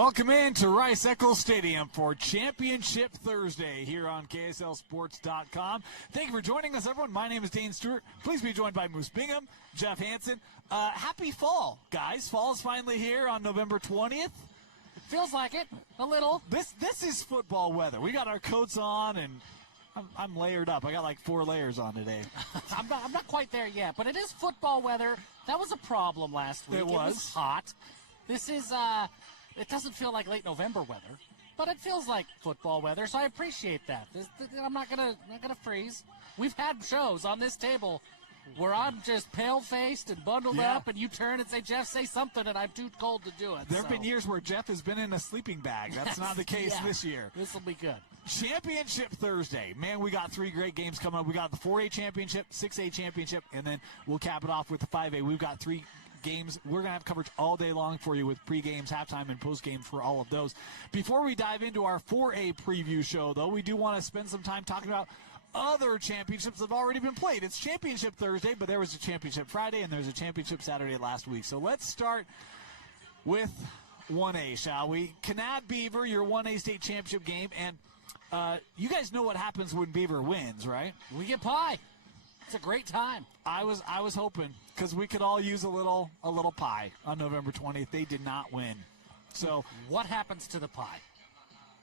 Welcome in to Rice-Eccles Stadium for Championship Thursday here on KSLSports.com. Thank you for joining us, everyone. My name is Dane Stewart. Please be joined by Moose Bingham, Jeff Hansen. Happy fall, guys. Fall is finally here on November 20th. Feels like it, a little. This is football weather. We got our coats on, and I'm layered up. I got like 4 layers on today. I'm not quite there yet, but it is football weather. That was a problem last week. It was hot. This is it doesn't feel like late November weather, but it feels like football weather, so I appreciate that. I'm not gonna freeze. We've had shows on this table where I'm just pale-faced and bundled up, and you turn and say, Jeff, say something, and I'm too cold to do it. There have been years where Jeff has been in a sleeping bag. That's not the case this year. This will be good. Championship Thursday. Man, we got 3 great games coming up. We got the 4A championship, 6A championship, and then we'll cap it off with the 5A. We've got 3 games. We're going to have coverage all day long for you with pre-games, halftime, and post-games for all of those. Before we dive into our 4A preview show, though, we do want to spend some time talking about other championships that have already been played. It's Championship Thursday, but there was a Championship Friday, and there's a Championship Saturday last week. So let's start with 1A, shall we? Kanab Beaver, your 1A state championship game, and you guys know what happens when Beaver wins, right? We get pie. It's a great time. I was hoping, because we could all use a little pie on November 20th. They did not win. So what happens to the pie?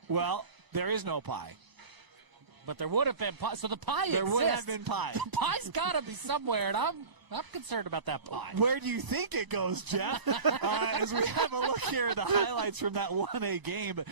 Well, there is no pie. But there would have been pie. So the pie exists. There would have been pie. The pie's got to be somewhere, and I'm concerned about that pie. Where do you think it goes, Jeff? As we have a look here at the highlights from that 1A game. But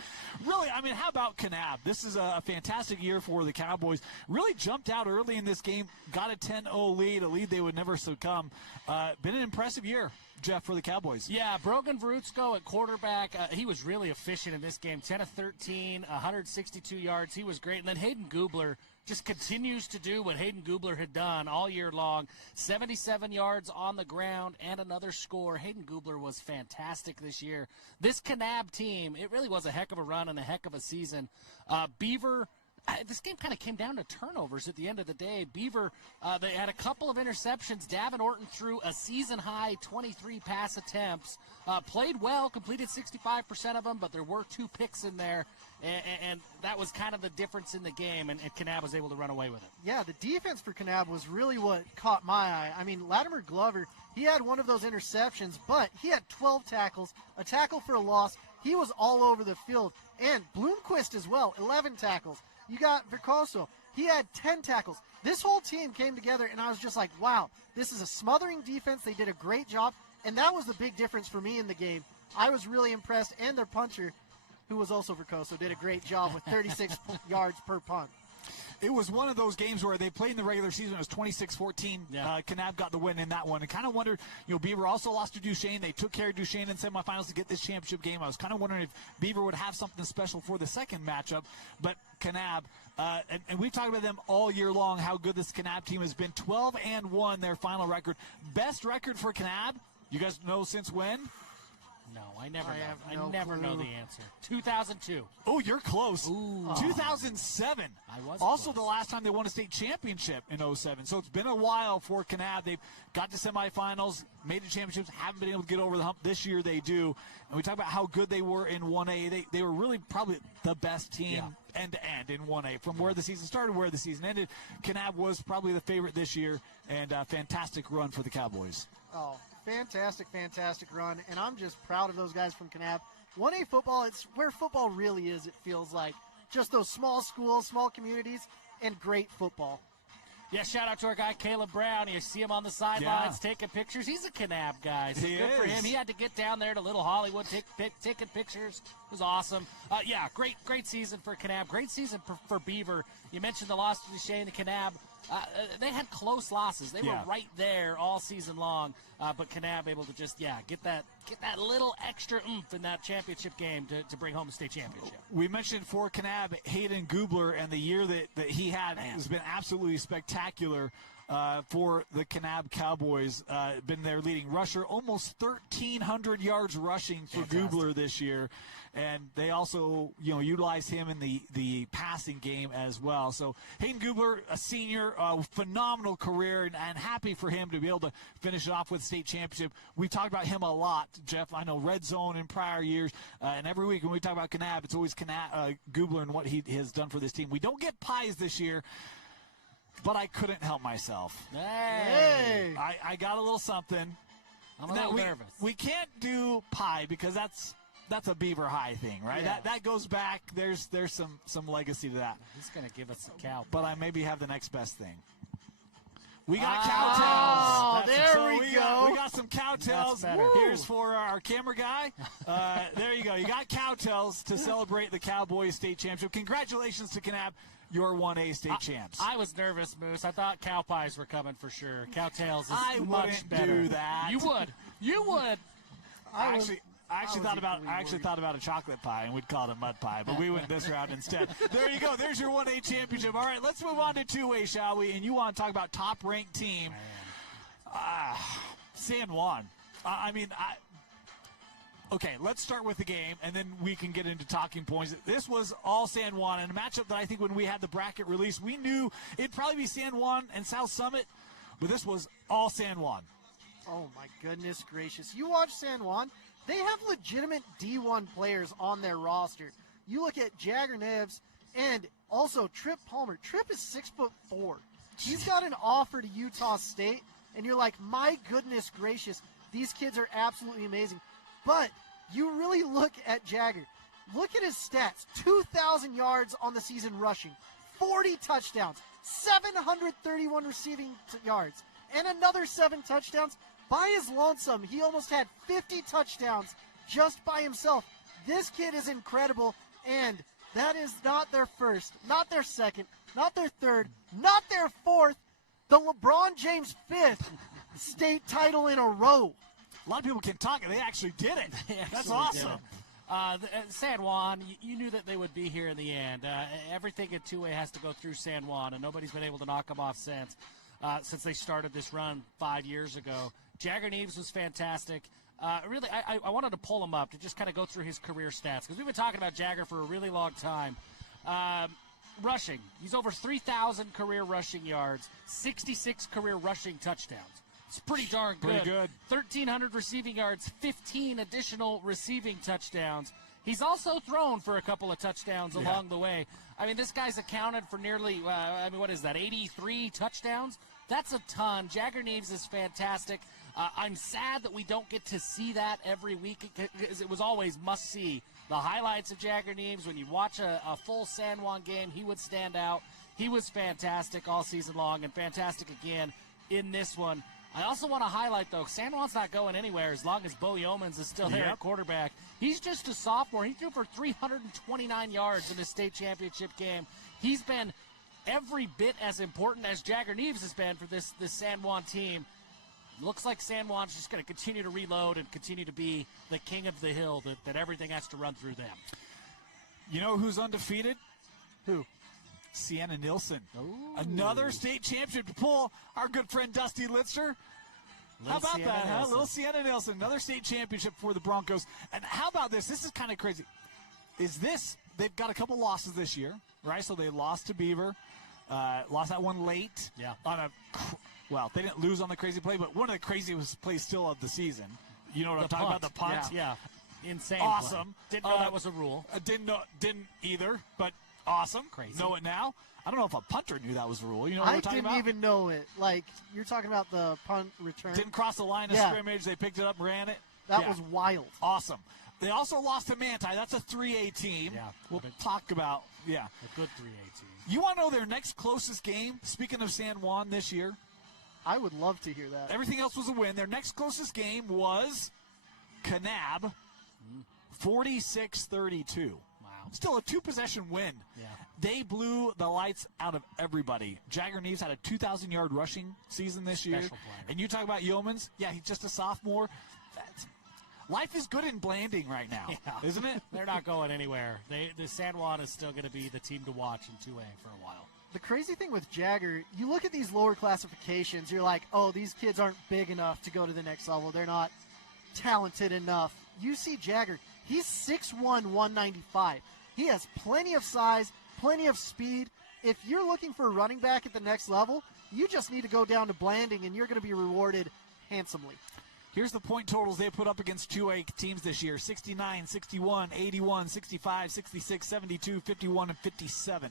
really, I mean, how about Kanab? This is a fantastic year for the Cowboys. Really jumped out early in this game, got a 10-0 lead, a lead they would never succumb. Been an impressive year, Jeff, for the Cowboys. Yeah, Brogan Verutsko at quarterback. He was really efficient in this game. 10 of 13, 162 yards. He was great. And then Hayden Gubler just continues to do what Hayden Gubler had done all year long. 77 yards on the ground and another score. Hayden Gubler was fantastic this year. This Kanab team, it really was a heck of a run and a heck of a season. Beaver, this game kind of came down to turnovers at the end of the day. Beaver, they had a couple of interceptions. Davin Orton threw a season-high 23 pass attempts. Played well, completed 65% of them, but there were 2 picks in there, and that was kind of the difference in the game, and Kanab was able to run away with it. Yeah, the defense for Kanab was really what caught my eye. I mean, Latimer Glover, he had one of those interceptions, but he had 12 tackles, a tackle for a loss. He was all over the field. And Bloomquist as well, 11 tackles. You got Vercoso. He had 10 tackles. This whole team came together, and I was just like, wow, this is a smothering defense. They did a great job, and that was the big difference for me in the game. I was really impressed, and their puncher, who was also Vercoso, did a great job with 36 yards per punt. It was one of those games where they played in the regular season. It was 26-14. Yeah. Kanab got the win in that one. And kind of wondered, Beaver also lost to Duchesne. They took care of Duchesne in semifinals to get this championship game. I was kind of wondering if Beaver would have something special for the second matchup. But Kanab, and we've talked about them all year long, how good this Kanab team has been. 12-1, their final record. Best record for Kanab, you guys know since when? No, I never know. I never know the answer. 2002. Oh, you're close. Ooh. 2007. I was also close. The last time they won a state championship in 2007. So it's been a while for Kanab. They've got to semifinals, made the championships, haven't been able to get over the hump. This year they do. And we talk about how good they were in 1A. They were really probably the best team end-to-end in 1A. From where the season started, where the season ended, Kanab was probably the favorite this year, and a fantastic run for the Cowboys. Oh, fantastic run, and I'm just proud of those guys from Kanab. 1A football, it's where football really is, it feels like. Just those small schools, small communities, and great football. Yeah, shout out to our guy Caleb Brown. You see him on the sidelines taking pictures. He's a Kanab guy. So good for him. He had to get down there to Little Hollywood taking pictures. It was awesome. Great season for Kanab. Great season for Beaver. You mentioned the loss to Duchesne, the Kanab. They had close losses. They were right there all season long, but Kanab able to just get that little extra oomph in that championship game to bring home the state championship. We mentioned for Kanab, Hayden Gubler, and the year that he had has been absolutely spectacular for the Kanab Cowboys. Been their leading rusher, almost 1,300 yards rushing for Gubler this year. And they also, utilized him in the passing game as well. So Hayden Gubler, a senior, phenomenal career, and happy for him to be able to finish it off with state championship. We talked about him a lot, Jeff. I know Red Zone in prior years, and every week when we talk about Kanab, it's always Gubler and what he has done for this team. We don't get pies this year, but I couldn't help myself. Hey! I got a little something. I'm a little nervous. We can't do pie because that's a Beaver High thing, right? Yeah. That goes back. There's some legacy to that. He's going to give us a cow. But I maybe have the next best thing. We got Oh, cowtails. there we go. We got some cowtails. Here's for our camera guy. There you go. You got cowtails to celebrate the Cowboys state championship. Congratulations to Kanab, your 1A state champs. I was nervous, Moose. I thought cow pies were coming for sure. Cowtails is I much wouldn't better. do that. You would. You would. I actually thought about a chocolate pie, and we'd call it a mud pie, but we went this route instead. There you go. There's your 1A championship. All right, let's move on to 2A, shall we? And you want to talk about top-ranked team. San Juan. Okay, let's start with the game, and then we can get into talking points. This was all San Juan, and a matchup that I think when we had the bracket release, we knew it'd probably be San Juan and South Summit, but this was all San Juan. Oh, my goodness gracious. You watch San Juan, they have legitimate D1 players on their roster. You look at Jagger Neves and also Tripp Palmer. Tripp is 6'4". He's got an offer to Utah State, and you're like, my goodness gracious, these kids are absolutely amazing. But you really look at Jagger. Look at his stats. 2,000 yards on the season rushing, 40 touchdowns, 731 receiving yards, and another 7 touchdowns. By his lonesome, he almost had 50 touchdowns just by himself. This kid is incredible, and that is not their first, not their second, not their third, not their fourth, the LeBron James 5th state title in a row. A lot of people can talk, and they actually did it. That's awesome. San Juan, you knew that they would be here in the end. Everything in 2A has to go through San Juan, and nobody's been able to knock them off since they started this run 5 years ago. Jagger Neves was fantastic. Really, I wanted to pull him up to just kind of go through his career stats because we've been talking about Jagger for a really long time. Rushing, he's over 3,000 career rushing yards, 66 career rushing touchdowns. It's pretty darn good. Pretty good. 1,300 receiving yards, 15 additional receiving touchdowns. He's also thrown for a couple of touchdowns along the way. I mean, this guy's accounted for nearly, what is that, 83 touchdowns? That's a ton. Jagger Neves is fantastic. I'm sad that we don't get to see that every week because it was always must-see. The highlights of Jagger Neves, when you watch a full San Juan game, he would stand out. He was fantastic all season long and fantastic again in this one. I also want to highlight, though, San Juan's not going anywhere as long as Bo Yeomans is still there at quarterback. He's just a sophomore. He threw for 329 yards in the state championship game. He's been every bit as important as Jagger Neves has been for this San Juan team. Looks like San Juan's just going to continue to reload and continue to be the king of the hill, that everything has to run through them. You know who's undefeated? Who? Sienna Nilsson. Ooh. Another state championship to pull. Our good friend Dusty Litzer. How about Sienna that, huh? Nilsson. Little Sienna Nilsson. Another state championship for the Broncos. And how about this? This is kind of crazy. They've got a couple losses this year, right? So they lost to Beaver. Lost that one late. Yeah. Well, they didn't lose on the crazy play, but one of the craziest plays still of the season. You know what I'm talking about? The punt. Yeah. Insane. Awesome. Play. Didn't know that was a rule. Didn't either, but awesome. Crazy. Know it now. I don't know if a punter knew that was the rule. You know what I we're talking didn't about? even know it. Like, you're talking about the punt return. Didn't cross the line of scrimmage. They picked it up and ran it. That was wild. Awesome. They also lost to Manti. That's a 3A team. Yeah. We'll talk about, A good 3A team. You want to know their next closest game? Speaking of San Juan this year. I would love to hear that. Everything else was a win. Their next closest game was Kanab, 46-32. Wow. Still a 2-possession win. Yeah. They blew the lights out of everybody. Jagger Neves had a 2,000-yard rushing season this year. Special player. And you talk about Yeomans. Yeah, he's just a sophomore. life is good in Blanding right now, isn't it? They're not going anywhere. The San Juan is still going to be the team to watch in 2A for a while. The crazy thing with Jagger, you look at these lower classifications, you're like, oh, these kids aren't big enough to go to the next level. They're not talented enough. You see Jagger, he's 6'1", 195. He has plenty of size, plenty of speed. If you're looking for a running back at the next level, you just need to go down to Blanding, and you're going to be rewarded handsomely. Here's the point totals they put up against 2A teams this year: 69, 61, 81, 65, 66, 72, 51, and 57.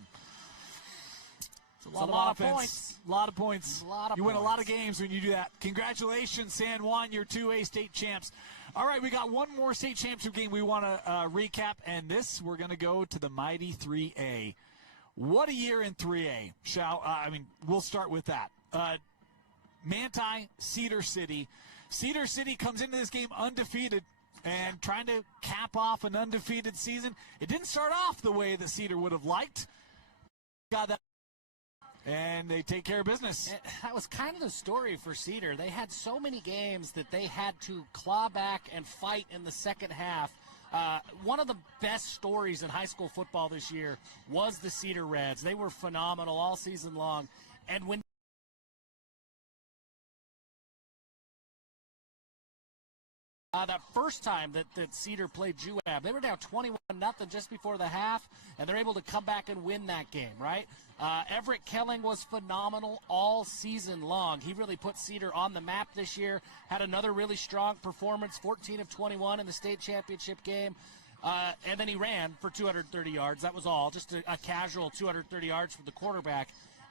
It's a lot of points. A lot of points. You win a lot of games when you do that. Congratulations, San Juan, you're 2A state champs. All right, we got one more state championship game we want to recap, and this we're going to go to the mighty 3A. What a year in 3A. We'll start with that. Manti, Cedar City. Cedar City comes into this game undefeated and trying to cap off an undefeated season. It didn't start off the way that Cedar would have liked. Got that. And they take care of business. That was kind of the story for Cedar. They had so many games that they had to claw back and fight in the second half. One of the best stories in high school football this year was the Cedar Reds. They were phenomenal all season long. And when that first time that Cedar played Juab, they were down 21-0 just before the half, and they're able to come back and win that game, right? Everett Kelling was phenomenal all season long. He really put Cedar on the map this year, had another really strong performance, 14 of 21 in the state championship game, and then he ran for 230 yards. That was all, just a casual 230 yards for the quarterback.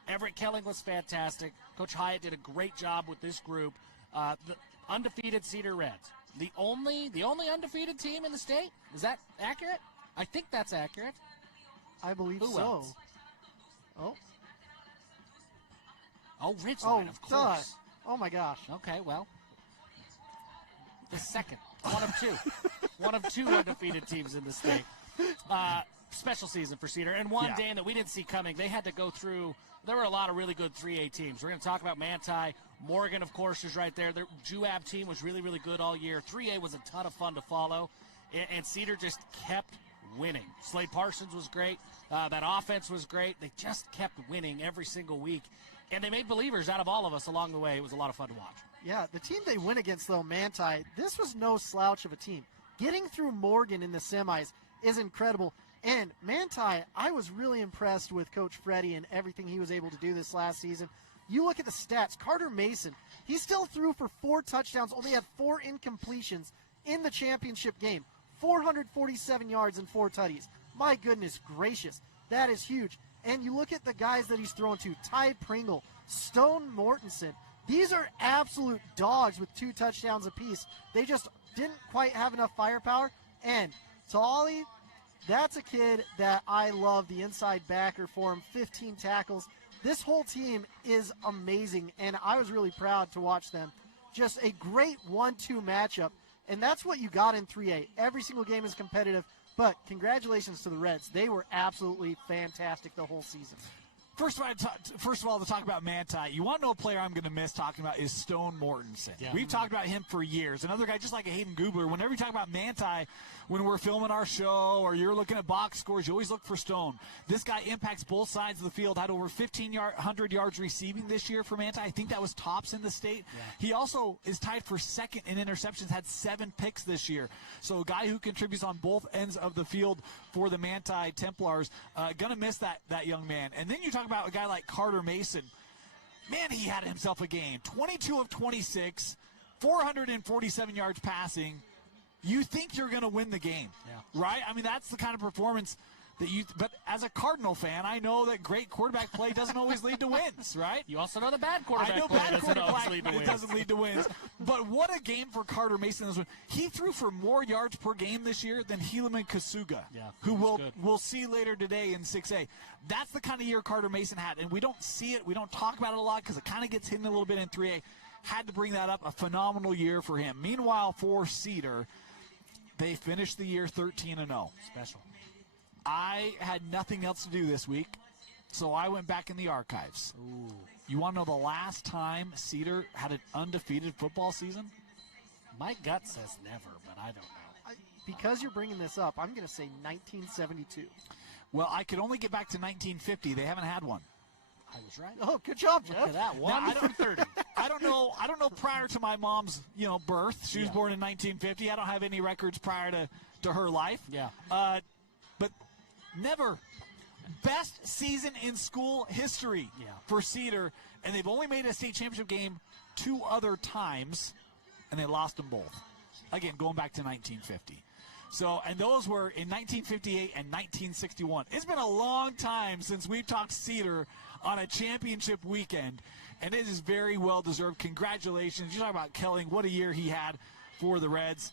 Everett Kelling was fantastic. Coach Hyatt did a great job with this group. The undefeated Cedar Reds. The only undefeated team in the state? Is that accurate? I think that's accurate. I believe Who so. else? Ridgeline, of course. Duh. Oh, my gosh. Okay, well, the second. One of two. One of two undefeated teams in the state. Special season for Cedar. And one game that we didn't see coming, they had to go through. There were a lot of really good 3A teams. We're going to talk about Manti. Morgan, of course, is right there. Their Juab team was really, really good all year. 3A was a ton of fun to follow. And Cedar just kept winning. Slade Parsons was great. That offense was great. They just kept winning every single week. And they made believers out of all of us along the way. It was a lot of fun to watch. Yeah, the team they went against, though, Manti, this was no slouch of a team. Getting through Morgan in the semis is incredible. And Manti, I was really impressed with Coach Freddie and everything he was able to do this last season. You look at the stats. Carter Mason, he still threw for 4 touchdowns, only had 4 incompletions in the championship game. 447 yards and 4 tutties. My goodness gracious, that is huge. And you look at the guys that he's thrown to, Ty Pringle, Stone Mortensen. These are absolute dogs with 2 touchdowns apiece. They just didn't quite have enough firepower. And Tolly, that's a kid that I love, the inside backer for him, 15 tackles. This whole team is amazing, and I was really proud to watch them. Just a great 1-2 matchup, and that's what you got in 3A. Every single game is competitive, but congratulations to the Reds. They were absolutely fantastic the whole season. First of all, to talk about Manti, you want to know a player I'm going to miss talking about is Stone Mortensen. Yeah. We've talked about him for years. Another guy just like a Hayden Gubler. Whenever you talk about Manti, when we're filming our show or you're looking at box scores, you always look for Stone. This guy impacts both sides of the field, had over 1,500 yards receiving this year for Manti. I think that was tops in the state. Yeah. He also is tied for second in interceptions, had 7 picks this year. So a guy who contributes on both ends of the field for the Manti Templars. Going to miss that young man. And then you talk about a guy like Carter Mason. Man, he had himself a game. 22 of 26, 447 yards passing. You think you're going to win the game, right? I mean, that's the kind of performance that you – but as a Cardinal fan, I know that great quarterback play doesn't always lead to wins, right? You also know the bad quarterback play doesn't lead to wins. But what a game for Carter Mason this one. He threw for more yards per game this year than Helaman Kasuga, who we'll see later today in 6A. That's the kind of year Carter Mason had, and we don't see it. We don't talk about it a lot because it kind of gets hidden a little bit in 3A. Had to bring that up. A phenomenal year for him. Meanwhile, for Cedar, they finished the year 13-0. Special. I had nothing else to do this week, so I went back in the archives. Ooh. You want to know the last time Cedar had an undefeated football season? My gut says never, but I don't know. Because you're bringing this up, I'm going to say 1972. Well, I could only get back to 1950. They haven't had one. I was right. Oh, good job, Jeff. Look at that. 1 from 30. I don't know prior to my mom's, birth. She was born in 1950. I don't have any records prior to her life. Yeah. But never. Best season in school history for Cedar, and they've only made a state championship game 2 other times, and they lost them both. Again, going back to 1950. So, and those were in 1958 and 1961. It's been a long time since we've talked Cedar on a championship weekend, and it is very well deserved. Congratulations. You talk about Kelling, what a year he had for the Reds.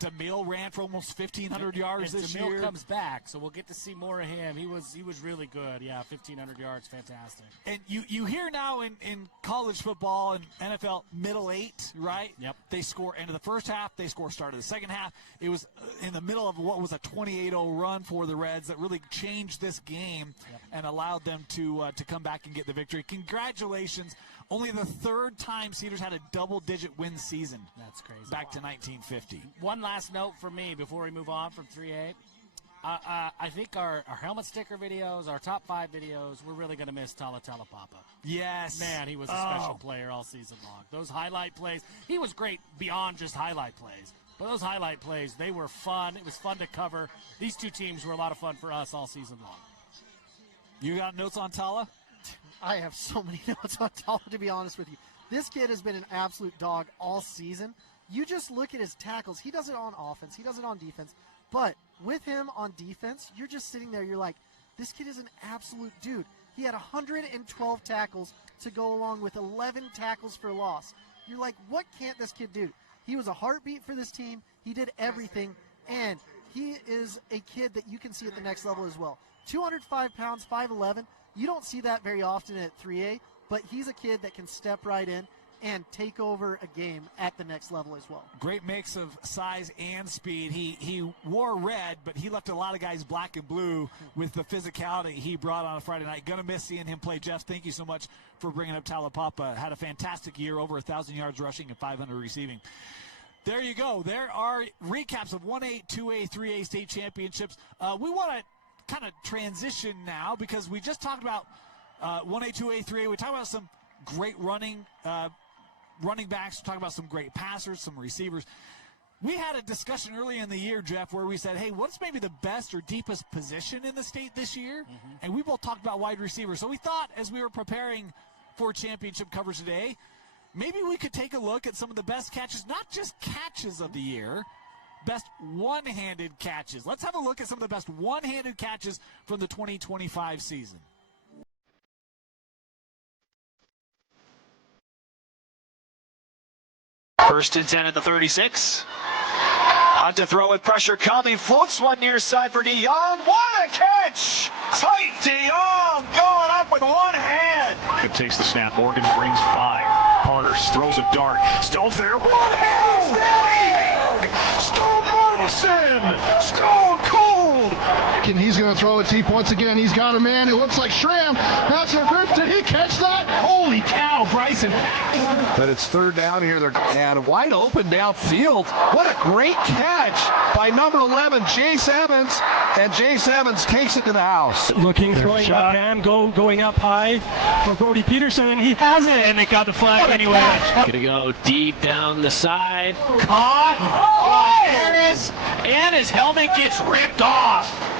DeMille ran for almost 1,500 yards this year. DeMille comes back, so we'll get to see more of him. He was really good. Yeah, 1,500 yards, fantastic. And you hear now in college football and NFL, middle 8, right? Yep. They score end of the first half. They score start of the second half. It was in the middle of what was a 28-0 run for the Reds that really changed this game and allowed them to come back and get the victory. Congratulations. Only the 3rd time Cedars had a double-digit win season. That's crazy. Back to 1950. One last note for me before we move on from 3A. I think our helmet sticker videos, our top 5 videos, we're really going to miss Tala Papa. Yes. Man, he was a special player all season long. Those highlight plays, he was great beyond just highlight plays. But those highlight plays, they were fun. It was fun to cover. These 2 teams were a lot of fun for us all season long. You got notes on Tala? I have so many notes on Tala, to be honest with you. This kid has been an absolute dog all season. You just look at his tackles. He does it on offense. He does it on defense. But with him on defense, you're just sitting there. You're like, this kid is an absolute dude. He had 112 tackles to go along with 11 tackles for loss. You're like, what can't this kid do? He was a heartbeat for this team. He did everything. And he is a kid that you can see at the next level as well. 205 pounds, 5'11". You don't see that very often at 3A, but he's a kid that can step right in and take over a game at the next level as well. Great mix of size and speed. He wore red, but he left a lot of guys black and blue with the physicality he brought on a Friday night. Gonna miss seeing him play. Jeff, thank you so much for bringing up Talapapa. Had a fantastic year, over 1,000 yards rushing and 500 receiving. There you go. There are recaps of 1A, 2A, 3A state championships. We want to kind of transition now because we just talked about 1A, 2A, 3A. We talked about some great running backs. We talked about some great passers, some receivers. We had a discussion early in the year, Jeff, where we said, hey, what's maybe the best or deepest position in the state this year? Mm-hmm. And we both talked about wide receiver. So we thought as we were preparing for championship coverage today, maybe we could take a look at some of the best catches, not just catches of the year, best one-handed catches. Let's have a look at some of the best one-handed catches from the 2025 season. First and 10 at the 36. On to throw with pressure coming. Floats one near side for DeYoung. What a catch! Tight DeYoung going up with one hand. It takes the snap. Morgan brings 5. Harders throws a dart. Still there. One hand steady. Stone Morrison. Stone cold. And he's going to throw it deep once again. He's got a man. It looks like Schramm. That's a rip. Did he catch that? Holy cow, Bryson. But it's 3rd down here. And wide open downfield. What a great catch by number 11, Jace Evans. And Jace Evans takes it to the house. Looking, throwing up and going up high for Brody Peterson, and he has it, and they got the flag anyway. Gonna go deep down the side. Caught. Oh, Harris. And his helmet gets ripped off.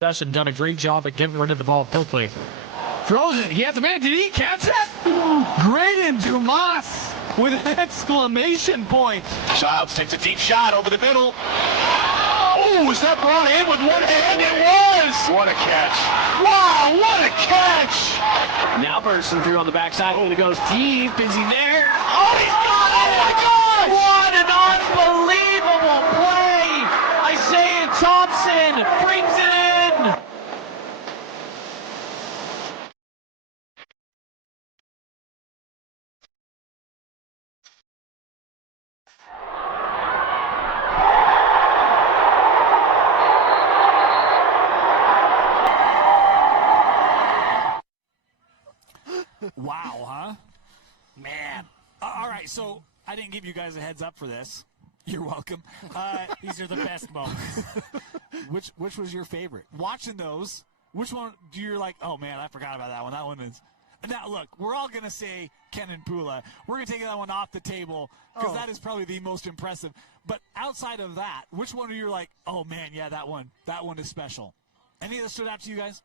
Dustin done a great job at getting rid of the ball quickly. Throws it. He had the man. Did he catch it? Braden Dumas with an exclamation point. Childs takes a deep shot over the middle. Oh, was that brought in with one hand? It was! What a catch. Wow, what a catch! Now Burson through on the backside. Oh, it goes deep. Is he there? Oh, he's got it! Oh, my gosh! What an unbelievable play! Isaiah Thompson brings it in! Wow, huh? Man, All right, so I didn't give you guys a heads up for this. You're welcome. these are the best moments. Which was your favorite? Watching those, which one do you like, oh, man, I forgot about that one. That one is. Now, look, we're all going to say Ken and Pula. We're going to take that one off the table because that is probably the most impressive. But outside of that, which one are you like, oh, man, yeah, that one is special? Any that stood out to you guys?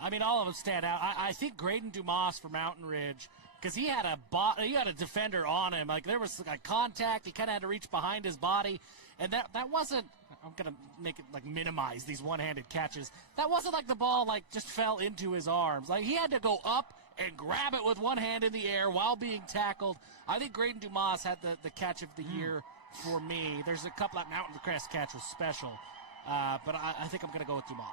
I mean, all of them stand out. I think Graydon Dumas for Mountain Ridge, because he had a defender on him. Like, there was a contact. He kind of had to reach behind his body. And that wasn't – I'm going to make it, like, minimize these one-handed catches. That wasn't like the ball, like, just fell into his arms. Like, he had to go up and grab it with one hand in the air while being tackled. I think Graydon Dumas had the catch of the year for me. There's a couple that Mountain Crest catch was special. But I think I'm going to go with Dumas.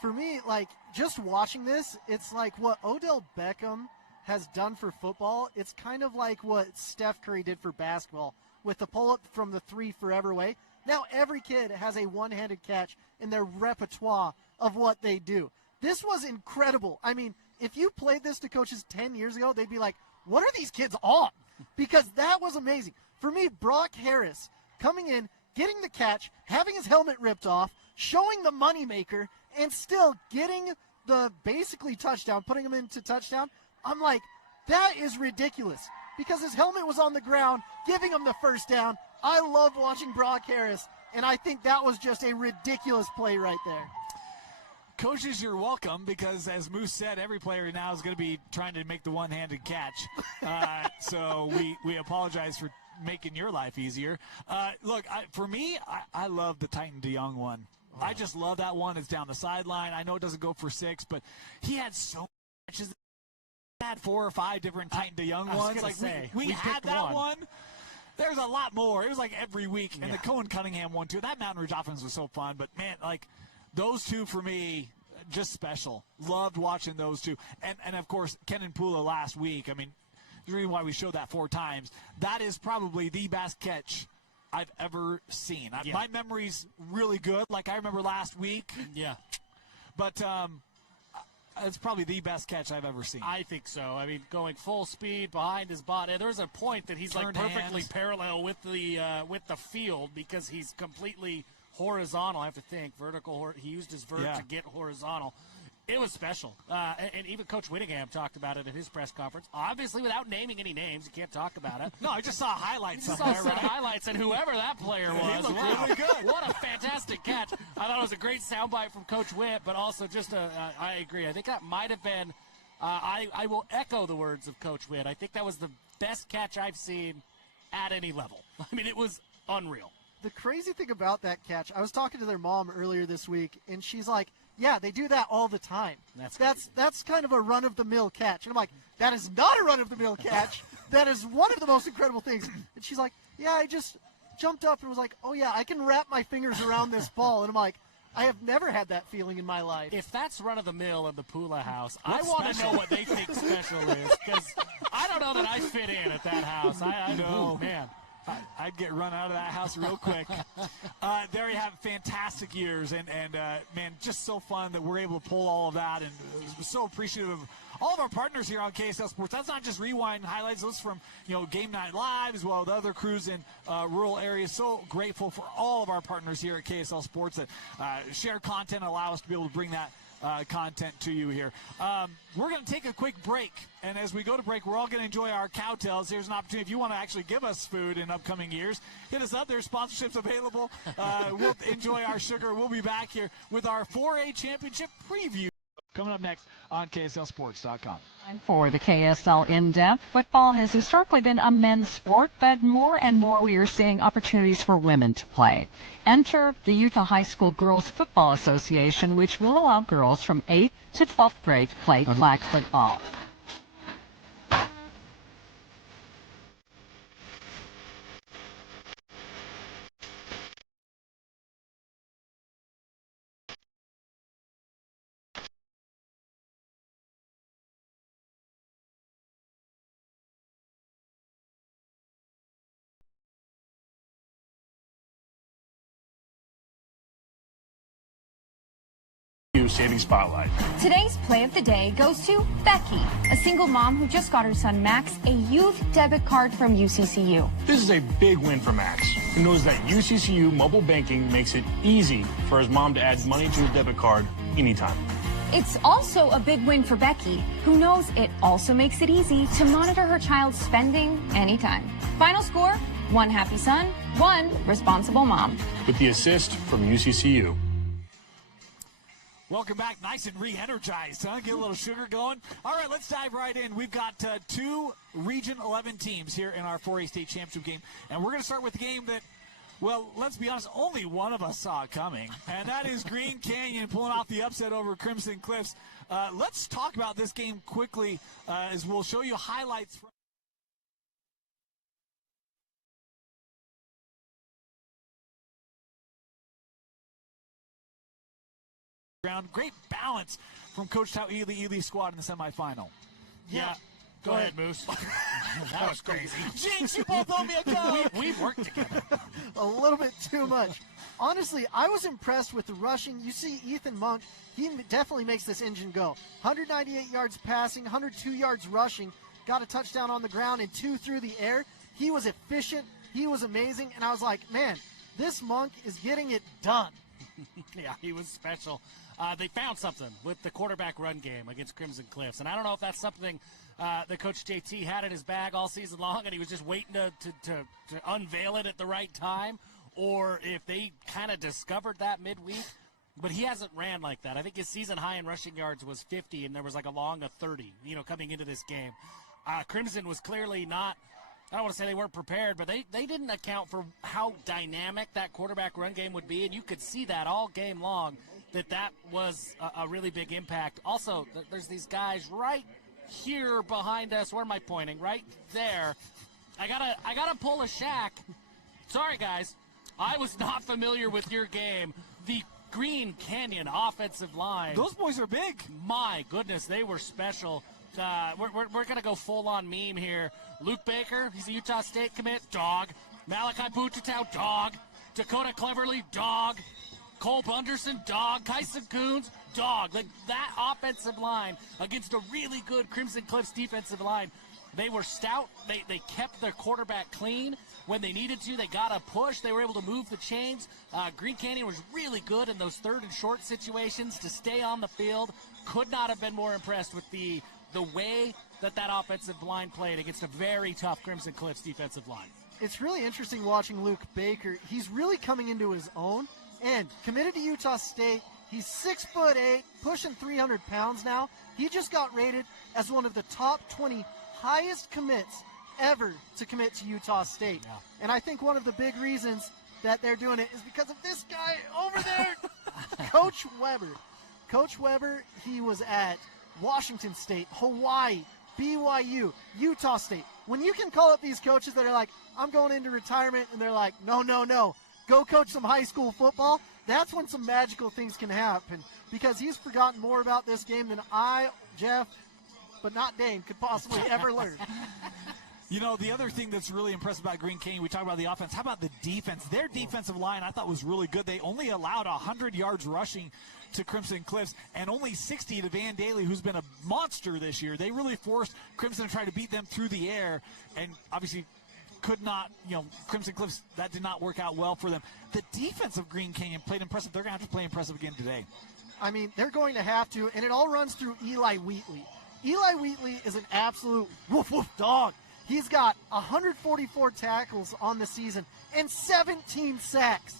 For me, like, just watching this, it's like what Odell Beckham has done for football. It's kind of like what Steph Curry did for basketball with the pull-up from the three forever way. Now every kid has a one-handed catch in their repertoire of what they do. This was incredible. I mean, if you played this to coaches 10 years ago, they'd be like, what are these kids on? Because that was amazing. For me, Brock Harris coming in, getting the catch, having his helmet ripped off, showing the moneymaker, and still getting the basically touchdown, putting him into touchdown. I'm like, that is ridiculous because his helmet was on the ground, giving him the first down. I love watching Brock Harris, and I think that was just a ridiculous play right there. Coaches, you're welcome because, as Moose said, every player now is going to be trying to make the one-handed catch. So we apologize for making your life easier. Look, for me, I love the Titan DeYoung one. I just love that one. It's down the sideline. I know it doesn't go for 6, but he had so much. He had 4 or 5 different Titan DeYoung ones. Like we had that one. There's a lot more. It was like every week. And the Cohen Cunningham one, too. That Mountain Ridge offense was so fun. But, man, like, those two for me, just special. Loved watching those two. And of course, Ken and Pula last week. I mean, the reason why we showed that 4 times, that is probably the best catch I've ever seen. My memory's really good. Like, I remember last week. Yeah. But it's probably the best catch I've ever seen. I think so. I mean, going full speed behind his body. There's a point that he's Turned like perfectly hands. Parallel with the field because he's completely horizontal. I have to think vertical. He used his vert to get horizontal. It was special. And even Coach Whittingham talked about it at his press conference. Obviously, without naming any names, you can't talk about it. No, I just saw highlights. I saw some highlights, and whoever that player was, He looked really good. What a fantastic catch. I thought it was a great soundbite from Coach Witt, but also just I agree. I think that might have been, I will echo the words of Coach Witt. I think that was the best catch I've seen at any level. I mean, it was unreal. The crazy thing about that catch, I was talking to their mom earlier this week, and she's like, yeah, they do that all the time. That's kind of a run-of-the-mill catch. And I'm like, that is not a run-of-the-mill catch. That is one of the most incredible things. And she's like, yeah, I just jumped up and was like, oh, yeah, I can wrap my fingers around this ball. And I'm like, I have never had that feeling in my life. If that's run-of-the-mill in the Pula house, I want to know what they think special is, because I don't know that I fit in at that house. I know, man. I'd get run out of that house real quick. There you have fantastic years, and man, just so fun that we're able to pull all of that, and so appreciative of all of our partners here on KSL Sports. That's not just Rewind highlights; those from Game Night Live as well as other crews in rural areas. So grateful for all of our partners here at KSL Sports that share content, allow us to be able to bring that content to you here. We're going to take a quick break, and as we go to break, we're all going to enjoy our cowtails. Here's an opportunity if you want to actually give us food in upcoming years. Hit us up. There's sponsorships available. We'll enjoy our sugar. We'll be back here with our 4A championship preview coming up next on KSLSports.com. For the KSL In-Depth, football has historically been a men's sport, but more and more we are seeing opportunities for women to play. Enter the Utah High School Girls Football Association, which will allow girls from 8th to 12th grade to play flag football. Saving Spotlight. Today's play of the day goes to Becky, a single mom who just got her son Max a youth debit card from UCCU. This is a big win for Max, who knows that UCCU mobile banking makes it easy for his mom to add money to his debit card anytime. It's also a big win for Becky, who knows it also makes it easy to monitor her child's spending anytime. Final score, 1 happy son, 1 responsible mom. With the assist from UCCU. Welcome back. Nice and re-energized, huh? Get a little sugar going. All right, let's dive right in. We've got 2 Region 11 teams here in our 4A state championship game. And we're going to start with the game that, well, let's be honest, only one of us saw it coming. And that is Green Canyon pulling off the upset over Crimson Cliffs. Let's talk about this game quickly as we'll show you highlights from ground. Great balance from Coach Tao Ely squad in the semifinal. Yeah. Go ahead, Moose. That was crazy. Jinx, you both owe me a go. We've worked together. A little bit too much. Honestly, I was impressed with the rushing. You see Ethan Monk, he definitely makes this engine go. 198 yards passing, 102 yards rushing, got a touchdown on the ground and 2 through the air. He was efficient. He was amazing. And I was like, man, this Monk is getting it done. Yeah, he was special. They found something with the quarterback run game against Crimson Cliffs. And I don't know if that's something that Coach JT had in his bag all season long and he was just waiting to unveil it at the right time, or if they kind of discovered that midweek. But he hasn't ran like that. I think his season high in rushing yards was 50, and there was like a long of 30, coming into this game. Crimson was clearly not, I don't want to say they weren't prepared, but they didn't account for how dynamic that quarterback run game would be, and you could see that all game long, that was a really big impact. Also, there's these guys right here behind us. Where am I pointing? Right there. I gotta pull a Shaq. Sorry, guys. I was not familiar with your game. The Green Canyon offensive line. Those boys are big. My goodness, they were special. We're going to go full-on meme here. Luke Baker, he's a Utah State commit, dog. Malachi Puchatow, dog. Dakota Cleverly, dog. Cole Bunderson, dog. Kyson Coons, dog. Like that offensive line against a really good Crimson Cliffs defensive line. They were stout. They kept their quarterback clean. When they needed to, they got a push. They were able to move the chains. Green Canyon was really good in those 3rd and short situations to stay on the field. Could not have been more impressed with the way that offensive line played against a very tough Crimson Cliffs defensive line. It's really interesting watching Luke Baker. He's really coming into his own and committed to Utah State. He's 6'8", pushing 300 pounds now. He just got rated as one of the top 20 highest commits ever to commit to Utah State. Yeah. And I think one of the big reasons that they're doing it is because of this guy over there, Coach Weber. Coach Weber, he was at Washington State, Hawaii, BYU, Utah State. When you can call up these coaches that are like, I'm going into retirement, and they're like, no, go coach some high school football, that's when some magical things can happen, because he's forgotten more about this game than I, Jeff, but not Dane, could possibly ever learn. The other thing that's really impressive about Green Canyon, we talk about the offense. How about the defense? Their defensive line I thought was really good. They only allowed 100 yards rushing to Crimson Cliffs and only 60 to Van Daly, who's been a monster this year. They really forced Crimson to try to beat them through the air, and obviously could not, Crimson Cliffs, that did not work out well for them. The defense of Green Canyon played impressive. They're going to have to play impressive again today. I mean, they're going to have to, and it all runs through Eli Wheatley. Eli Wheatley is an absolute woof dog. He's got 144 tackles on the season and 17 sacks.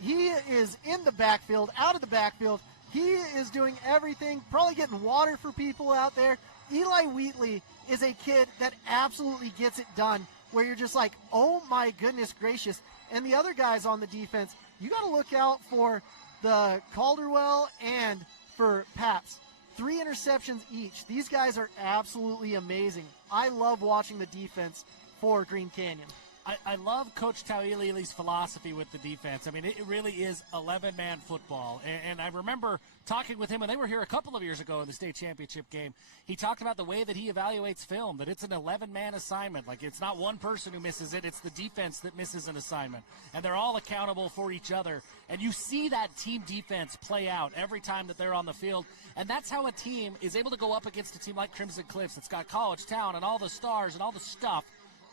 He is in the backfield, out of the backfield. He is doing everything, probably getting water for people out there. Eli Wheatley is a kid that absolutely gets it done, where you're just like, oh my goodness gracious. And the other guys on the defense, you got to look out for the Calderwell and for Paps. 3 interceptions each. These guys are absolutely amazing. I love watching the defense for Green Canyon. I love Coach Tauili's philosophy with the defense. I mean, it really is 11-man football. And I remember talking with him when they were here a couple of years ago in the state championship game. He talked about the way that he evaluates film, that it's an 11-man assignment. Like, it's not one person who misses it, it's the defense that misses an assignment. And they're all accountable for each other. And you see that team defense play out every time that they're on the field. And that's how a team is able to go up against a team like Crimson Cliffs. It's got College Town and all the stars and all the stuff.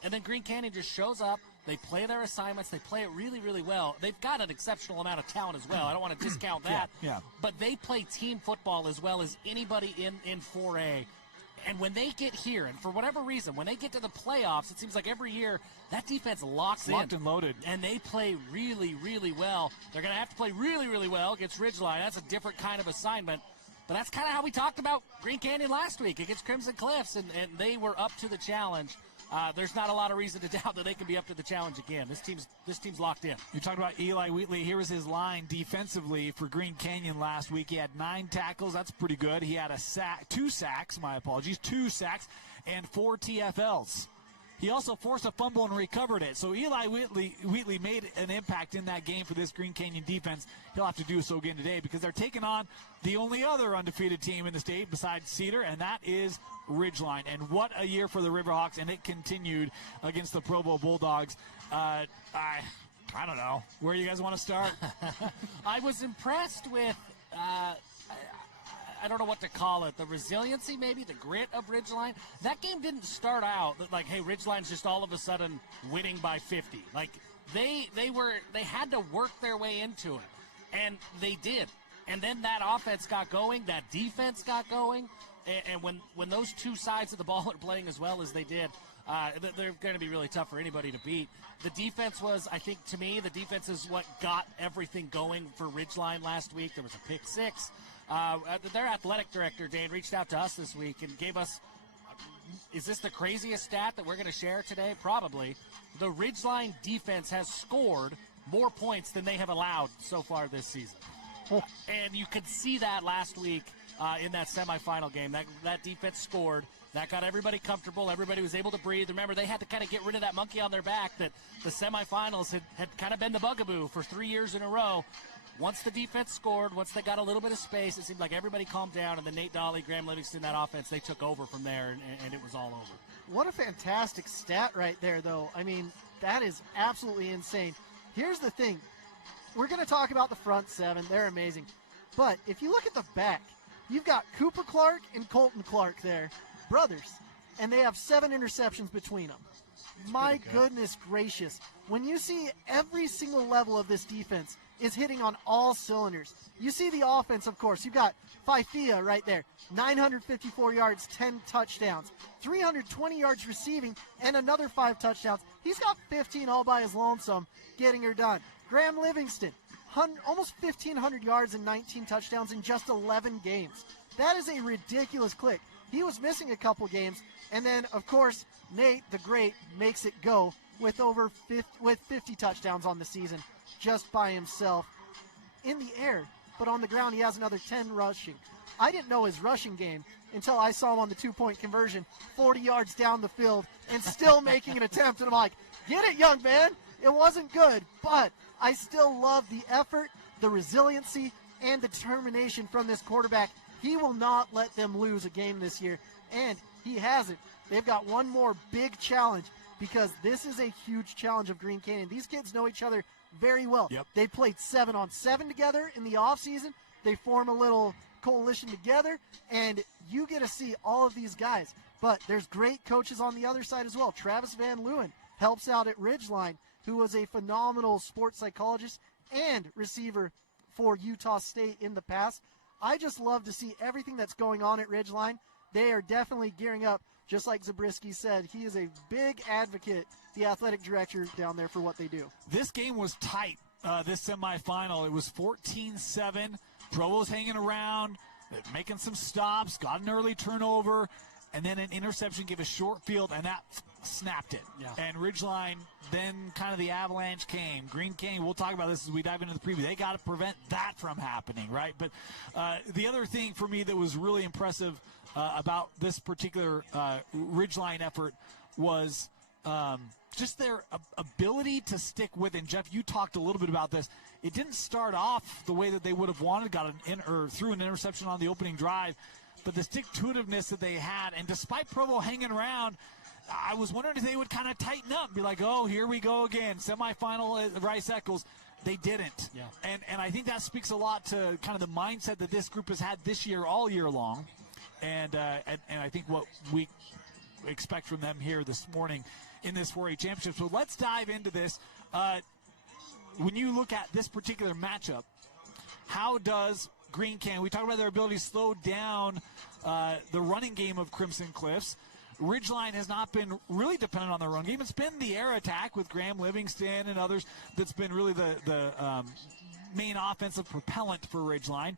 And then Green Canyon just shows up. They play their assignments. They play it really, really well. They've got an exceptional amount of talent as well. I don't want to discount that. Yeah. But they play team football as well as anybody in 4A. And when they get here, and for whatever reason, when they get to the playoffs, it seems like every year that defense locks in. Locked and loaded. And they play really, really well. They're going to have to play really, really well against Ridgeline. That's a different kind of assignment. But that's kind of how we talked about Green Canyon last week against Crimson Cliffs, and they were up to the challenge. There's not a lot of reason to doubt that they can be up to the challenge again. This team's locked in. You talked about Eli Wheatley. Here was his line defensively for Green Canyon last week. He had 9 tackles. That's pretty good. He had 2 sacks, and 4 TFLs. He also forced a fumble and recovered it. So Eli Wheatley made an impact in that game for this Green Canyon defense. He'll have to do so again today because they're taking on the only other undefeated team in the state besides Cedar, and that is Ridgeline. And what a year for the Riverhawks, and it continued against the Provo Bulldogs. I don't know. Where do you guys want to start? I was impressed with I don't know what to call it, the resiliency maybe, the grit of Ridgeline. That game didn't start out like, hey, Ridgeline's just all of a sudden winning by 50. Like, they had to work their way into it, and they did. And then that offense got going, that defense got going, and when those two sides of the ball are playing as well as they did, they're going to be really tough for anybody to beat. The defense was, I think, to me, the defense is what got everything going for Ridgeline last week. There was a pick 6. Their athletic director, Dane, reached out to us this week and gave us, is this the craziest stat that we're going to share today? Probably. The Ridgeline defense has scored more points than they have allowed so far this season. And you could see that last week in that semifinal game. That defense scored. That got everybody comfortable. Everybody was able to breathe. Remember, they had to kind of get rid of that monkey on their back that the semifinals had kind of been the bugaboo for 3 years in a row. Once the defense scored, once they got a little bit of space, it seemed like everybody calmed down, and then Nate Dolly, Graham Livingston, that offense, they took over from there, and it was all over. What a fantastic stat right there, though. I mean, that is absolutely insane. Here's the thing. We're going to talk about the front 7. They're amazing. But if you look at the back, you've got Cooper Clark and Colton Clark there, brothers, and they have 7 interceptions between them. My goodness gracious. When you see every single level of this defense is hitting on all cylinders. You see the offense, of course. You've got Faifia right there, 954 yards, 10 touchdowns, 320 yards receiving, and another 5 touchdowns. He's got 15 all by his lonesome, getting her done. Graham Livingston, almost 1,500 yards and 19 touchdowns in just 11 games. That is a ridiculous click. He was missing a couple games, and then, of course, Nate, the Great, makes it go with 50 touchdowns on the season just by himself in the air. But on the ground, he has another 10 rushing. I didn't know his rushing game until I saw him on the 2-point conversion, 40 yards down the field, and still making an attempt. And I'm like, get it, young man. It wasn't good, but I still love the effort, the resiliency, and the determination from this quarterback. He will not let them lose a game this year, and he hasn't. They've got one more big challenge because this is a huge challenge of Green Canyon. These kids know each other very well. Yep. They played 7-on-7 together in the offseason. They form a little coalition together, and you get to see all of these guys. But there's great coaches on the other side as well. Travis Van Leeuwen helps out at Ridgeline, who was a phenomenal sports psychologist and receiver for Utah State in the past. I just love to see everything that's going on at Ridgeline. They are definitely gearing up, just like Zabriskie said. He is a big advocate, the athletic director down there, for what they do. This game was tight, this semifinal. It was 14-7. Provo's hanging around, making some stops, got an early turnover, and then an interception, gave a short field, and that snapped it. Yeah. And Ridgeline, then kind of the avalanche came. Green Canyon, we'll talk about this as we dive into the preview. They got to prevent that from happening, right? But the other thing for me that was really impressive about this particular Ridgeline effort was just their ability to stick with it. And Jeff, you talked a little bit about this. It didn't start off the way that they would have wanted, threw an interception on the opening drive, but the stick-to-itiveness that they had, and despite Provo hanging around, I was wondering if they would kind of tighten up and be like, oh, here we go again, semifinal at Rice-Eccles. They didn't. Yeah. And I think that speaks a lot to kind of the mindset that this group has had this year, all year long. And I think what we expect from them here this morning in this 4A championship. So let's dive into this. When you look at this particular matchup, how does Green Canyon, we talked about their ability to slow down the running game of Crimson Cliffs. Ridgeline has not been really dependent on the run game. It's been the air attack with Graham Livingston and others that's been really the main offensive propellant for Ridgeline.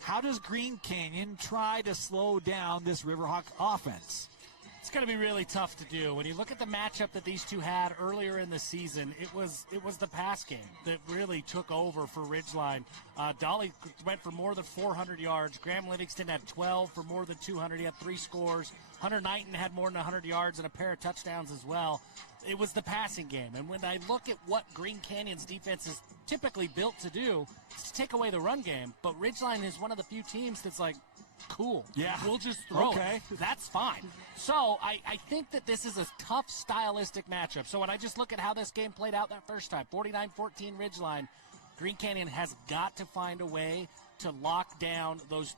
How does Green Canyon try to slow down this Riverhawk offense? It's going to be really tough to do. When you look at the matchup that these two had earlier in the season, it was the pass game that really took over for Ridgeline. Dolly went for more than 400 yards. Graham Livingston had 12 for more than 200. He had 3 scores. Hunter Knighton had more than 100 yards and a pair of touchdowns as well. It was the passing game. And when I look at what Green Canyon's defense is typically built to do, it's to take away the run game. But Ridgeline is one of the few teams that's like, cool. Yeah. We'll just throw it. That's fine. So I think that this is a tough stylistic matchup. So when I just look at how this game played out that first time, 49-14 Ridgeline, Green Canyon has got to find a way to lock down those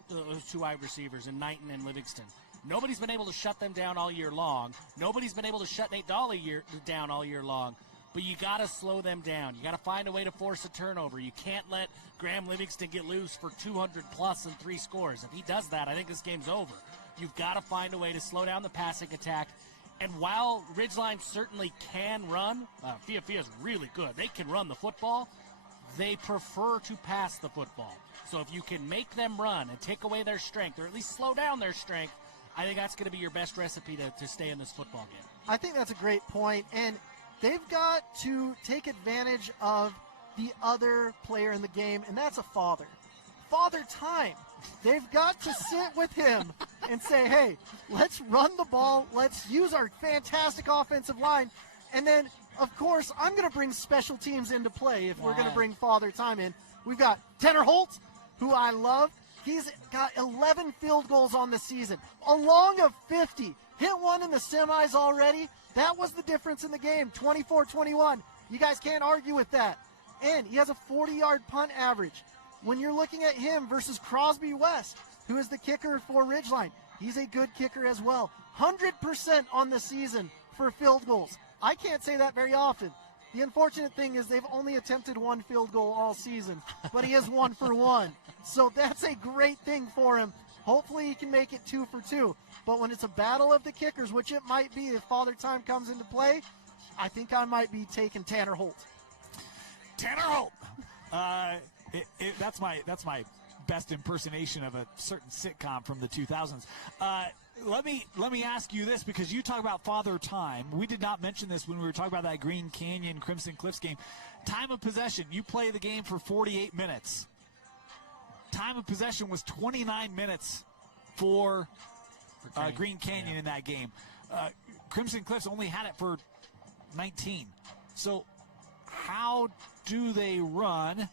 two wide receivers in Knighton and Livingston. Nobody's been able to shut them down all year long. Nobody's been able to shut Nate Dolly down all year long. But you got to slow them down. You got to find a way to force a turnover. You can't let Graham Livingston get loose for 200-plus and 3 scores. If he does that, I think this game's over. You've got to find a way to slow down the passing attack. And while Ridgeline certainly can run, Fia's really good. They can run the football. They prefer to pass the football. So if you can make them run and take away their strength, or at least slow down their strength, I think that's going to be your best recipe to stay in this football game. I think that's a great point. And they've got to take advantage of the other player in the game, and that's a father. Father time. They've got to sit with him and say, hey, let's run the ball. Let's use our fantastic offensive line. And then, of course, I'm going to bring special teams into play if we're going to bring Father Time in. We've got Tanner Holt, who I love. He's got 11 field goals on the season, along of 50. Hit one in the semis already. That was the difference in the game, 24-21. You guys can't argue with that. And he has a 40-yard punt average. When you're looking at him versus Crosby West, who is the kicker for Ridgeline, he's a good kicker as well. 100% on the season for field goals. I can't say that very often. The unfortunate thing is they've only attempted 1 field goal all season, but he is 1 for 1. So that's a great thing for him. Hopefully he can make it 2 for 2. But when it's a battle of the kickers, which it might be if Father Time comes into play, I think I might be taking Tanner Holt. Tanner Holt! That's my best impersonation of a certain sitcom from the 2000s. Let me ask you this, because you talk about Father Time. We did not mention this when we were talking about that Green Canyon Crimson Cliffs game. Time of possession. You play the game for 48 minutes. Time of possession was 29 minutes for Green Canyon in that game. Crimson Cliffs only had it for 19. So how do they run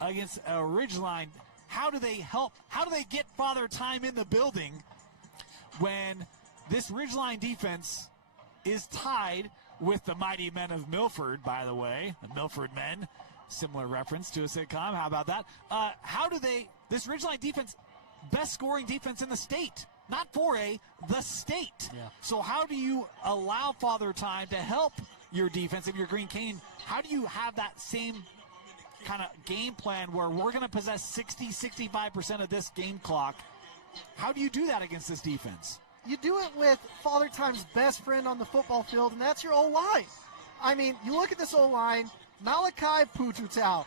against a Ridgeline? How do they help? How do they get Father Time in the building when this Ridgeline defense is tied with the mighty men of Milford, by the way, the Milford men, similar reference to a sitcom. How about that? How do they, this Ridgeline defense, best scoring defense in the state, not 4A, the state. Yeah. So how do you allow Father Time to help your defense if you're Green Canyon? How do you have that same kind of game plan where we're going to possess 60-65% of this game clock? How do you do that against this defense? You do it with Father Time's best friend on the football field, and that's your O-line. I mean, you look at this O-line, Malachi Pututau.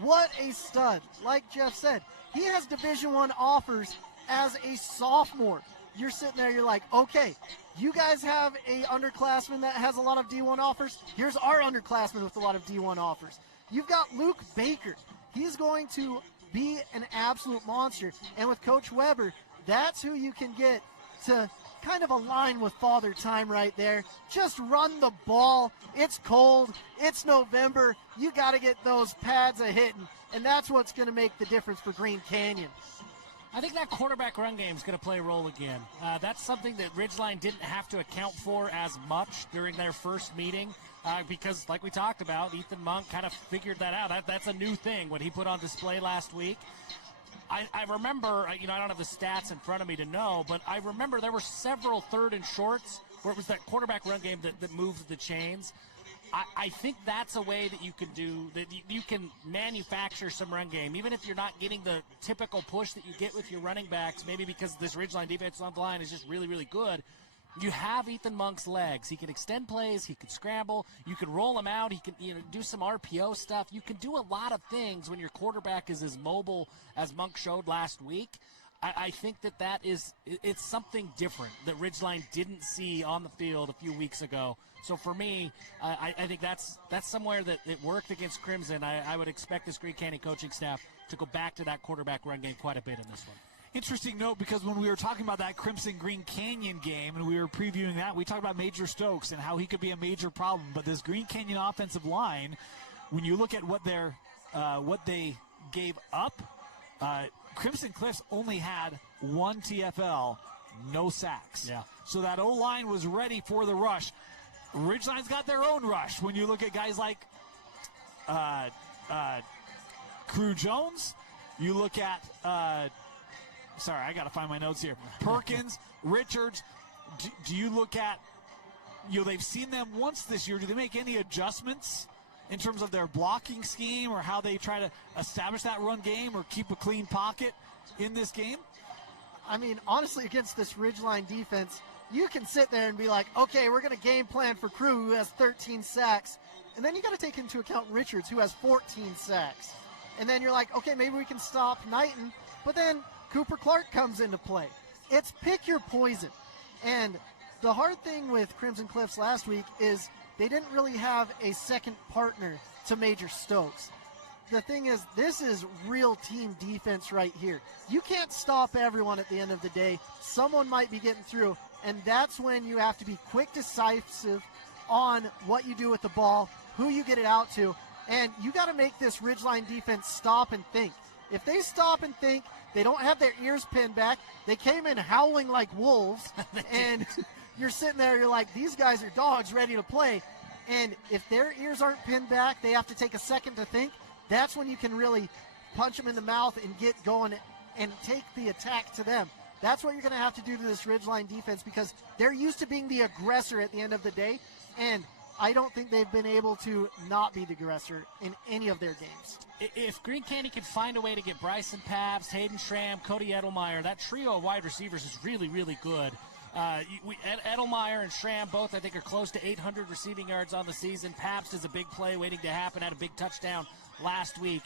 What a stud. Like Jeff said, he has Division I offers as a sophomore. You're sitting there, you're like, okay, you guys have a underclassman that has a lot of D1 offers. Here's our underclassman with a lot of D1 offers. You've got Luke Baker. He's going to be an absolute monster. And with Coach Weber, that's who you can get to kind of a line with Father Time right there. Just run the ball. It's cold. It's November. You got to get those pads a-hitting, and that's what's going to make the difference for Green Canyon. I think that quarterback run game is going to play a role again. That's something that Ridgeline didn't have to account for as much during their first meeting because, like we talked about, Ethan Monk kind of figured that out. That's a new thing, what he put on display last week. I remember, I don't have the stats in front of me to know, but I remember there were several 3rd and shorts where it was that quarterback run game that moved the chains. I think that's a way that you can do that. You can manufacture some run game, even if you're not getting the typical push that you get with your running backs. Maybe because this Ridgeline defense on the line is just really, really good. You have Ethan Monk's legs. He can extend plays. He can scramble. You can roll him out. He can do some RPO stuff. You can do a lot of things when your quarterback is as mobile as Monk showed last week. I think it's something different that Ridgeline didn't see on the field a few weeks ago. So for me, I think that's somewhere that it worked against Crimson. I would expect this Green Canyon coaching staff to go back to that quarterback run game quite a bit in this one. Interesting note, because when we were talking about that Crimson Green Canyon game and we were previewing that, we talked about Major Stokes and how he could be a major problem. But this Green Canyon offensive line, when you look at what they gave up, Crimson Cliffs only had 1 TFL, no sacks. Yeah. So that O-line was ready for the rush. Ridgeline's got their own rush. When you look at guys like Crew Jones, you look at sorry, I got to find my notes here. Perkins, Richards. Do you look at, they've seen them once this year. Do they make any adjustments in terms of their blocking scheme or how they try to establish that run game or keep a clean pocket in this game? I mean, honestly, against this Ridgeline defense, you can sit there and be like, okay, we're going to game plan for Crew, who has 13 sacks. And then you got to take into account Richards, who has 14 sacks. And then you're like, okay, maybe we can stop Knighton. But then Cooper Clark comes into play. It's pick your poison. And the hard thing with Crimson Cliffs last week is they didn't really have a second partner to Major Stokes. The thing is, this is real team defense right here. You can't stop everyone at the end of the day. Someone might be getting through, and that's when you have to be quick, decisive on what you do with the ball, who you get it out to, and you got to make this Ridgeline defense stop and think. If they stop and think, they don't have their ears pinned back. They came in howling like wolves, and you're sitting there, you're like, these guys are dogs ready to play. And if their ears aren't pinned back, they have to take a second to think. That's when you can really punch them in the mouth and get going and take the attack to them. That's what you're going to have to do to this Ridgeline defense because they're used to being the aggressor at the end of the day, and I don't think they've been able to not be the aggressor in any of their games. If Green Canyon can find a way to get Bryson Pabst, Hayden Schramm, Cody Edelmeyer, that trio of wide receivers is really, really good. Edelmeyer and Schramm both, I think, are close to 800 receiving yards on the season. Pabst is a big play waiting to happen, had a big touchdown last week.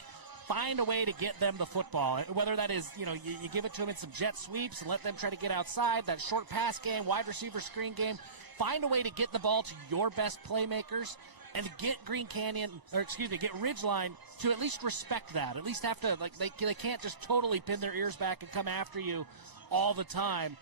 Find a way to get them the football, whether that is, you give it to them in some jet sweeps and let them try to get outside, that short pass game, wide receiver screen game. Find a way to get the ball to your best playmakers and get get Ridgeline to at least respect that. At least have to, they can't just totally pin their ears back and come after you all the time.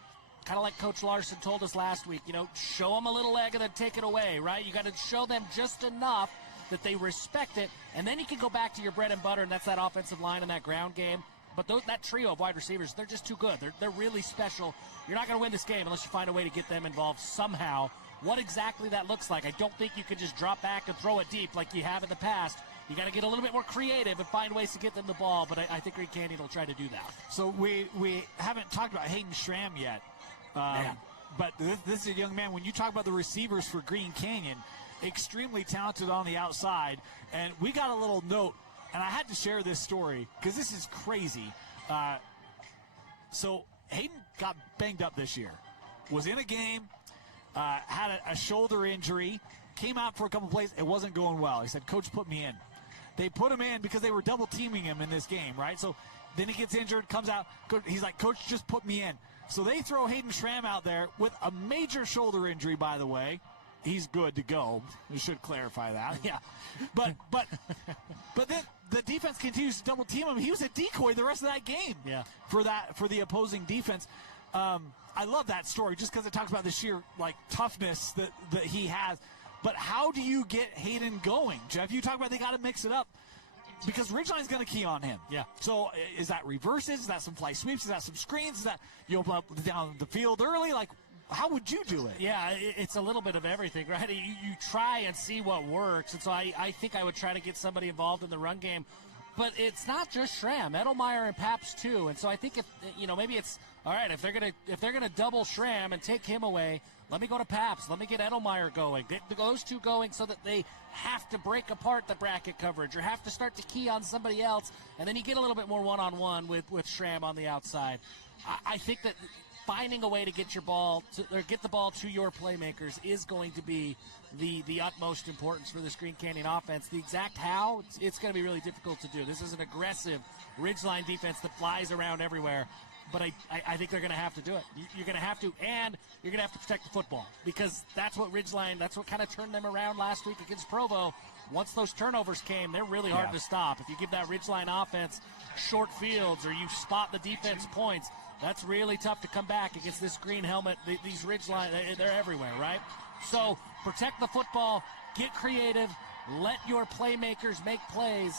Kind of like Coach Larson told us last week, show them a little leg and then take it away, right? You got to show them just enough that they respect it, and then you can go back to your bread and butter, and that's that offensive line and that ground game. But that trio of wide receivers, they're just too good. They're really special. You're not going to win this game unless you find a way to get them involved somehow. What exactly that looks like, I don't think you can just drop back and throw it deep like you have in the past. You got to get a little bit more creative and find ways to get them the ball, but I think Green Canyon will try to do that. So we haven't talked about Hayden Schramm yet. But this is a young man. When you talk about the receivers for Green Canyon, extremely talented on the outside. And we got a little note, and I had to share this story because this is crazy. So Hayden got banged up this year, was in a game, had a shoulder injury, came out for a couple plays. It wasn't going well. He said, Coach, put me in. They put him in because they were double teaming him in this game, right? So then he gets injured, comes out. He's like, Coach, just put me in. So they throw Hayden Schramm out there with a major shoulder injury, by the way. He's good to go. We should clarify that. Yeah. But then the defense continues to double team him. He was a decoy the rest of that game. Yeah. For the opposing defense. I love that story just because it talks about the sheer toughness that he has. But how do you get Hayden going, Jeff? You talk about they got to mix it up because Ridgeline's going to key on him. Yeah. So is that reverses? Is that some fly sweeps? Is that some screens? Is that you open up down the field early? How would you do it? Yeah, it's a little bit of everything, right? You try and see what works, and so I think I would try to get somebody involved in the run game. But it's not just Schramm, Edelmeyer and Paps too. And so I think maybe it's all right if they're gonna double Schramm and take him away. Let me go to Paps. Let me get Edelmeyer going. Get those two going so that they have to break apart the bracket coverage or have to start to key on somebody else, and then you get a little bit more one-on-one with Schramm on the outside. I think that finding a way to get the ball to your playmakers is going to be the utmost importance for this Green Canyon offense. The exact how, it's going to be really difficult to do. This is an aggressive Ridgeline defense that flies around everywhere, but I think they're going to have to do it. You're going to have to, and you're going to have to protect the football because that's what kind of turned them around last week against Provo. Once those turnovers came, they're really hard to stop. If you give that Ridgeline offense short fields or you spot the defense points, that's really tough to come back against this green helmet. These Ridgeline, they're everywhere, right? So protect the football, get creative, let your playmakers make plays.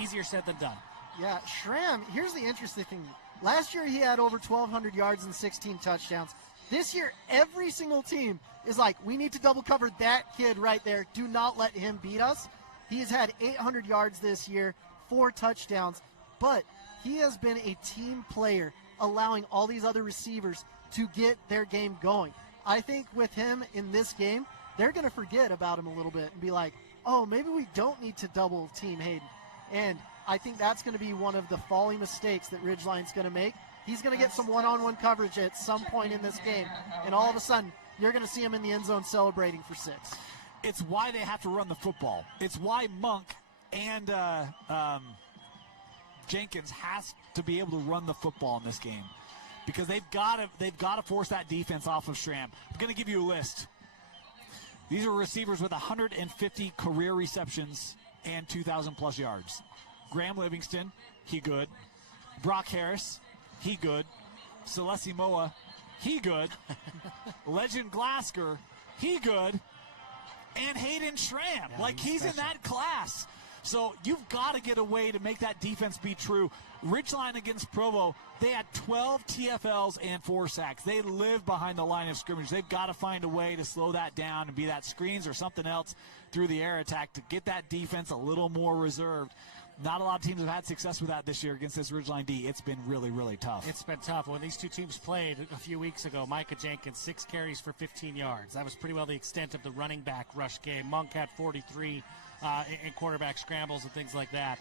Easier said than done. Yeah, Schramm, here's the interesting thing. Last year he had over 1,200 yards and 16 touchdowns. This year, every single team is like, we need to double cover that kid right there. Do not let him beat us. He has had 800 yards this year, 4 touchdowns, but he has been a team player, allowing all these other receivers to get their game going. I think with him in this game, they're going to forget about him a little bit and be like, oh, maybe we don't need to double team Hayden. And I think that's going to be one of the folly mistakes that Ridgeline's going to make. He's going to get some one-on-one coverage at some point in this game, and all of a sudden, you're going to see him in the end zone celebrating for 6. It's why they have to run the football. It's why Monk and Jenkins has to be able to run the football in this game because they've got to force that defense off of Schramm. I'm going to give you a list. These are receivers with 150 career receptions and 2,000-plus yards. Graham Livingston, he good. Brock Harris, he good. Celeste Moa, he good. Legend Glasker, he good. And Hayden Schramm, he's in that class. So you've got to get a way to make that defense be true. Ridgeline against Provo, they had 12 TFLs and 4 sacks. They live behind the line of scrimmage. They've got to find a way to slow that down and be that screens or something else through the air attack to get that defense a little more reserved. Not a lot of teams have had success with that this year against this Ridgeline D. It's been really, really tough. It's been tough. When these two teams played a few weeks ago, Micah Jenkins, 6 carries for 15 yards. That was pretty well the extent of the running back rush game. Monk had 43 in quarterback scrambles and things like that.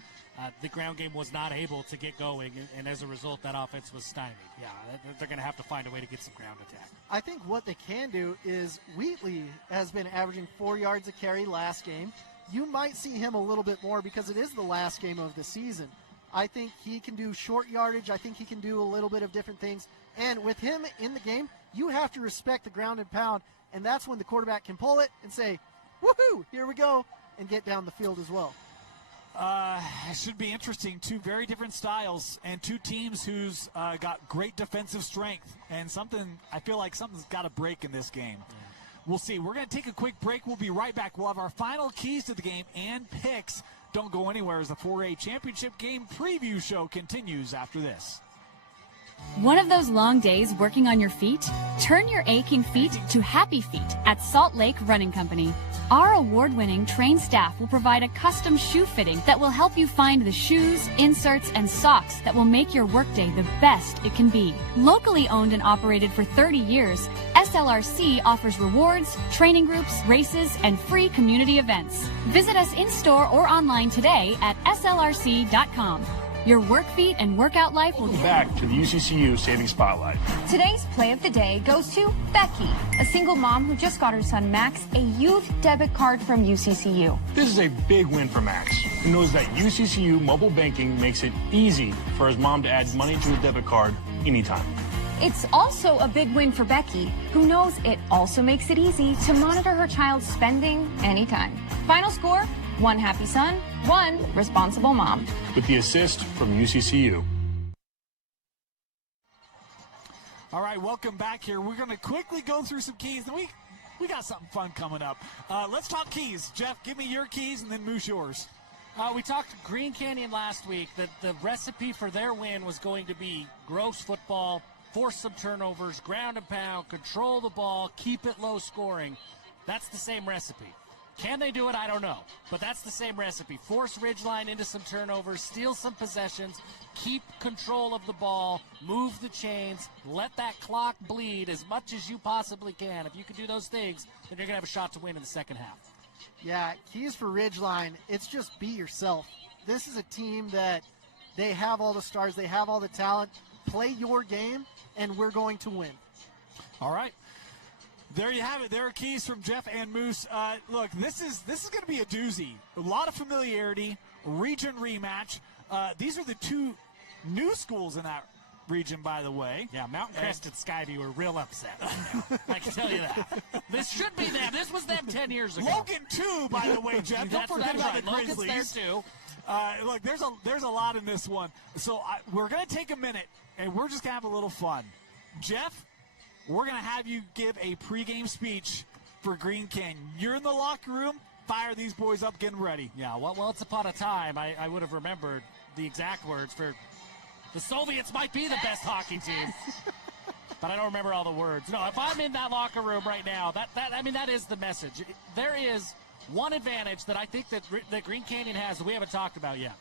The ground game was not able to get going, and as a result, that offense was stymied. Yeah, they're going to have to find a way to get some ground attack. I think what they can do is Wheatley has been averaging 4 yards a carry last game. You might see him a little bit more because it is the last game of the season. I think he can do short yardage. I think he can do a little bit of different things. And with him in the game, you have to respect the ground and pound, and that's when the quarterback can pull it and say, woohoo, here we go, and get down the field as well. It should be interesting. 2 very different styles and 2 teams who's got great defensive strength. And I feel like something's got to break in this game. Yeah. We'll see. We're going to take a quick break. We'll be right back. We'll have our final keys to the game and picks. Don't go anywhere as the 4A championship game preview show continues after this. One of those long days working on your feet? Turn your aching feet to happy feet at Salt Lake Running Company. Our award-winning trained staff will provide a custom shoe fitting that will help you find the shoes, inserts, and socks that will make your workday the best it can be. Locally owned and operated for 30 years, SLRC offers rewards, training groups, races, and free community events. Visit us in-store or online today at slrc.com. Your work feet and workout life will Welcome back to the UCCU Savings Spotlight. Today's play of the day goes to Becky, a single mom who just got her son Max a youth debit card from UCCU. This is a big win for Max, who knows that UCCU mobile banking makes it easy for his mom to add money to a debit card anytime. It's also a big win for Becky, who knows it also makes it easy to monitor her child's spending anytime. Final score, 1 happy son, 1 responsible mom. With the assist from UCCU. All right, welcome back here. We're going to quickly go through some keys. And we got something fun coming up. Let's talk keys. Jeff, give me your keys and then Moose yours. We talked Green Canyon last week that the recipe for their win was going to be gross football, force some turnovers, ground and pound, control the ball, keep it low scoring. That's the same recipe. Can they do it? I don't know. But that's the same recipe. Force Ridgeline into some turnovers, steal some possessions, keep control of the ball, move the chains, let that clock bleed as much as you possibly can. If you can do those things, then you're going to have a shot to win in the second half. Yeah, keys for Ridgeline, it's just be yourself. This is a team that they have all the stars, they have all the talent. Play your game, and we're going to win. All right. There you have it. There are keys from Jeff and Moose. Look, this is going to be a doozy. A lot of familiarity, region rematch. These are the two new schools in that region, by the way. Yeah, Mountain Crest and Skyview were real upset. I can tell you that. This should be them. This was them 10 years ago. Logan, too, by the way, Jeff. Don't forget about the Grizzlies. Logan's there, too. Look, there's a lot in this one. So we're going to take a minute, and we're just going to have a little fun. Jeff, we're going to have you give a pregame speech for Green Canyon. You're in the locker room. Fire these boys up, getting ready. Yeah, well, once upon a time, I would have remembered the exact words for the Soviets might be the best hockey team. But I don't remember all the words. No, if I'm in that locker room right now, that is the message. There is one advantage that I think that Green Canyon has that we haven't talked about yet.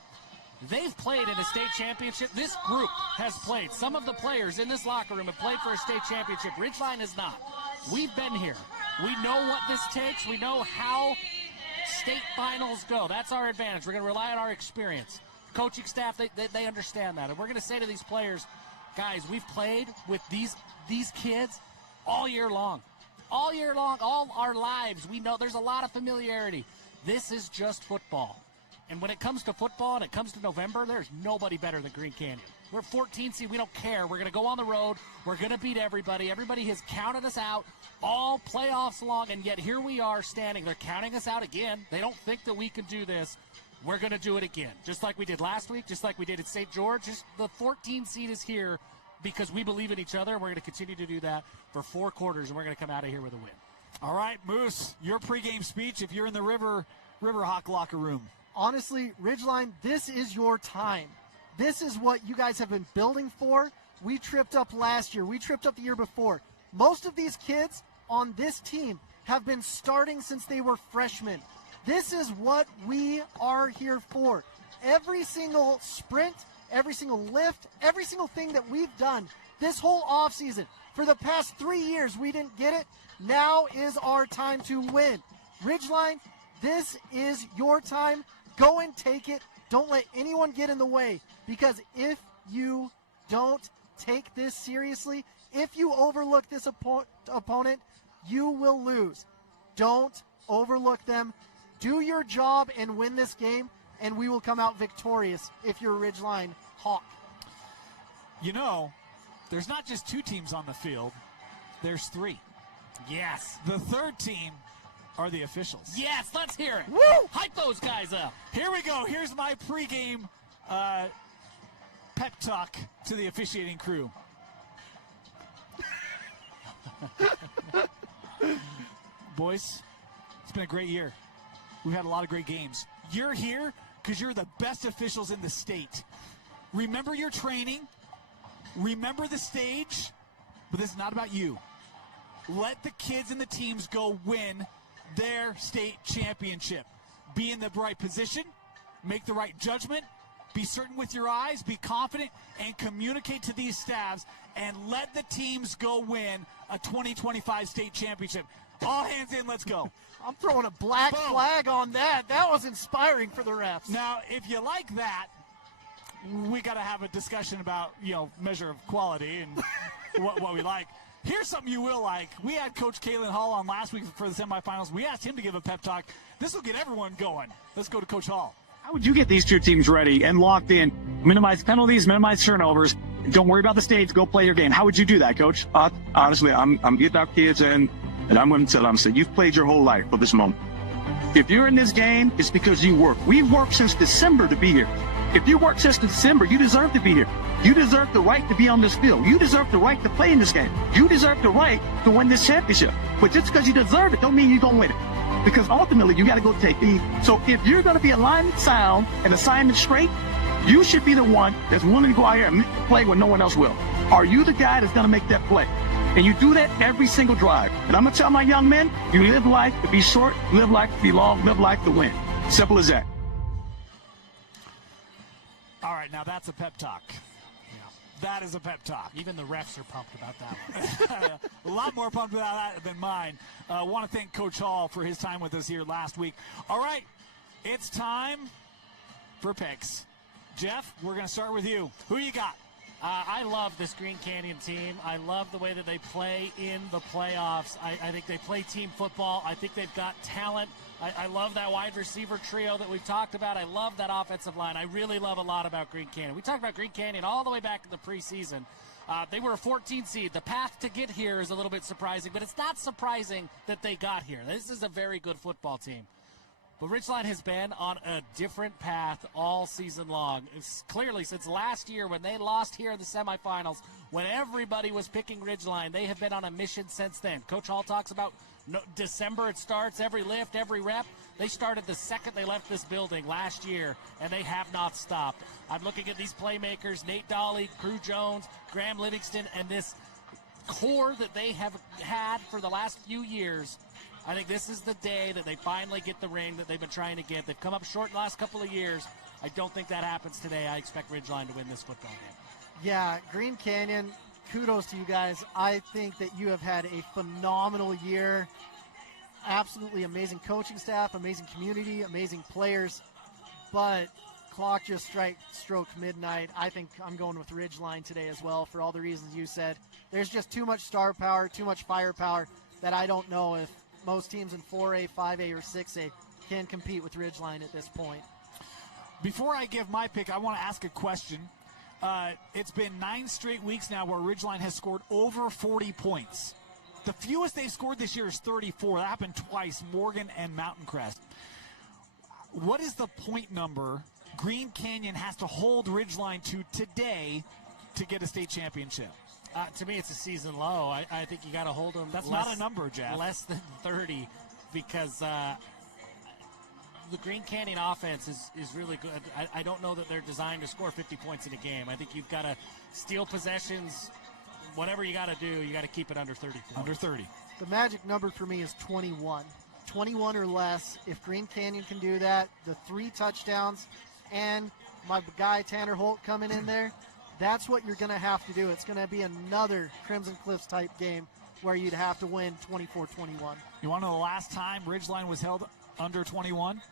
They've played in a state championship. This group has played. Some of the players in this locker room have played for a state championship. Ridgeline has not. We've been here. We know what this takes. We know how state finals go. That's our advantage. We're going to rely on our experience. Coaching staff, they understand that. And we're going to say to these players, guys, we've played with these kids all year long. All year long, all our lives. We know there's a lot of familiarity. This is just football. And when it comes to football and it comes to November, there's nobody better than Green Canyon. We're 14 seed. We don't care. We're going to go on the road. We're going to beat everybody. Everybody has counted us out all playoffs long, and yet here we are standing. They're counting us out again. They don't think that we can do this. We're going to do it again, just like we did last week, just like we did at St. George. The 14 seed is here because we believe in each other, and we're going to continue to do that for 4 quarters, and we're going to come out of here with a win. All right, Moose, your pregame speech if you're in the Riverhawk locker room. Honestly, Ridgeline, this is your time. This is what you guys have been building for. We tripped up last year. We tripped up the year before. Most of these kids on this team have been starting since they were freshmen. This is what we are here for. Every single sprint, every single lift, every single thing that we've done this whole offseason, for the past 3 years, we didn't get it. Now is our time to win. Ridgeline, this is your time. Go and take it. Don't let anyone get in the way, because if you don't take this seriously, if you overlook this opponent, you will lose. Don't overlook them. Do your job and win this game, and we will come out victorious if you're a Ridgeline Hawk. You know, there's not just 2 teams on the field. There's 3. Yes. The third team are the officials. Yes, let's hear it. Woo! Hype those guys up. Here we go. Here's my pregame pep talk to the officiating crew. Boys, it's been a great year. We've had a lot of great games. You're here because you're the best officials in the state. Remember your training. Remember the stage. But this is not about you. Let the kids and the teams go win their state championship. Be in the right position. Make the right judgment. Be certain with your eyes. Be confident. And communicate to these staffs. And let the teams go win a 2025 state championship. All hands in, let's go. I'm throwing a black flag on that. That was inspiring for the refs. Now, if you like that, we got to have a discussion about, measure of quality and what we like. Here's something you will like. We had Coach Kalen Hall on last week for the semifinals. We asked him to give a pep talk. This will get everyone going. Let's go to Coach Hall. How would you get these 2 teams ready and locked in? Minimize penalties, minimize turnovers. Don't worry about the stage. Go play your game. How would you do that, Coach? Honestly, I'm getting our kids in, and I'm going to tell them, you've played your whole life for this moment. If you're in this game, it's because you work. We've worked since December to be here. If you worked since December, you deserve to be here. You deserve the right to be on this field. You deserve the right to play in this game. You deserve the right to win this championship. But just because you deserve it don't mean you're going to win it. Because ultimately, you got to go take the. So if you're going to be alignment sound and assignment straight, you should be the one that's willing to go out here and play when no one else will. Are you the guy that's going to make that play? And you do that every single drive. And I'm going to tell my young men, you live life to be short, live life to be long, live life to win. Simple as that. All right, now that's a pep talk. That is a pep talk. Even the refs are pumped about that one. A lot more pumped about that than mine. I want to thank Coach Hall for his time with us here last week. All right, it's time for picks. Jeff, we're going to start with you. Who you got? I love this Green Canyon team. I love the way that they play in the playoffs. I think they play team football. I think they've got talent. I love that wide receiver trio that we've talked about. I love that offensive line. I really love a lot about Green Canyon. We talked about Green Canyon all the way back in the preseason. They were a 14 seed. The path to get here is a little bit surprising, but it's not surprising that they got here. This is a very good football team. But Ridgeline has been on a different path all season long. It's clearly since last year when they lost here in the semifinals, when everybody was picking Ridgeline, they have been on a mission since then. Coach Hall talks about December it starts, every lift, every rep. They started the second they left this building last year, and they have not stopped. I'm looking at these playmakers, Nate Dolly, Crew Jones, Graham Livingston, and this core that they have had for the last few years. I think this is the day that they finally get the ring that they've been trying to get. They've come up short in the last couple of years. I don't think that happens today. I expect Ridgeline to win this football game. Yeah, Green Canyon, kudos to you guys. I think that you have had a phenomenal year. Absolutely amazing coaching staff, amazing community, amazing players. But clock just stroked midnight. I think I'm going with Ridgeline today as well for all the reasons you said. There's just too much star power, too much firepower that I don't know if most teams in 4A, 5A, or 6A can compete with Ridgeline at this point. Before I give my pick, I want to ask a question. It's been 9 straight weeks now where Ridgeline has scored over 40 points. The fewest they've scored this year is 34. That happened twice, Morgan and Mountain Crest. What is the point number Green Canyon has to hold Ridgeline to today to get a state championship? To me, it's a season low. I think you got to hold them. That's not a number, Jeff. Less than 30, because the Green Canyon offense is really good. I don't know that they're designed to score 50 points in a game. I think you've got to steal possessions. Whatever you got to do, you got to keep it under 30 points. Under 30. The magic number for me is 21. 21 or less. If Green Canyon can do that, the 3 touchdowns, and my guy Tanner Holt coming in there, that's what you're going to have to do. It's going to be another Crimson Cliffs type game where you'd have to win 24-21. You want to know the last time Ridgeline was held under 21?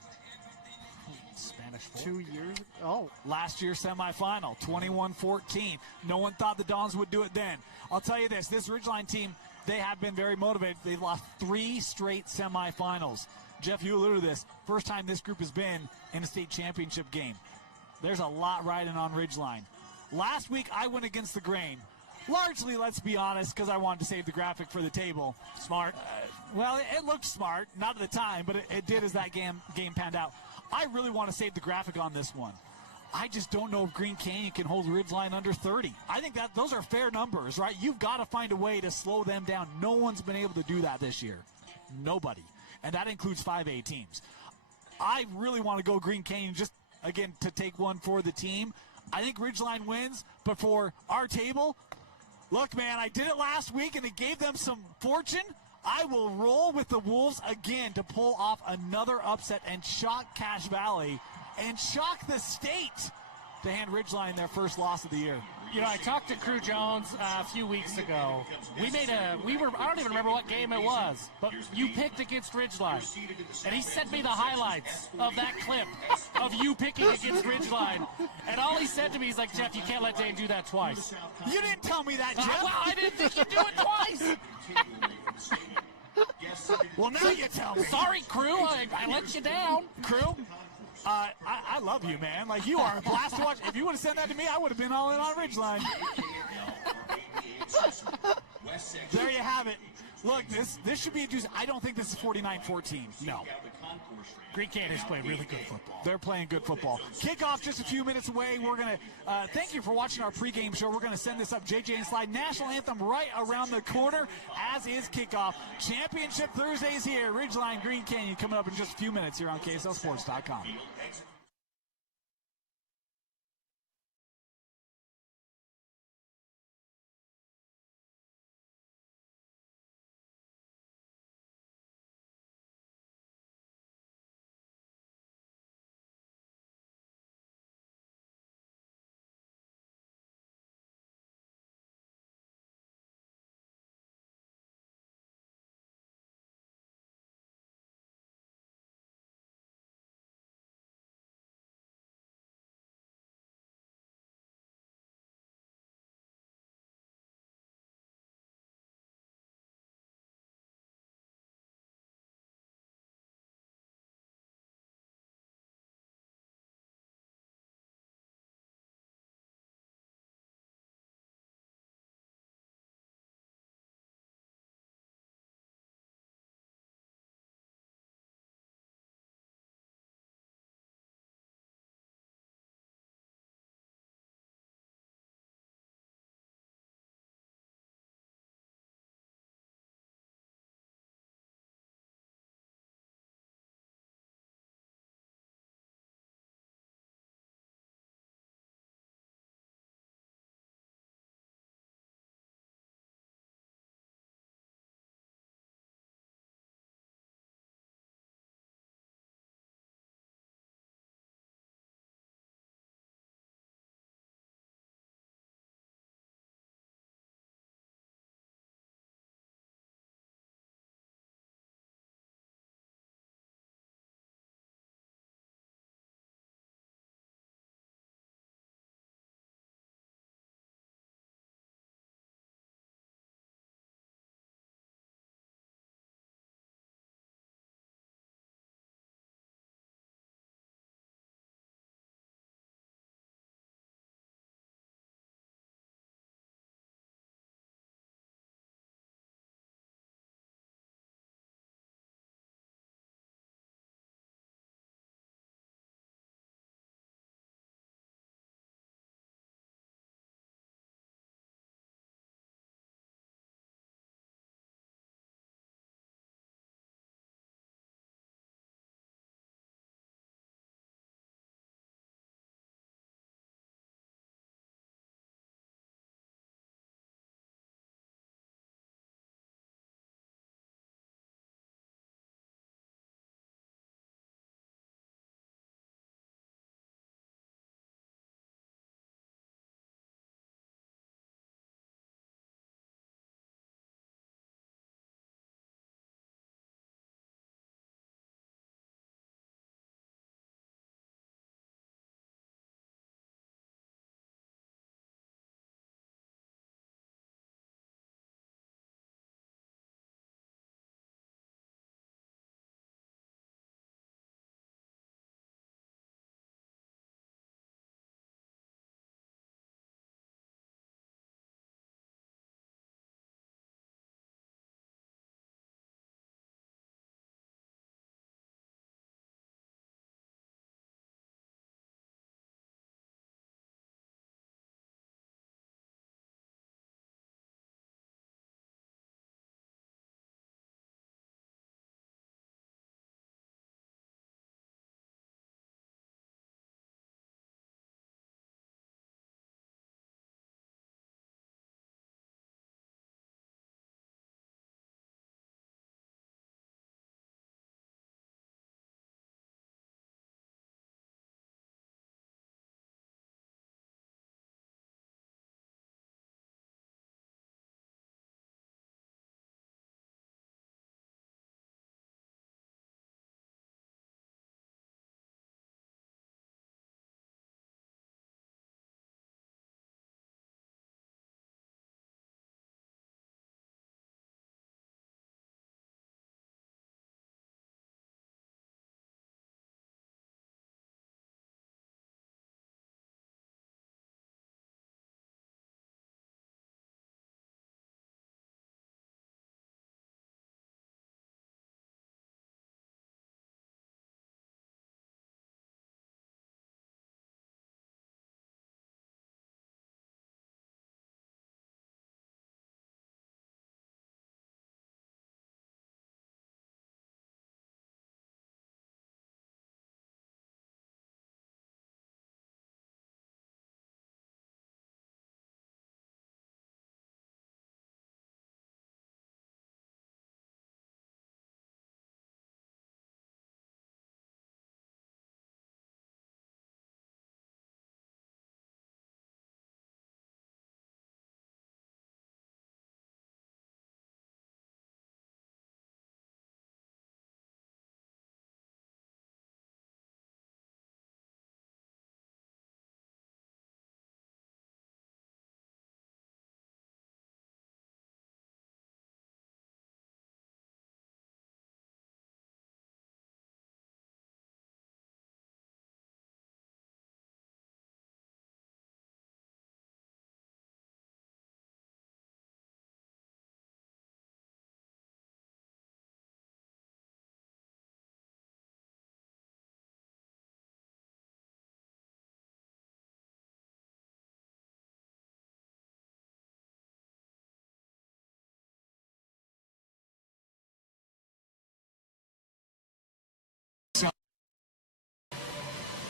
Spanish 2 years. Oh. Last year's semifinal, 21-14. No one thought the Dons would do it then. I'll tell you this Ridgeline team, they have been very motivated. They've lost 3 straight semifinals. Jeff, you alluded to this. First time this group has been in a state championship game. There's a lot riding on Ridgeline. Last week, I went against the grain. Largely, let's be honest, because I wanted to save the graphic for the table. Smart. Well, it looked smart. Not at the time, but it did as that game panned out. I really want to save the graphic on this one. I just don't know if Green Canyon can hold Ridgeline under 30. I think that those are fair numbers, right? You've got to find a way to slow them down. No one's been able to do that this year. Nobody. And that includes 5A teams. I really want to go Green Canyon just, again, to take one for the team. I think Ridgeline wins, but for our table, look, man, I did it last week, and it gave them some fortune. I will roll with the Wolves again to pull off another upset and shock Cache Valley and shock the state to hand Ridgeline their first loss of the year. You know, I talked to Crew Jones a few weeks ago. I don't even remember what game it was, but you picked against Ridgeline. And he sent me the highlights of that clip of you picking against Ridgeline. And all he said to me is like, Jeff, you can't let Dane do that twice. You didn't tell me that, Jeff. Well, I didn't think you'd do it twice. Well, now you tell me. Sorry, Crew. I let you down. Crew? I love you, man. Like, you are a blast to watch. If you would have sent that to me, I would have been all in on Ridgeline. There you have it. Look, this should be a juice. I don't think this is 49-14. No. Green Canyon's playing really good football. They're playing good football. Kickoff just a few minutes away. We're going to thank you for watching our pregame show. We're going to send this up. JJ and Slide. National anthem right around the corner, as is kickoff. Championship Thursdays here. Ridgeline, Green Canyon coming up in just a few minutes here on KSLSports.com.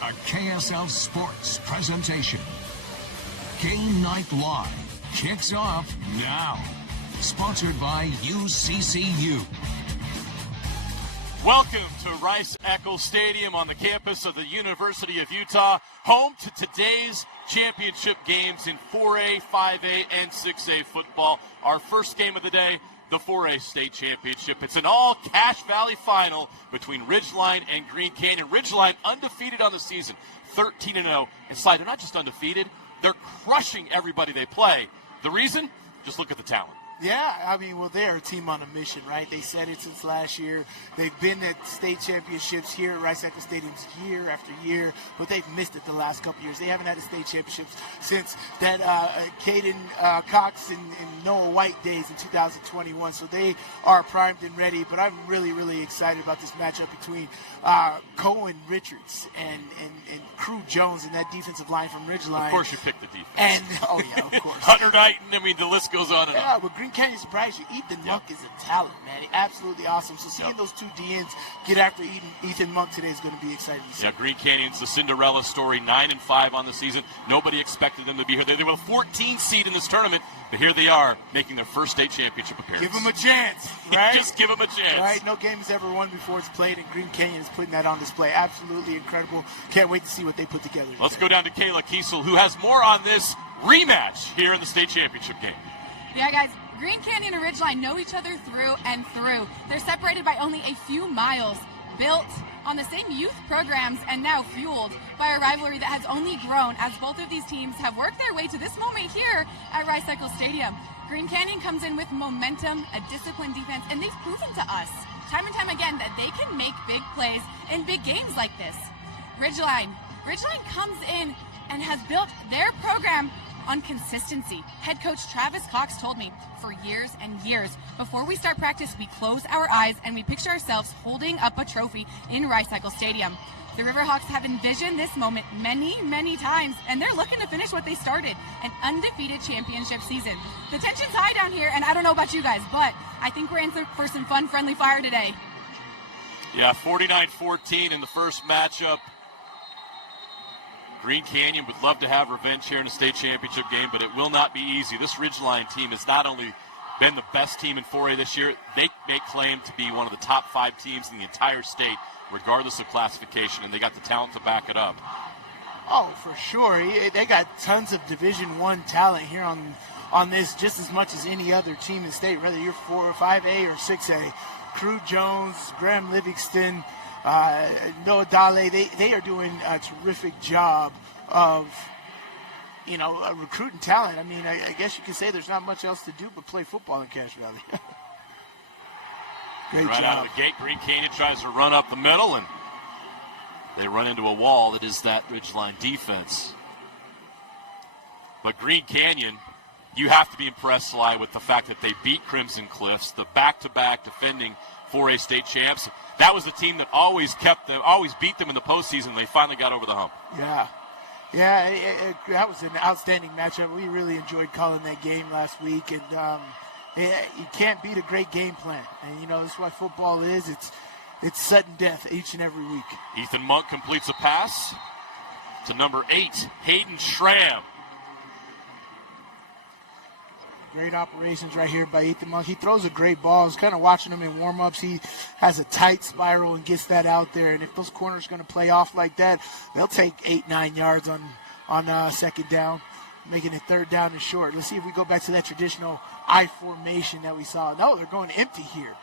A KSL Sports presentation. Game Night Live kicks off now. Sponsored by UCCU. Welcome to Rice-Eccles Stadium on the campus of the University of Utah, home to today's championship games in 4A, 5A, and 6A football. Our first game of the day, the 4A state championship. It's an all-Cache Valley final between Ridgeline and Green Canyon. Ridgeline undefeated on the season, 13-0. And Sly, they're not just undefeated, they're crushing everybody they play. The reason? Just look at the talent. Yeah, I mean, well, they're a team on a mission, right? They said it since last year. They've been at state championships here at Rice-Eccles Stadiums year after year, but they've missed it the last couple years. They haven't had a state championships since that Caden Cox and Noah White days in 2021. So they are primed and ready, but I'm really, really excited about this matchup between Cohen Richards and Crew Jones and that defensive line from Ridgeline. Of course you picked the defense. And, oh, yeah, of course. Hunter Knight, I mean, the list goes on and on. Yeah, but Green Canyon surprised you. Ethan Monk is a talent, man. Absolutely awesome. So seeing those two DNs get after Ethan Monk today is going to be exciting to see. Yeah, Green Canyon's the Cinderella story, 9-5 on the season. Nobody expected them to be here. They were a 14 seed in this tournament, but here they are making their first state championship appearance. Give them a chance, right? Just give them a chance. Right? No game is ever won before it's played, and Green Canyon is putting that on display. Absolutely incredible. Can't wait to see what they put together. Let's go down to Kayla Kiesel, who has more on this rematch here in the state championship game. Yeah, guys, Green Canyon and Ridgeline know each other through and through. They're separated by only a few miles, built on the same youth programs, and now fueled by a rivalry that has only grown as both of these teams have worked their way to this moment here at Rice-Eccles Stadium. Green Canyon comes in with momentum, a disciplined defense, and they've proven to us time and time again that they can make big plays in big games like this. Ridgeline comes in and has built their program on consistency. Head coach Travis Cox told me for years and years, before we start practice, we close our eyes and we picture ourselves holding up a trophy in Rice-Eccles Stadium. The Riverhawks have envisioned this moment many, many times, and they're looking to finish what they started, an undefeated championship season. The tension's high down here, and I don't know about you guys, but I think we're in for some fun, friendly fire today. Yeah, 49-14 in the first matchup. Green Canyon would love to have revenge here in a state championship game, but it will not be easy. This Ridgeline team has not only been the best team in 4A this year, they make claim to be one of the top 5 teams in the entire state, regardless of classification, and they got the talent to back it up. Oh, for sure. They got tons of Division I talent here on this, just as much as any other team in the state, whether you're 4 or 5A or 6A. Crew Jones, Graham Livingston, Noah Dale, they are doing a terrific job of, recruiting talent. I mean, I guess you could say there's not much else to do but play football in Cache Valley. Great right job. Out of the gate, Green Canyon tries to run up the middle, and they run into a wall that is that Ridgeline defense. But Green Canyon, you have to be impressed, Sly, with the fact that they beat Crimson Cliffs, the back-to-back defending 4A state champs. That was the team that always beat them in the postseason. They finally got over the hump. Yeah, that was an outstanding matchup. We really enjoyed calling that game last week, and you can't beat a great game plan. And that's what football is. It's sudden death each and every week. Ethan Monk completes a pass to number 8, Hayden Schramm. Great operations right here by Ethan Monk. He throws a great ball. I was kind of watching him in warm-ups. He has a tight spiral and gets that out there. And if those corners are going to play off like that, they'll take 8-9 yards on second down, making it third down and short. Let's see if we go back to that traditional I formation that we saw. No, they're going empty here.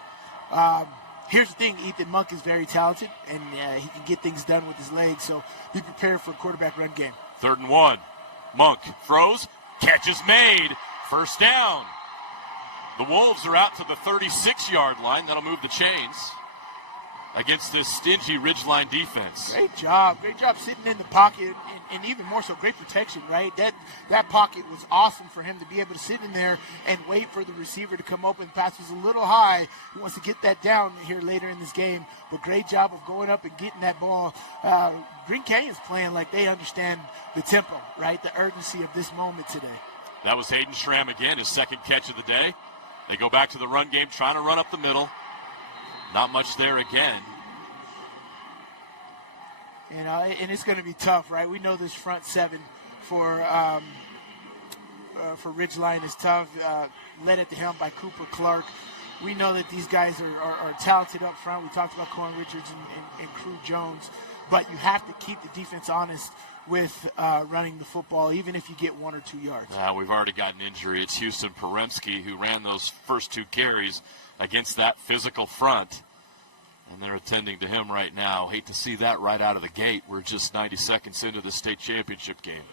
Here's the thing. Ethan Monk is very talented, and he can get things done with his legs. So be prepared for a quarterback run game. 3rd and 1. Monk throws. Catch is made. First down. The Wolves are out to the 36-yard line. That'll move the chains against this stingy Ridgeline defense. Great job sitting in the pocket, and even more so, great protection, right? That pocket was awesome for him to be able to sit in there and wait for the receiver to come open. The pass was a little high. He wants to get that down here later in this game, but great job of going up and getting that ball. Green Canyon's playing like they understand the tempo, right? The urgency of this moment today. That was Hayden Schramm again, his second catch of the day. They go back to the run game, trying to run up the middle. Not much there again. You know, and it's going to be tough, right? We know this front seven for Ridgeline is tough, led at the helm by Cooper Clark. We know that these guys are talented up front. We talked about Cohen Richards and Crew Jones, but you have to keep the defense honest with running the football, even if you get 1 or 2 yards. We've already got an injury. It's Houston Poremski who ran those first 2 carries against that physical front, and they're attending to him right now. Hate to see that right out of the gate. We're just 90 seconds into the state championship game.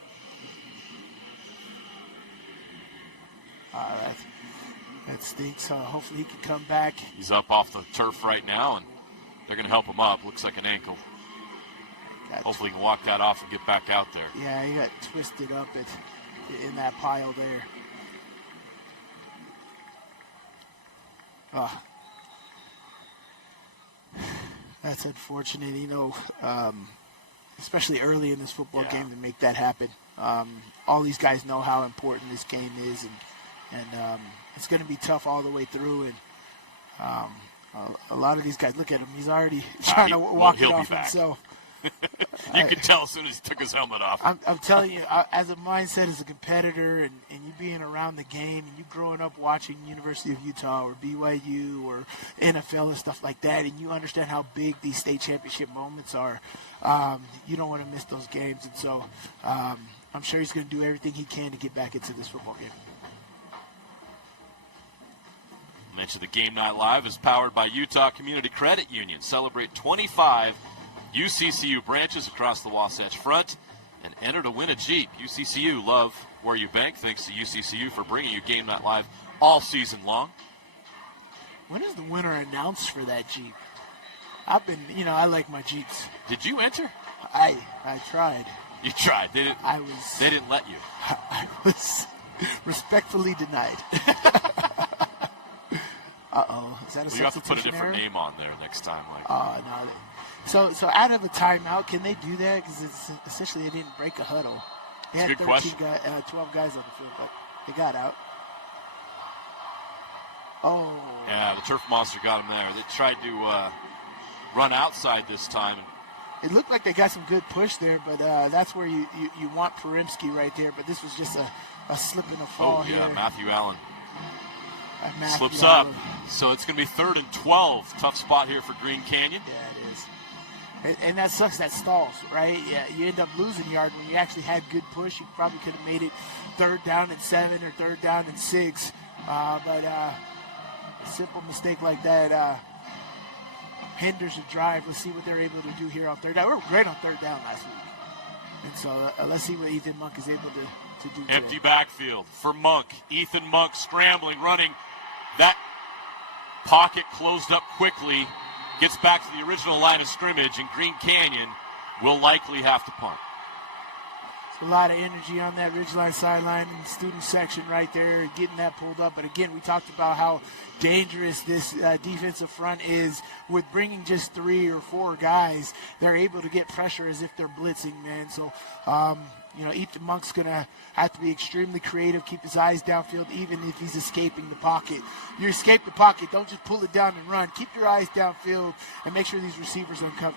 That stinks. Hopefully he can come back. He's up off the turf right now, and they're going to help him up. Looks like an ankle. Hopefully he can walk that off and get back out there. Yeah, he got twisted up in that pile there. That's unfortunate, you know, especially early in this football game to make that happen. All these guys know how important this game is, and it's going to be tough all the way through. And a lot of these guys, look at him, he's already trying to walk it off himself. You can tell as soon as he took his helmet off. I'm telling you, as a mindset as a competitor and you being around the game and you growing up watching University of Utah or BYU or NFL and stuff like that, and you understand how big these state championship moments are, you don't want to miss those games. And so I'm sure he's going to do everything he can to get back into this football game. Mention the Game Night Live is powered by Utah Community Credit Union. Celebrate 25 UCCU branches across the Wasatch Front and enter to win a Jeep. UCCU, love where you bank. Thanks to UCCU for bringing you Game Night Live all season long. When is the winner announced for that Jeep? I've been, you know, I like my Jeeps. Did you enter? I tried. You tried. They didn't let you. I was respectfully denied. Uh-oh. Is that a you have to put a substitution different error? name on there next time. No. So out of a timeout, can they do that? Because it's essentially they didn't break a huddle. They had 12 guys on the field, but they got out. Oh. Yeah, the turf monster got him there. They tried to run outside this time. It looked like they got some good push there, but that's where you want Poremski right there. But this was just a slip and a fall here. Matthew Allen. Slips Allen. up. So it's going to be 3rd and 12. Tough spot here for Green Canyon. Yeah, it is. And that sucks, that stalls, right? Yeah, you end up losing yard when you actually had good push. You probably could have made it 3rd down and 7 or 3rd down and 6. But a simple mistake like that hinders the drive. Let's see what they're able to do here on 3rd down. We were great on 3rd down last week. And so let's see what Ethan Monk is able to do. Empty backfield for Monk. Ethan Monk scrambling, running. That pocket closed up quickly. Gets back to the original line of scrimmage, and Green Canyon will likely have to punt. A lot of energy on that Ridgeline sideline and student section right there, getting that pulled up. But again, we talked about how dangerous this defensive front is with bringing just 3 or 4 guys. They're able to get pressure as if they're blitzing, man. So, Ethan Monk's going to have to be extremely creative, keep his eyes downfield, even if he's escaping the pocket. You escape the pocket, don't just pull it down and run. Keep your eyes downfield and make sure these receivers uncover.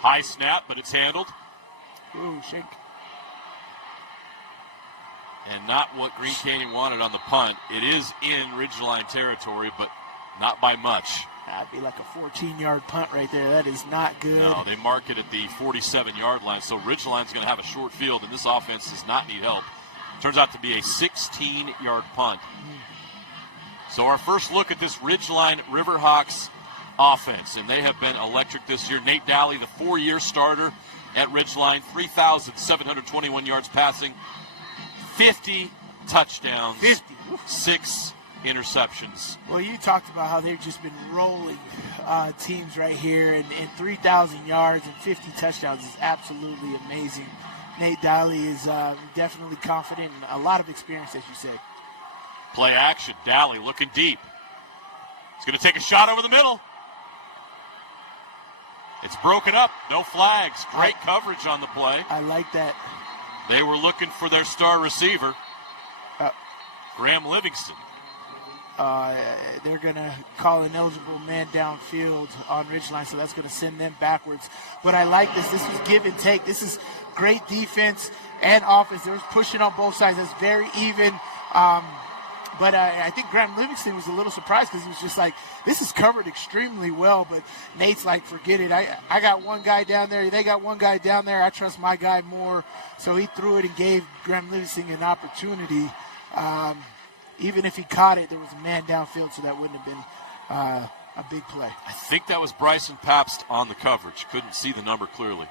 High snap, but it's handled. Ooh, shake. And not what Green Canyon wanted on the punt. It is in Ridgeline territory, but not by much. That'd be like a 14-yard punt right there. That is not good. No, they mark it at the 47-yard line. So Ridgeline's going to have a short field, and this offense does not need help. Turns out to be a 16-yard punt. So our first look at this Ridgeline Riverhawks offense, and they have been electric this year. Nate Daly, the 4-year starter at Ridgeline, 3,721 yards passing, 50 touchdowns, 6 interceptions. Well, you talked about how they've just been rolling teams right here, and 3,000 yards and 50 touchdowns is absolutely amazing. Nate Daly is definitely confident and a lot of experience, as you said. Play action. Daly looking deep. He's going to take a shot over the middle. It's broken up. No flags. Great coverage on the play. I like that. They were looking for their star receiver, Graham Livingston. they're going to call an eligible man downfield on Ridgeline, so that's going to send them backwards. But I like this. This was give and take. This is great defense and offense. There was pushing on both sides. That's very even. But I think Graham Livingston was a little surprised because he was just like, this is covered extremely well. But Nate's like, forget it. I got one guy down there. They got one guy down there. I trust my guy more. So he threw it and gave Graham Livingston an opportunity. Even if he caught it, there was a man downfield, so that wouldn't have been a big play. I think that was Bryson Pabst on the coverage. Couldn't see the number clearly.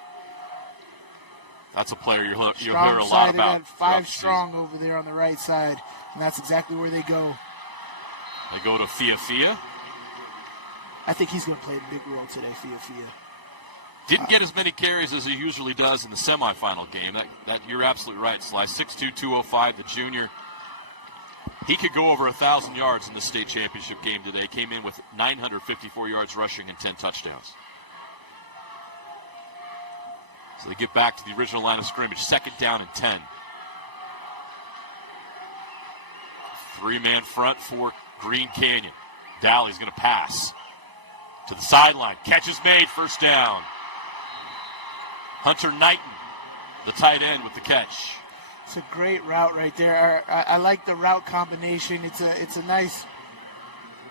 That's a player you'll hear a lot about. Five strong over there on the right side, and that's exactly where they go. They go to Fia. I think he's going to play a big role today, Fia. Didn't get as many carries as he usually does in the semifinal game. That you're absolutely right, Sly. 6'2", 205, the junior. He could go over 1,000 yards in the state championship game today. Came in with 954 yards rushing and 10 touchdowns. So they get back to the original line of scrimmage. 2nd down and 10. 3-man front for Green Canyon. Dowley's going to pass to the sideline. Catch is made. 1st down. Hunter Knighton, the tight end, with the catch. It's a great route right there. I like the route combination. It's a nice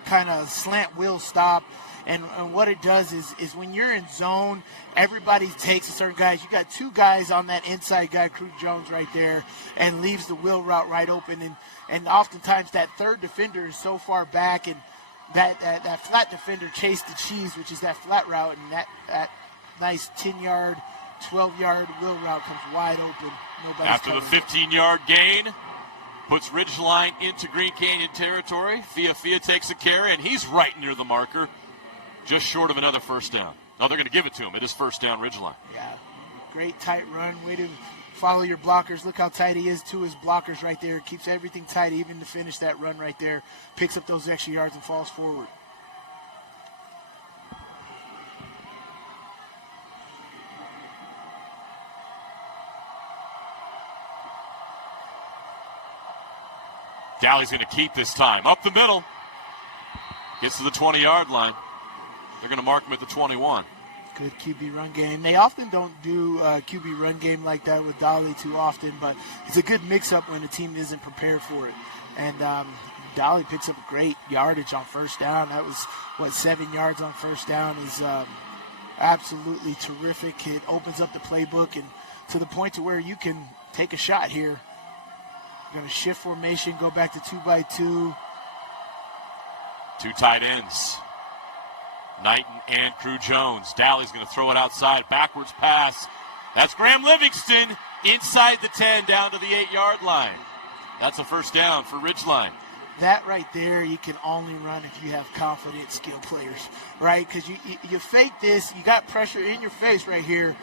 kind of slant wheel stop. And what it does is when you're in zone, everybody takes a certain guys. You got 2 guys on that inside guy, Crew Jones, right there, and leaves the wheel route right open. And oftentimes that 3rd defender is so far back, and that flat defender chased the cheese, which is that flat route, and that nice 10-yard, 12-yard wheel route comes wide open. Nobody's After the 15-yard gain, puts Ridgeline into Green Canyon territory. Fia takes a carry, and he's right near the marker, just short of another 1st down. No, they're going to give it to him. It is 1st down, Ridgeline. Yeah, great tight run. Way to follow your blockers. Look how tight he is to his blockers right there. Keeps everything tight, even to finish that run right there. Picks up those extra yards and falls forward. Dowley's going to keep this time. Up the middle. Gets to the 20-yard line. They're going to mark him at the 21. Good QB run game. They often don't do QB run game like that with Dowley too often, but it's a good mix-up when the team isn't prepared for it. And Dowley picks up great yardage on 1st down. That was, 7 yards on 1st down is absolutely terrific. It opens up the playbook and to the point to where you can take a shot here. You're going to shift formation, go back to 2-by-2. 2 tight ends. Knighton and Crew Jones. Dowley's going to throw it outside. Backwards pass. That's Graham Livingston inside the 10 down to the 8-yard line. That's a 1st down for Ridgeline. That right there you can only run if you have confident, skilled players, right? Because you fake this, you got pressure in your face right here,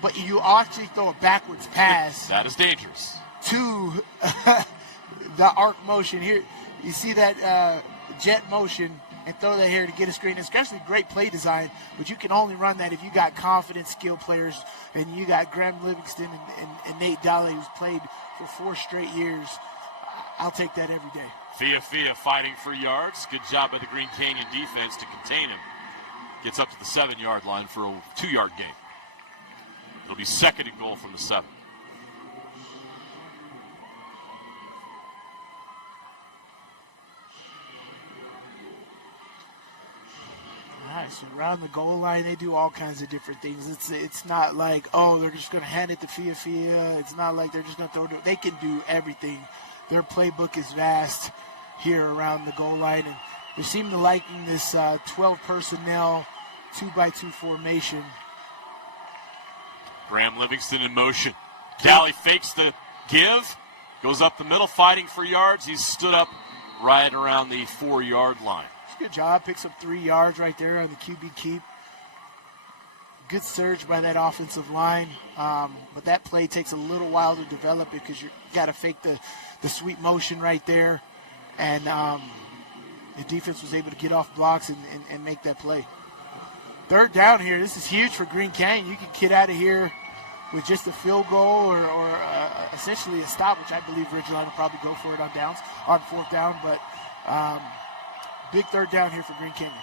but you actually throw a backwards pass. That is dangerous. To the arc motion here. You see that jet motion and throw that here to get a screen. Especially great play design, but you can only run that if you got confident, skilled players, and you got Graham Livingston and Nate Dowley, who's played for 4 straight years. I'll take that every day. Fia fighting for yards. Good job by the Green Canyon defense to contain him. Gets up to the 7-yard line for a 2-yard gain. It'll be 2nd and goal from the 7. Nice. Around the goal line, they do all kinds of different things. It's not like, oh, they're just going to hand it to Fia. It's not like they're just going to throw it. They can do everything. Their playbook is vast here around the goal line. And they seem to liking this 12 personnel, 2-by-2 formation. Graham Livingston in motion. Dowley fakes the give, goes up the middle, fighting for yards. He's stood up right around the 4-yard line. Good job. Picks up 3 yards right there on the QB keep. Good surge by that offensive line. But that play takes a little while to develop because you got to fake the sweep motion right there. And the defense was able to get off blocks and make that play. 3rd down here. This is huge for Green Canyon. You can get out of here with just a field goal or essentially a stop, which I believe Ridgeline will probably go for it on 4th down. But Big third down here for Green Canyon.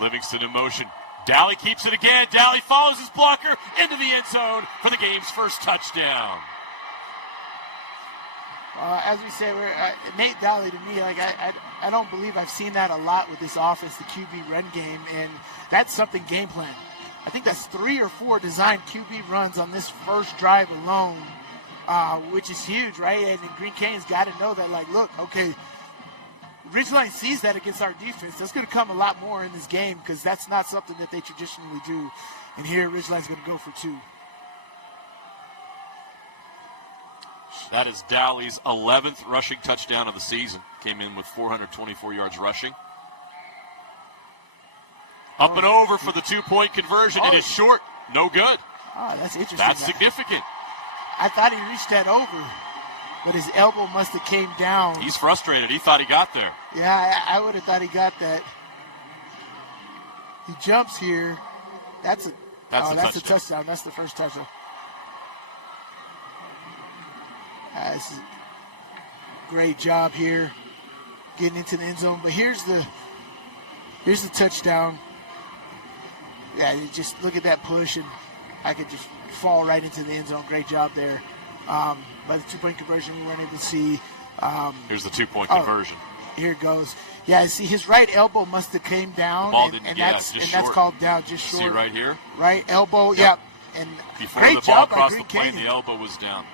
Livingston in motion. Daly keeps it again. Daly follows his blocker into the end zone for the game's first touchdown. As we say, Nate Daly, to me, like I don't believe I've seen that a lot with this offense, the QB run game, and that's something game plan. I think that's 3 or 4 designed QB runs on this first drive alone, which is huge, right? And Green Canyon's got to know that, like, look, okay, Ridgeline sees that against our defense. That's going to come a lot more in this game because that's not something that they traditionally do. And here, Ridgeline's going to go for 2. That is Daly's 11th rushing touchdown of the season. Came in with 424 yards rushing. Up and over for the 2-point conversion. It is short. No good. Oh, that's interesting. That's significant. I thought he reached that over, but his elbow must have came down. He's frustrated. He thought he got there. Yeah, I would have thought he got that. He jumps here. That's a touchdown. That's the first touchdown. This is a great job here getting into the end zone. But here's the touchdown. Yeah, you just look at that push, and I could just fall right into the end zone. Great job there. By the 2-point conversion, we weren't able to see. Here's the 2-point conversion. Here it goes. Yeah, see, his right elbow must have came down, that's called down, just short. See right here? Right elbow, yeah. And before great the ball job by crossed Green the plane, Canyon. the elbow was down.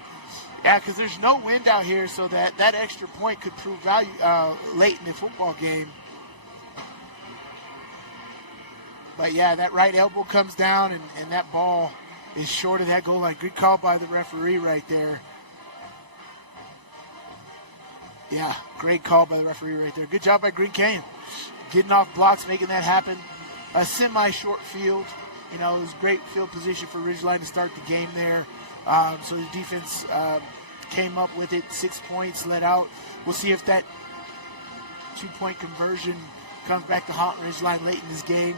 Yeah, because there's no wind out here, so that extra point could prove value late in the football game. But, yeah, that right elbow comes down, and that ball is short of that goal line. Good call by the referee right there. Yeah, great call by the referee right there. Good job by Green Canyon. Getting off blocks, making that happen. A semi-short field. You know, it was great field position for Ridgeline to start the game there. So the defense came up with it, 6 points, let out. We'll see if that 2-point conversion comes back to haunt Ridgeline late in this game.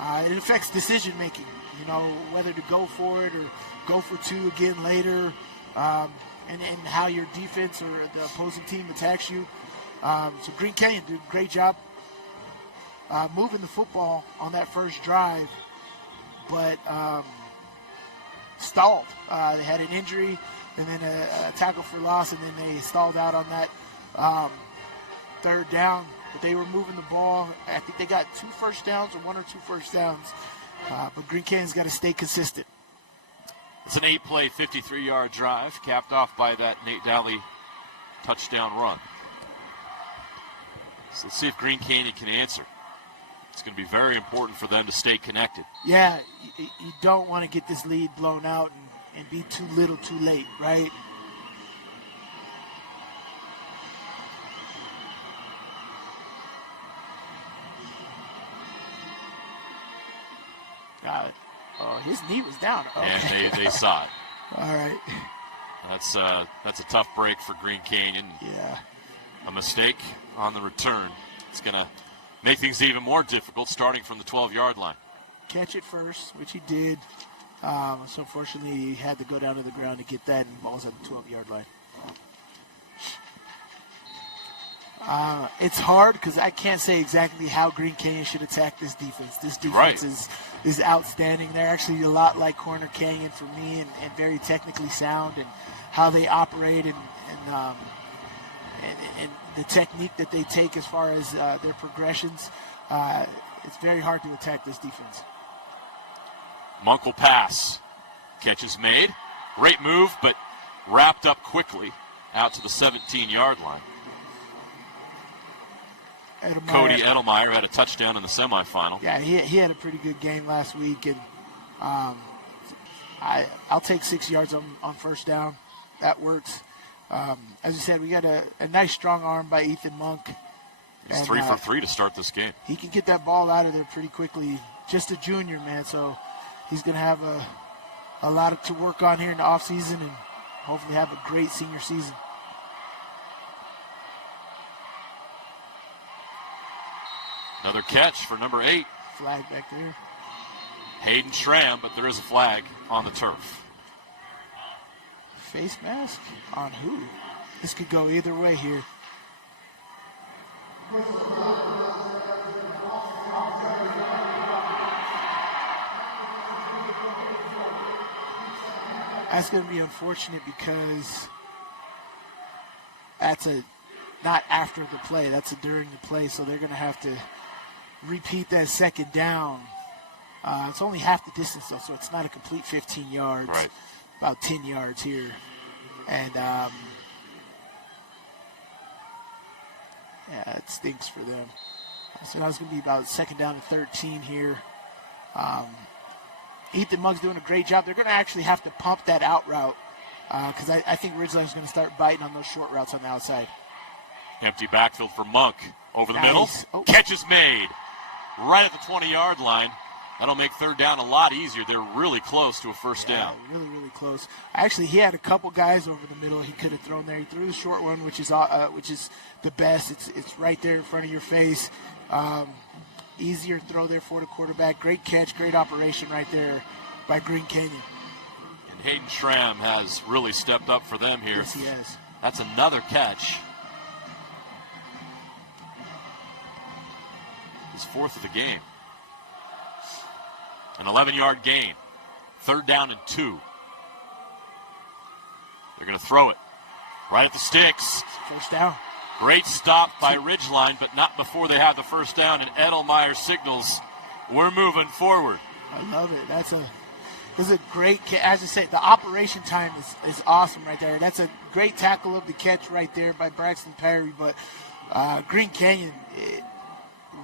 It affects decision making, you know, whether to go for it or go for 2 again later, and how your defense or the opposing team attacks you. So Green Canyon did a great job moving the football on that first drive, but stalled. They had an injury and then a tackle for loss, and then they stalled out on that third down. But they were moving the ball. I think they got 2 first downs or 1 or 2 first downs. But Green Canyon's got to stay consistent. It's an 8-play, 53-yard drive, capped off by that Nate Daly touchdown run. So let's see if Green Canyon can answer. It's going to be very important for them to stay connected. Yeah, you don't want to get this lead blown out and be too little too late, right? Got it. Oh, his knee was down. Okay. And they saw it. All right. That's a tough break for Green Canyon. Yeah. A mistake on the return. It's going to make things even more difficult starting from the 12-yard line. Catch it first, which he did. So unfortunately, he had to go down to the ground to get that, and ball's at the 12-yard line. It's hard because I can't say exactly how Green Canyon should attack this defense. This defense is outstanding. They're actually a lot like Corner Canyon for me, and very technically sound, and how they operate and the technique that they take as far as their progressions. It's very hard to attack this defense. Munkle pass. Catch is made. Great move, but wrapped up quickly out to the 17-yard line. Cody Edelmeyer had a touchdown in the semifinal. Yeah, he had a pretty good game last week, and I'll take 6 yards on first down. That works. As you said, we got a nice strong arm by Ethan Monk. He's 3 for 3 to start this game. He can get that ball out of there pretty quickly. Just a junior, man, so he's going to have a lot to work on here in the offseason and hopefully have a great senior season. Another catch for number 8. Flag back there. Hayden Schramm, but there is a flag on the turf. Face mask on who? This could go either way here. That's going to be unfortunate because that's not after the play. That's during the play, so they're going to have to repeat that second down. It's only half the distance, though, so it's not a complete 15 yards. Right. About 10 yards here. And, yeah, it stinks for them. So now it's going to be about second down and 13 here. Ethan Monk's doing a great job. They're going to actually have to pump that out route because I think Ridgeline's going to start biting on those short routes on the outside. Empty backfield for Monk. Over the Nice. middle. Oh. Catch is made. Right at the 20-yard line. That'll make third down a lot easier. They're really close to a first down. Really, really close. Actually, he had a couple guys over the middle he could have thrown there. He threw the short one, which is the best. It's right there in front of your face. Easier throw there for the quarterback. Great catch, great operation right there by Green Canyon. And Hayden Schramm has really stepped up for them here. Yes, he has. That's another catch. His fourth of the game. An 11-yard gain. Third down and 2. They're going to throw it right at the sticks. First down. Great stop by Ridgeline, but not before they have the first down, and Edelmeyer signals we're moving forward. I love it. That's a great catch. As I said, the operation time is awesome right there. That's a great tackle of the catch right there by Braxton Perry. But Green Canyon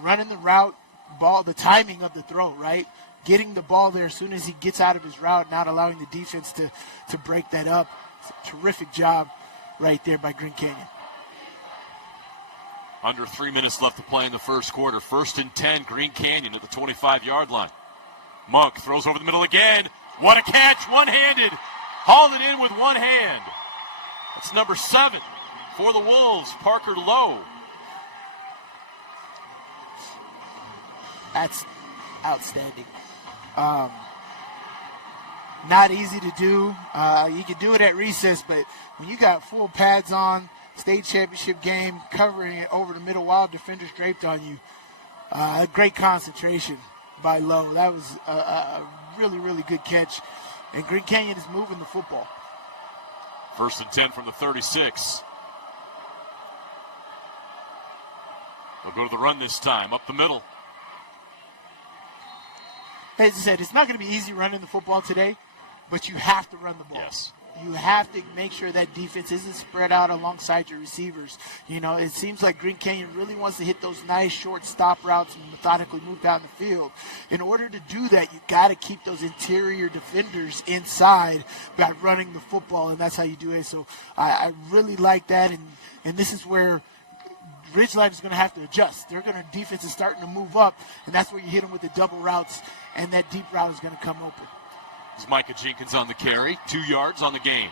running the route, the timing of the throw, right? Getting the ball there as soon as he gets out of his route, not allowing the defense to break that up. It's a terrific job right there by Green Canyon. Under 3 minutes left to play in the first quarter. 1st and 10, Green Canyon at the 25-yard line. Monk throws over the middle again. What a catch, one-handed. Hauled it in with one hand. That's number 7 for the Wolves, Parker Lowe. That's outstanding. Not easy to do. You can do it at recess, but when you got full pads on, state championship game, covering it over the middle while defenders draped on you, great concentration by Lowe. That was a really, really good catch. And Green Canyon is moving the football. 1st and 10 from the 36. They'll go to the run this time, up the middle. As I said, it's not going to be easy running the football today, but you have to run the ball. Yes. You have to make sure that defense isn't spread out alongside your receivers. You know, it seems like Green Canyon really wants to hit those nice short stop routes and methodically move down the field. In order to do that, you got to keep those interior defenders inside by running the football, and that's how you do it. So I really like that, and this is where Ridgeline is going to have to adjust. Defense is starting to move up, and that's where you hit them with the double routes, and that deep route is going to come open. It's Micah Jenkins on the carry, 2 yards on the game.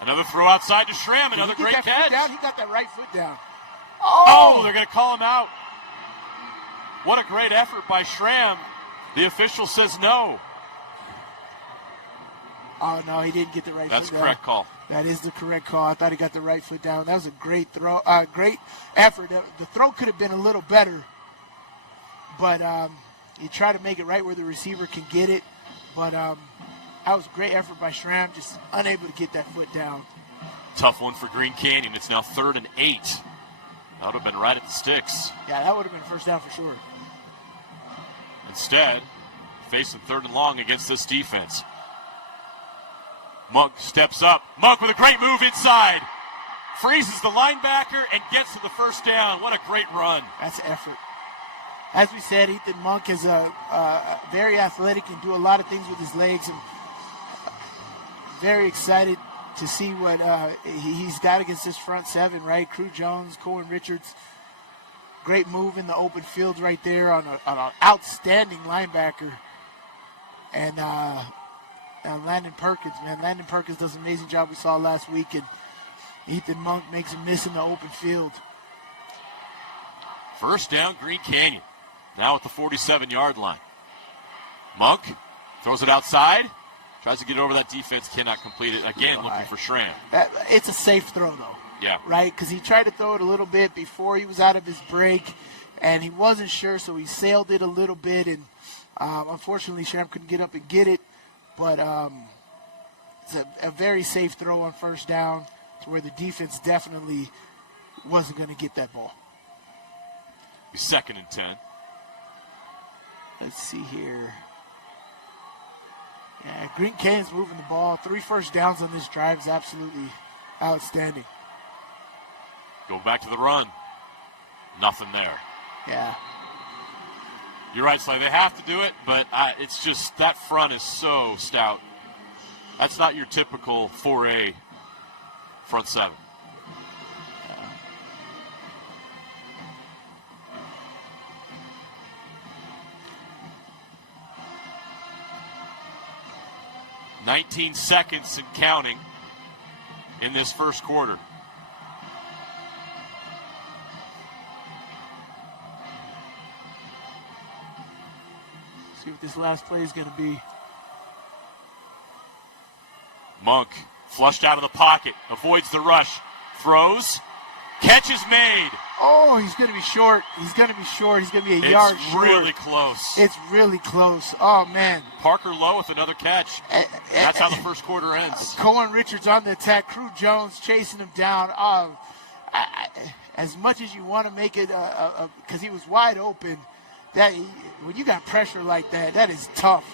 Another throw outside to Schramm, another great catch. He got that right foot down. Oh, they're going to call him out. What a great effort by Schramm. The official says no. Oh, no, he didn't get the right foot down. That's the correct call. That is the correct call. I thought he got the right foot down. That was a great throw, great effort. The throw could have been a little better, but you try to make it right where the receiver can get it. But that was a great effort by Schramm, just unable to get that foot down. Tough one for Green Canyon. It's now 3rd and 8. That would have been right at the sticks. Yeah, that would have been first down for sure. Instead, facing 3rd and long against this defense. Monk steps up. Monk with a great move inside. Freezes the linebacker and gets to the first down. What a great run. That's effort. As we said, Ethan Monk is very athletic and do a lot of things with his legs. And very excited to see what he's got against this front seven, right? Crew Jones, Cohen Richards. Great move in the open field right there on an outstanding linebacker. And Landon Perkins, man. Landon Perkins does an amazing job we saw last week. And Ethan Monk makes a miss in the open field. First down, Green Canyon. Now at the 47-yard line. Monk throws it outside. Tries to get over that defense. Cannot complete it. Again, looking for Schramm. It's a safe throw, though. Yeah. Right? Because he tried to throw it a little bit before he was out of his break, and he wasn't sure, so he sailed it a little bit, and unfortunately, Shram couldn't get up and get it. But it's a very safe throw on first down to where the defense definitely wasn't going to get that ball. 2nd and 10. Let's see here. Yeah, Green Canyon's moving the ball. 3 first downs on this drive is absolutely outstanding. Go back to the run. Nothing there. Yeah. You're right, Slay. They have to do it, but it's just that front is so stout. That's not your typical 4A front 7. Yeah. 19 seconds and counting in this first quarter. See what this last play is going to be. Monk flushed out of the pocket, avoids the rush, throws, catch is made. Oh, he's going to be short. He's going to be short. He's going to be a yard short. It's really close. It's really close. Oh, man. Parker Lowe with another catch. That's how the first quarter ends. Cohen Richards on the attack. Crew Jones chasing him down. As much as you want to make it, because he was wide open, when you got pressure like that, that is tough.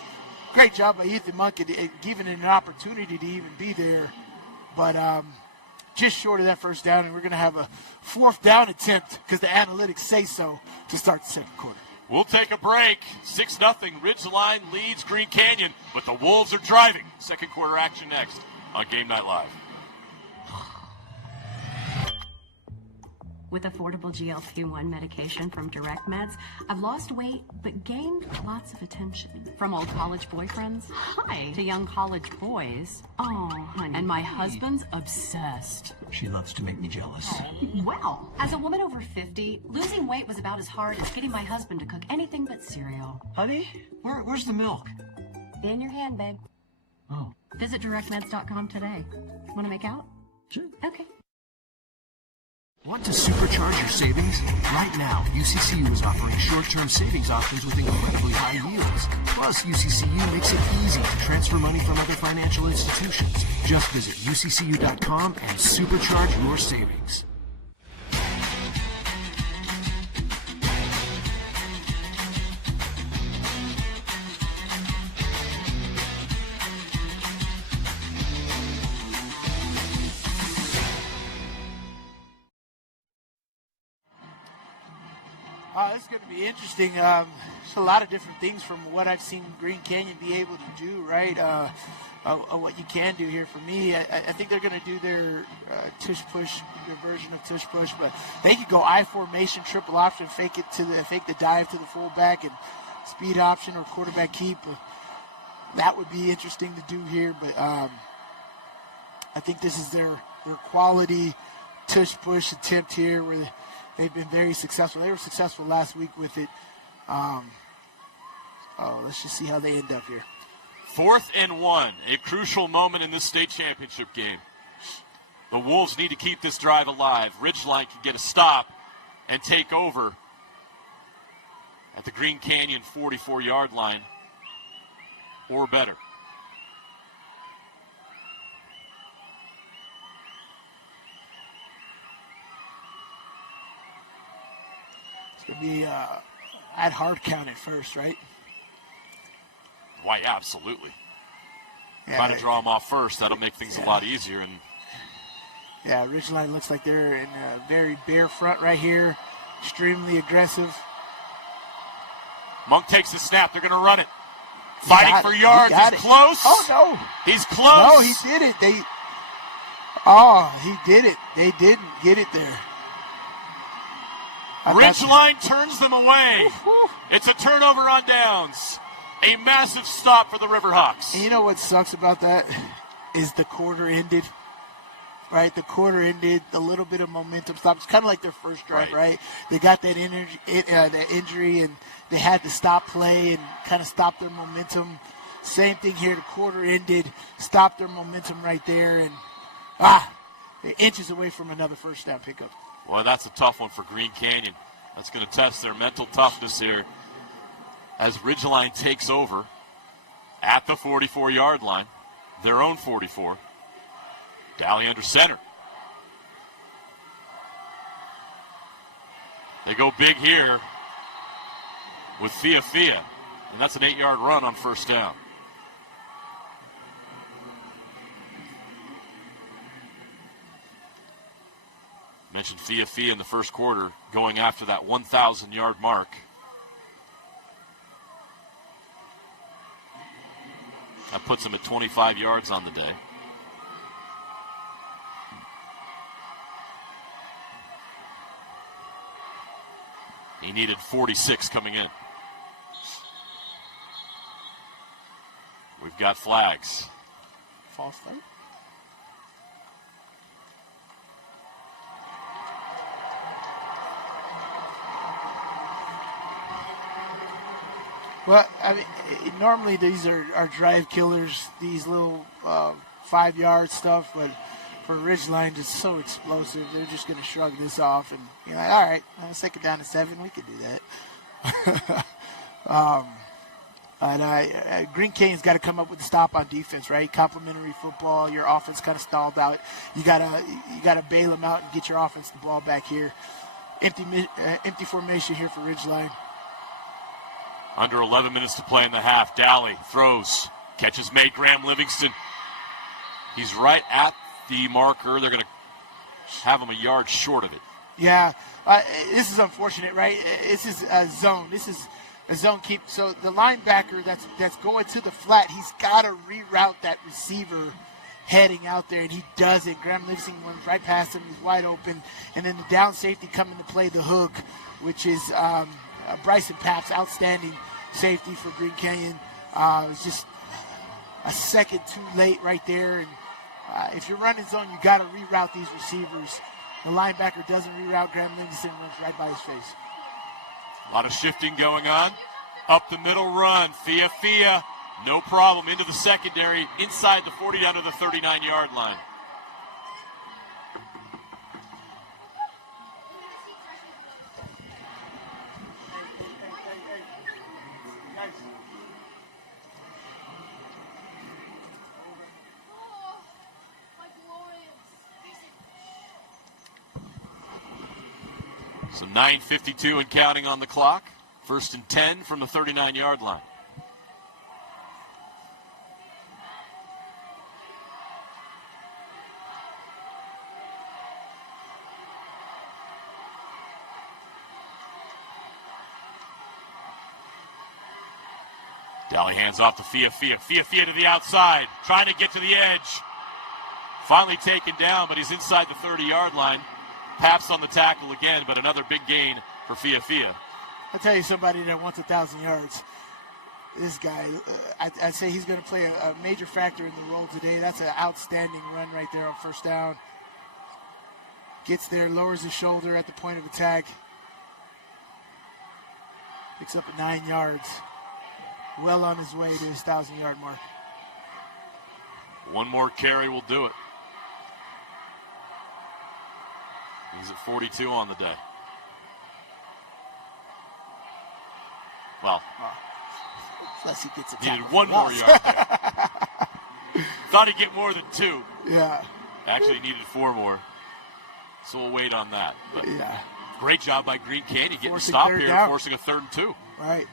Great job by Ethan Monk at giving it an opportunity to even be there. But just short of that first down, and we're going to have a 4th down attempt because the analytics say so to start the second quarter. We'll take a break. 6-0. Ridgeline leads Green Canyon, but the Wolves are driving. Second quarter action next on Game Night Live. With affordable GLP-1 medication from Direct Meds, I've lost weight but gained lots of attention. From old college boyfriends, hi, to young college boys. Oh, honey. And my husband's obsessed. She loves to make me jealous. Well, as a woman over 50, losing weight was about as hard as getting my husband to cook anything but cereal. Honey, where's the milk? In your hand, babe. Oh. Visit directmeds.com today. Want to make out? Sure. Okay. Want to supercharge your savings? Right now, UCCU is offering short-term savings options with incredibly high yields. Plus, UCCU makes it easy to transfer money from other financial institutions. Just visit UCCU.com and supercharge your savings. It's going to be interesting. There's a lot of different things from what I've seen Green Canyon be able to do, right? What you can do here for me, I think they're going to do their tush-push, their version of tush-push, but they could go I formation, triple option, fake the dive to the fullback, and speed option or quarterback keep. That would be interesting to do here, but I think this is their quality tush-push attempt here where they've been very successful. They were successful last week with it. Let's just see how they end up here. 4th and 1, a crucial moment in this state championship game. The Wolves need to keep this drive alive. Ridgeline can get a stop and take over at the Green Canyon 44-yard line or better. It'd be at hard count at first, right? Why, yeah, absolutely. Yeah, Try to draw them off first. That'll make things a lot easier. And yeah, Ridgeline looks like they're in a very bare front right here. Extremely aggressive. Monk takes the snap. They're going to run it. Fighting for yards. He's close. Oh, no. He's close. No, he did it. He did it. They didn't get it there. Ridgeline turns them away. It's a turnover on downs. A massive stop for the Riverhawks. And you know what sucks about that is the quarter ended. Right, the quarter ended. A little bit of momentum stopped. It's kind of like their first drive, right? They got that injury, and they had to stop play and kind of stop their momentum. Same thing here. The quarter ended, stopped their momentum right there, and inches away from another first down pickup. Well, that's a tough one for Green Canyon. That's going to test their mental toughness here as Ridgeline takes over at the 44-yard line, their own 44. Dally under center. They go big here with Fia, and that's an 8-yard run on first down. Mentioned Fia in the first quarter, going after that 1,000-yard mark. That puts him at 25 yards on the day. He needed 46 coming in. We've got flags. False start. Well, I mean, normally these are drive killers, these little 5-yard stuff, but for Ridgeline, just so explosive, they're just going to shrug this off, and you're like, all right, let's take it down to 7. We could do that. Green Canyon's got to come up with a stop on defense, right? Complementary football. Your offense kind of stalled out. You gotta bail them out and get your offense the ball back here. Empty formation here for Ridgeline. Under 11 minutes to play in the half. Dally throws, catches made. Graham Livingston. He's right at the marker. They're going to have him a yard short of it. Yeah, this is unfortunate, right? This is a zone. This is a zone keep. So the linebacker that's going to the flat, he's got to reroute that receiver heading out there, and he doesn't. Graham Livingston runs right past him. He's wide open. And then the down safety coming to play the hook, which is Bryson Paps, outstanding safety for Green Canyon. It's just a second too late right there. And if you're running zone, you got to reroute these receivers. The linebacker doesn't reroute. Graham Livingston runs right by his face. A lot of shifting going on. Up the middle run. Fia. No problem. Into the secondary. Inside the 40 down to the 39-yard line. So 9:52 and counting on the clock. 1st and 10 from the 39-yard line. Dally hands off to Fia. Fia to the outside, trying to get to the edge. Finally taken down, but he's inside the 30-yard line. Paps on the tackle again, but another big gain for Fia. I'll tell you somebody that wants 1,000 yards. This guy, I'd say he's going to play a major factor in the role today. That's an outstanding run right there on first down. Gets there, lowers his shoulder at the point of attack. Picks up 9 yards. Well on his way to his 1,000-yard mark. One more carry will do it. He's at 42 on the day. Well, plus he gets a needed one more yard there. Thought he'd get more than 2. Yeah. Actually needed 4 more. So we'll wait on that. But yeah. Great job by Green Canyon getting Forcing a stop third here, down. forcing a 3rd and 2. Right.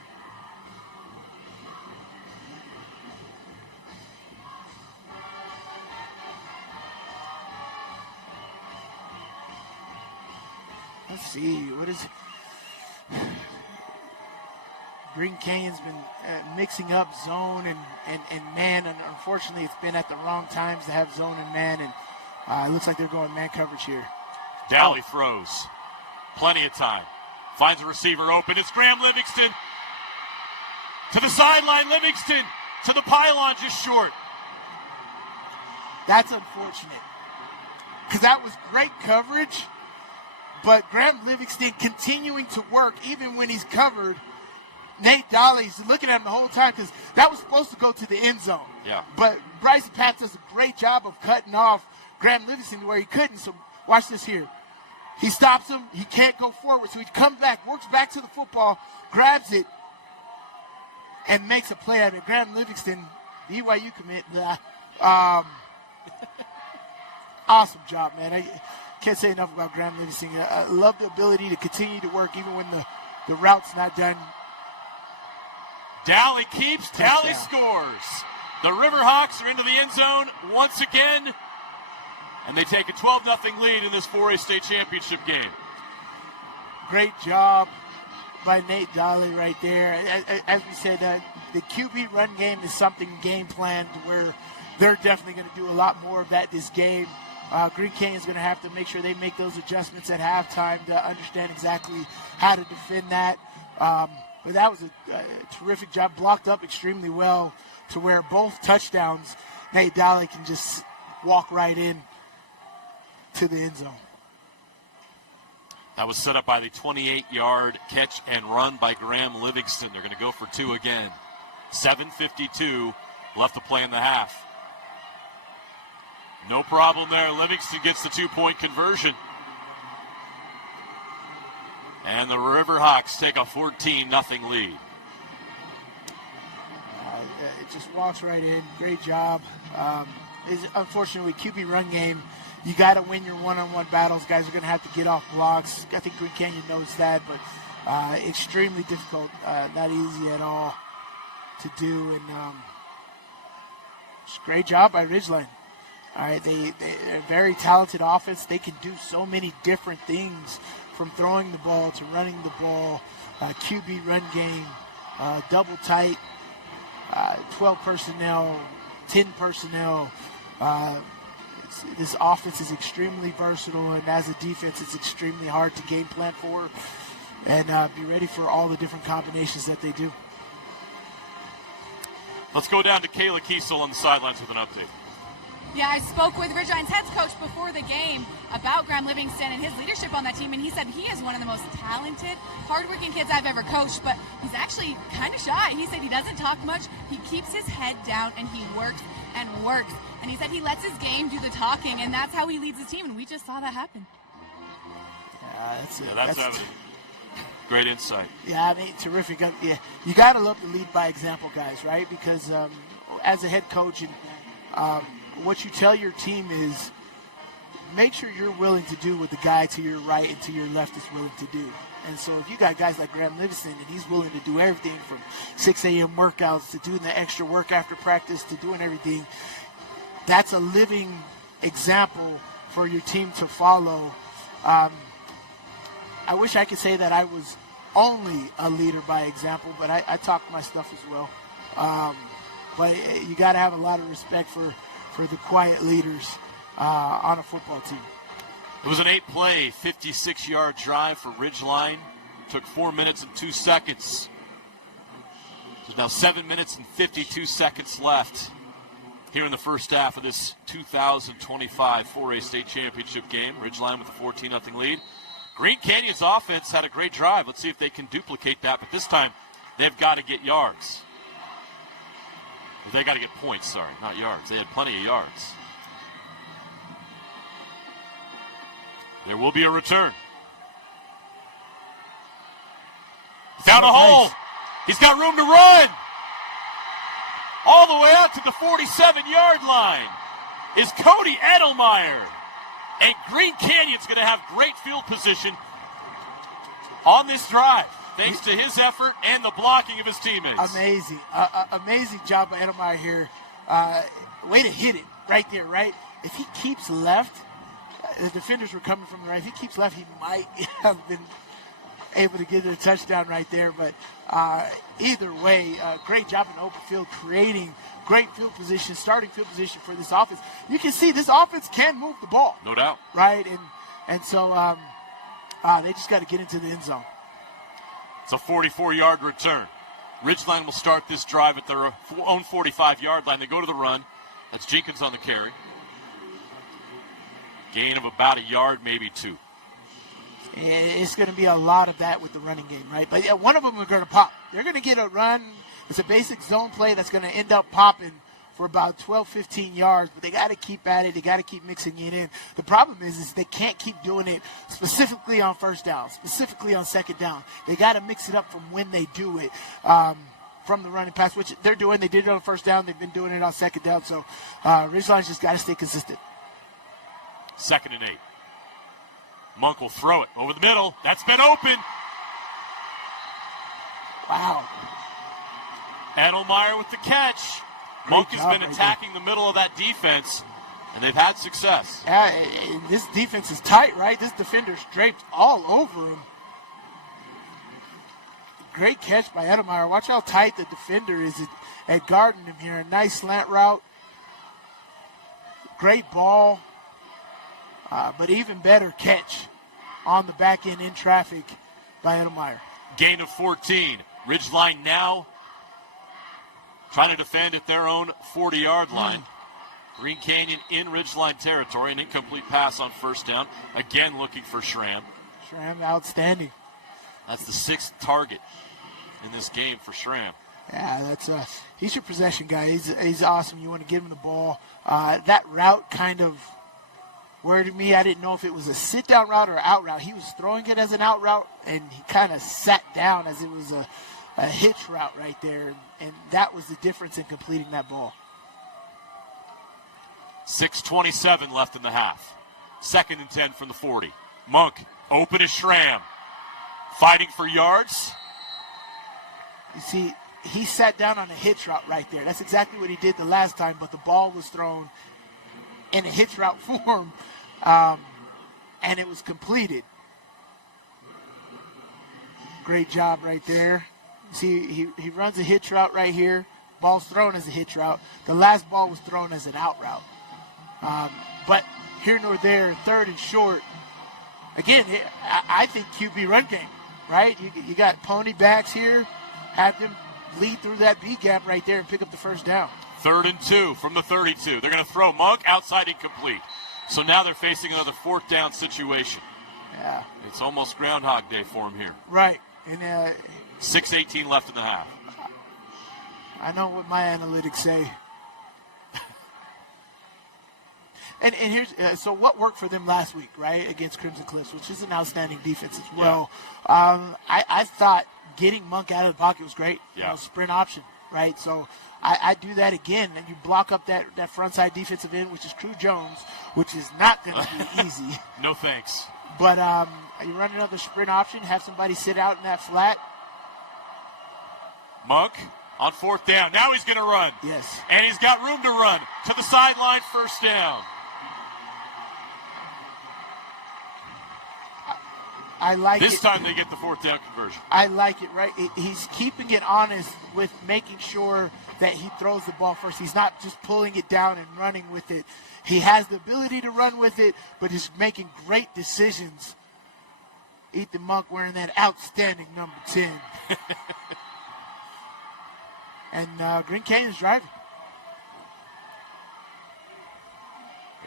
Let's see, what is it? Green Canyon's been mixing up zone and man, and unfortunately it's been at the wrong times to have zone and man, and it looks like they're going man coverage here. Dally throws. Plenty of time. Finds a receiver open. It's Graham Livingston. To the sideline, Livingston. To the pylon, just short. That's unfortunate. Because that was great coverage. But Graham Livingston continuing to work even when he's covered. Nate Dolly's looking at him the whole time because that was supposed to go to the end zone. Yeah. But Bryson Pat does a great job of cutting off Graham Livingston to where he couldn't. So watch this here. He stops him. He can't go forward. So he comes back, works back to the football, grabs it, and makes a play at it. Graham Livingston, BYU commit. Awesome job, man. I can't say enough about Graham Livingston. I love the ability to continue to work even when the route's not done. Dally keeps, Dally scores. The Riverhawks are into the end zone once again, and they take a 12-0 lead in this 4A state championship game. Great job by Nate Dally right there. As we said, the QB run game is something game planned where they're definitely going to do a lot more of that this game. Green Canyon's going to have to make sure they make those adjustments at halftime to understand exactly how to defend that. But that was a terrific job, blocked up extremely well to where both touchdowns, Nate Dally can just walk right in to the end zone. That was set up by the 28-yard catch and run by Graham Livingston. They're going to go for two again. 7:52 left to play in the half. No problem there. Livingston gets the 2-point conversion. And the Riverhawks take a 14-0 lead. It just walks right in. Great job. Unfortunately, QB run game, you got to win your one-on-one battles. Guys are going to have to get off blocks. I think Green Canyon knows that, but extremely difficult. Not easy at all to do. And just great job by Ridgeline. All right, they're a very talented offense. They can do so many different things, from throwing the ball to running the ball, QB run game, double tight, 12 personnel, 10 personnel. This offense is extremely versatile, and as a defense, it's extremely hard to game plan for and be ready for all the different combinations that they do. Let's go down to Kayla Kiesel on the sidelines with an update. Yeah, I spoke with Ridgeline's head coach before the game about Graham Livingston and his leadership on that team, and he said he is one of the most talented, hardworking kids I've ever coached, but he's actually kind of shy. He said he doesn't talk much. He keeps his head down, and he works and works. And he said he lets his game do the talking, and that's how he leads his team, and we just saw that happen. That's great insight. Yeah, I mean, terrific. Yeah, you got to love to lead by example, guys, right? Because as a head coach, and what you tell your team is make sure you're willing to do what the guy to your right and to your left is willing to do. And so if you got guys like Graham Livingston and he's willing to do everything from 6 a.m. workouts to doing the extra work after practice to doing everything, that's a living example for your team to follow. I wish I could say that I was only a leader by example, but I talk my stuff as well. But you got to have a lot of respect for the quiet leaders on a football team. It was an 8-play, 56-yard drive for Ridgeline. Took 4 minutes and 2 seconds. There's now 7 minutes and 52 seconds left here in the first half of this 2025 4A state championship game. Ridgeline with a 14-0 lead. Green Canyon's offense had a great drive. Let's see if they can duplicate that, but this time they've got to get yards. They got to get points, sorry, not yards. They had plenty of yards. There will be a return. Down a hole. He's got room to run. All the way out to the 47-yard line is Cody Edelmeyer. And Green Canyon's going to have great field position on this drive, thanks to his effort and the blocking of his teammates. Amazing. Amazing job by Edelmeyer here. Way to hit it right there, right? If he keeps left, the defenders were coming from the right. If he keeps left, he might have been able to get a touchdown right there. But either way, great job in the open field, creating great field position, starting field position for this offense. You can see this offense can move the ball. No doubt. Right? And so they just got to get into the end zone. It's a 44-yard return. Ridgeline will start this drive at their own 45-yard line. They go to the run. That's Jenkins on the carry. Gain of about a yard, maybe two. It's going to be a lot of that with the running game, right? But yeah, one of them are going to pop. They're going to get a run. It's a basic zone play that's going to end up popping for about 12, 15 yards, but they got to keep at it. They got to keep mixing it in. The problem is they can't keep doing it specifically on first down, specifically on second down. They got to mix it up from when they do it from the running pass, which they're doing. They did it on first down. They've been doing it on second down. So Ridgeline's just got to stay consistent. 2nd and 8. Monk will throw it over the middle. That's been open. Wow. Edelmeyer with the catch. Monk has been attacking the middle of that defense, and they've had success. This defense is tight, right? This defender's draped all over him. Great catch by Edelmeyer. Watch how tight the defender is at guarding him here. A nice slant route. Great ball. But even better catch on the back end in traffic by Edelmeyer. Gain of 14. Ridgeline now trying to defend at their own 40-yard line. Green Canyon in Ridgeline territory. An incomplete pass on first down. Again looking for Schramm. Schramm outstanding. That's the 6th target in this game for Schramm. Yeah, that's he's your possession guy. He's awesome. You want to give him the ball. That route kind of worried me. I didn't know if it was a sit-down route or an out route. He was throwing it as an out route, and he kind of sat down as it was a hitch route right there, and that was the difference in completing that ball. 6:27 left in the half. 2nd and 10 from the 40. Monk, open to Schramm. Fighting for yards. You see, he sat down on a hitch route right there. That's exactly what he did the last time, but the ball was thrown in a hitch route form, and it was completed. Great job right there. See, he runs a hitch route right here. Ball's thrown as a hitch route. The last ball was thrown as an out route. But here nor there, 3rd and short. Again, I think QB run game, right? You got pony backs here. Have them lead through that B gap right there and pick up the first down. 3rd and 2 from the 32. They're going to throw. Monk outside incomplete. So now they're facing another 4th down situation. Yeah. It's almost Groundhog Day for him here. Right. And 6:18 left in the half. I know what my analytics say. and here's so what worked for them last week, right, against Crimson Cliffs, which is an outstanding defense as well. Yeah. I thought getting Monk out of the pocket was great. Yeah. Sprint option, right? So I do that again, and you block up that front side defensive end, which is Crew Jones, which is not going to be easy. No thanks. But you run another sprint option, have somebody sit out in that flat. Monk on 4th down. Now he's going to run. Yes. And he's got room to run to the sideline, 1st down. I like this it. time they get the 4th down conversion. I like it, right? He's keeping it honest with making sure that he throws the ball first. He's not just pulling it down and running with it. He has the ability to run with it, but he's making great decisions. Ethan Monk wearing that outstanding number 10. And Green Canyon's driving.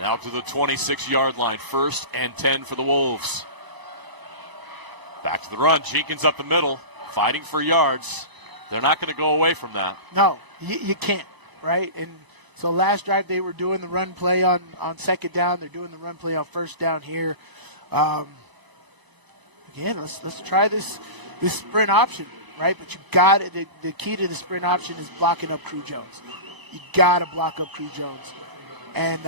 Now to the 26-yard line. 1st and 10 for the Wolves. Back to the run. Jenkins up the middle, fighting for yards. They're not going to go away from that. No, you can't, right? And so last drive they were doing the run play on 2nd down. They're doing the run play on 1st down here. Again, let's try this sprint option, right? But you got it. The key to the sprint option is blocking up Crew Jones. You got to block up Crew Jones. And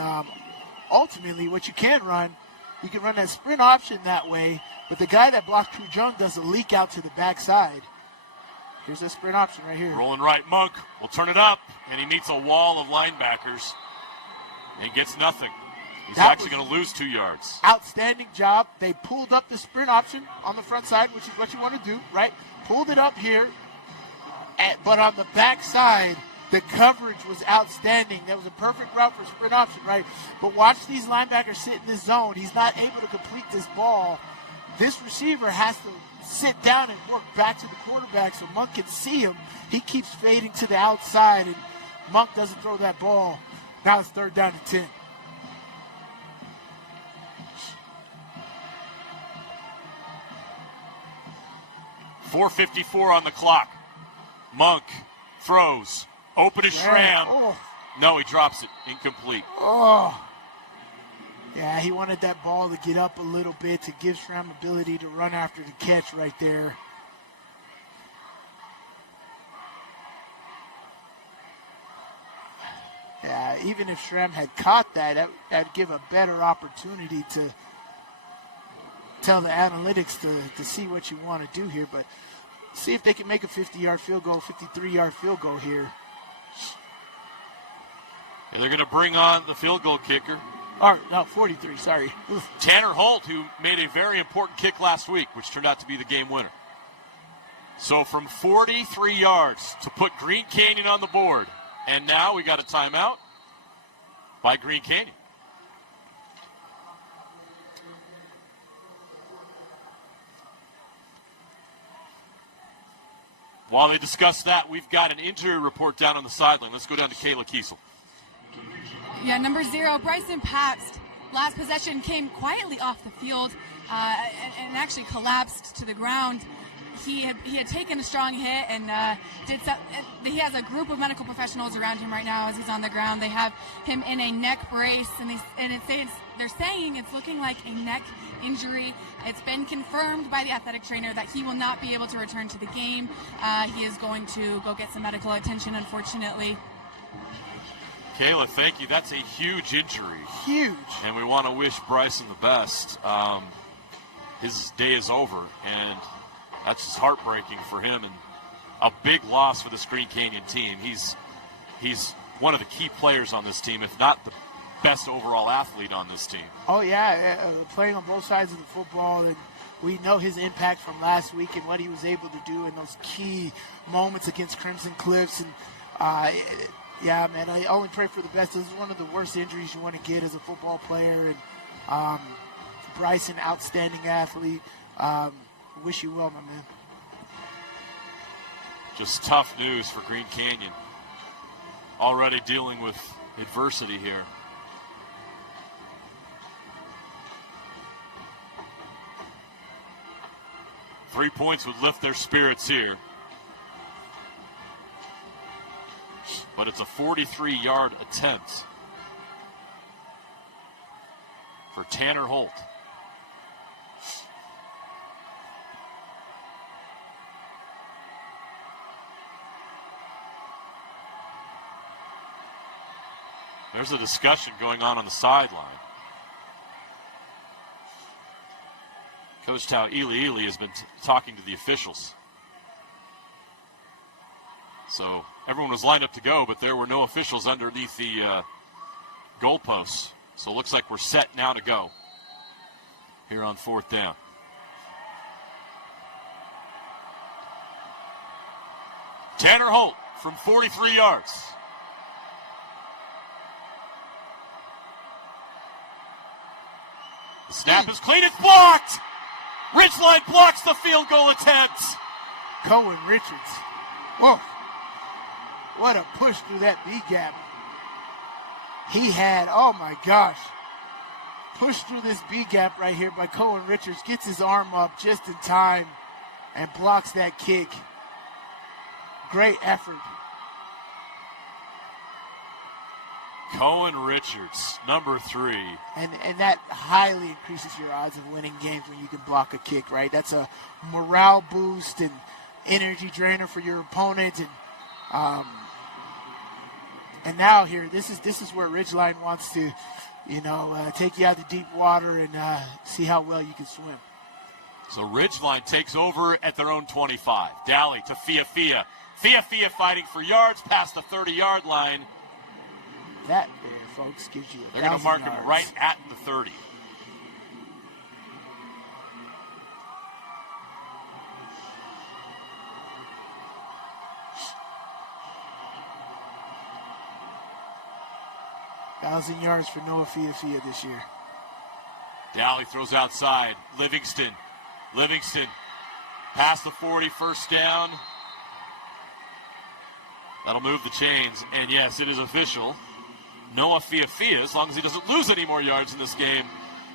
ultimately, what you can run, you can run that sprint option that way, but the guy that blocked Crew Jones does a leak out to the backside. Here's that sprint option right here. Rolling right. Monk will turn it up, and he meets a wall of linebackers and gets nothing. He's actually going to lose 2 yards. Outstanding job. They pulled up the sprint option on the front side, which is what you want to do, right? Pulled it up here, but on the backside, the coverage was outstanding. That was a perfect route for sprint option, right? But watch these linebackers sit in this zone. He's not able to complete this ball. This receiver has to sit down and work back to the quarterback so Monk can see him. He keeps fading to the outside, and Monk doesn't throw that ball. Now it's 3rd down and 10. .454 on the clock. Monk throws. Open to Schramm. No, he drops it. Incomplete. Oh. Yeah, he wanted that ball to get up a little bit to give Schramm ability to run after the catch right there. Yeah, even if Schramm had caught that'd give a better opportunity to tell the analytics to see what you want to do here. But see if they can make a 50-yard field goal, 53-yard field goal here. And they're going to bring on the field goal kicker. Or, no, 43, sorry. Oof. Tanner Holt, who made a very important kick last week, which turned out to be the game winner. So from 43 yards to put Green Canyon on the board. And now we got a timeout by Green Canyon. While they discuss that, we've got an injury report down on the sideline. Let's go down to Kayla Kiesel. Yeah, number 0, Bryson Pabst. Last possession came quietly off the field and actually collapsed to the ground. He had taken a strong hit and he has a group of medical professionals around him right now as he's on the ground. They have him in a neck brace, and they're saying it's looking like a neck injury. It's been confirmed by the athletic trainer that he will not be able to return to the game. He is going to go get some medical attention, unfortunately. Kayla, thank you. That's a huge injury. Huge. And we want to wish Bryson the best. His day is over, and that's just heartbreaking for him and a big loss for this Green Canyon team. He's one of the key players on this team, if not the best overall athlete on this team. Oh, yeah, playing on both sides of the football. And we know his impact from last week and what he was able to do in those key moments against Crimson Cliffs. And, yeah, man, I only pray for the best. This is one of the worst injuries you want to get as a football player. And Bryson, outstanding athlete. Wish you well, my man. Just tough news for Green Canyon. Already dealing with adversity here. Three points would lift their spirits here. But it's a 43-yard attempt for Tanner Holt. There's a discussion going on the sideline. Coach Tau Ely has been talking to the officials. So everyone was lined up to go, but there were no officials underneath the goalposts. So it looks like we're set now to go here on 4th down. Tanner Holt from 43 yards. The snap is clean. It's blocked. Ridgeline blocks the field goal attempt. Cohen Richards. Whoa. What a push through that B-gap. He had, oh my gosh, pushed through this B-gap right here by Cohen Richards, gets his arm up just in time and blocks that kick. Great effort. Cohen Richards, number 3. And that highly increases your odds of winning games when you can block a kick, right? That's a morale boost and energy drainer for your opponent. And now here, this is where Ridgeline wants to, take you out to deep water and see how well you can swim. So Ridgeline takes over at their own 25. Daly to Fia. Fia fighting for yards past the 30-yard line. That there, folks, gives you They're going to mark him right at the 30. $1,000 yards for Noah Fia this year. Daly throws outside. Livingston past the 40, first down. That'll move the chains. And yes, it is official. Noah Fia, as long as he doesn't lose any more yards in this game,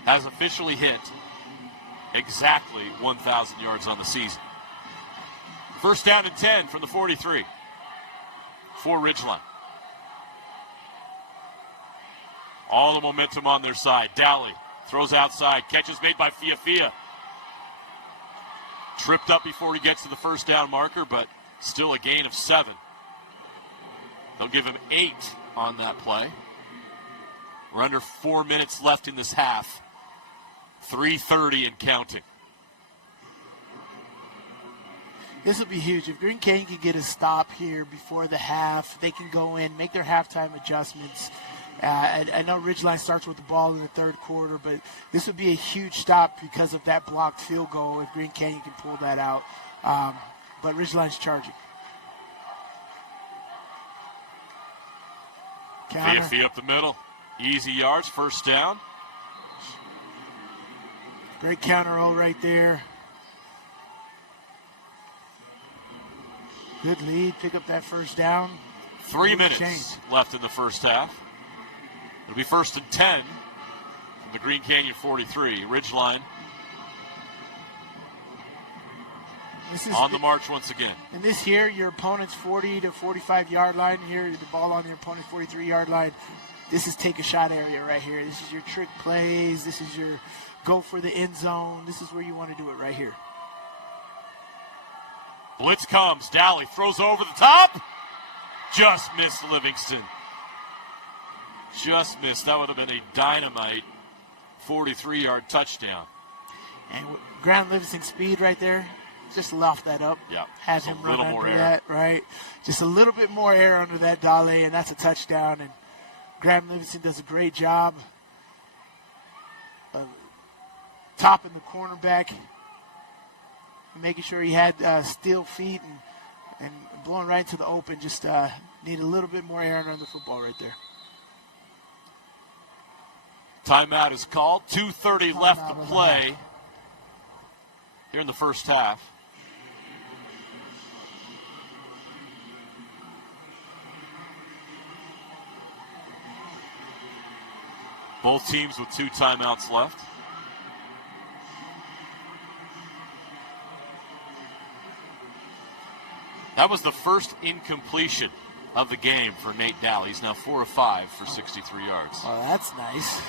has officially hit exactly 1,000 yards on the season. First down and 10 from the 43 for Ridgeline. All the momentum on their side. Dowley throws outside. Catch is made by Fia. Tripped up before he gets to the first down marker, but still a gain of 7. They'll give him 8 on that play. We're under 4 minutes left in this half. 3:30 and counting. This will be huge. If Green Canyon can get a stop here before the half, they can go in, make their halftime adjustments. I know Ridgeline starts with the ball in the third quarter, but this would be a huge stop because of that blocked field goal if Green Canyon can pull that out. But Ridgeline's charging. Fia up the middle. Easy yards, first down. Great counter roll right there. Good lead, pick up that first down. 3 minutes left in the first half. It'll be 1st and 10 from the Green Canyon 43. Ridgeline on the march once again. And this here, your opponent's 40 to 45 yard line. Here, the ball on your opponent's 43 yard line. This is take a shot area right here. This is your trick plays. This is your go for the end zone. This is where you want to do it right here. Blitz comes. Dowley throws over the top. Just missed Livingston. Just missed. That would have been a dynamite 43-yard touchdown. And Graham Livingston's speed right there. Just loft that up. Yeah. Have him run under that, right? Just a little bit more air under that Dowley, and that's a touchdown. And Graham Livingston does a great job of topping the cornerback, making sure he had steel feet and blowing right into the open. Just need a little bit more air under the football right there. Timeout is called. 2:30 left to play here in the first half. Both teams with 2 timeouts left. That was the first incompletion of the game for Nate Dowley. He's now 4 of 5 for 63 yards. Oh, that's nice.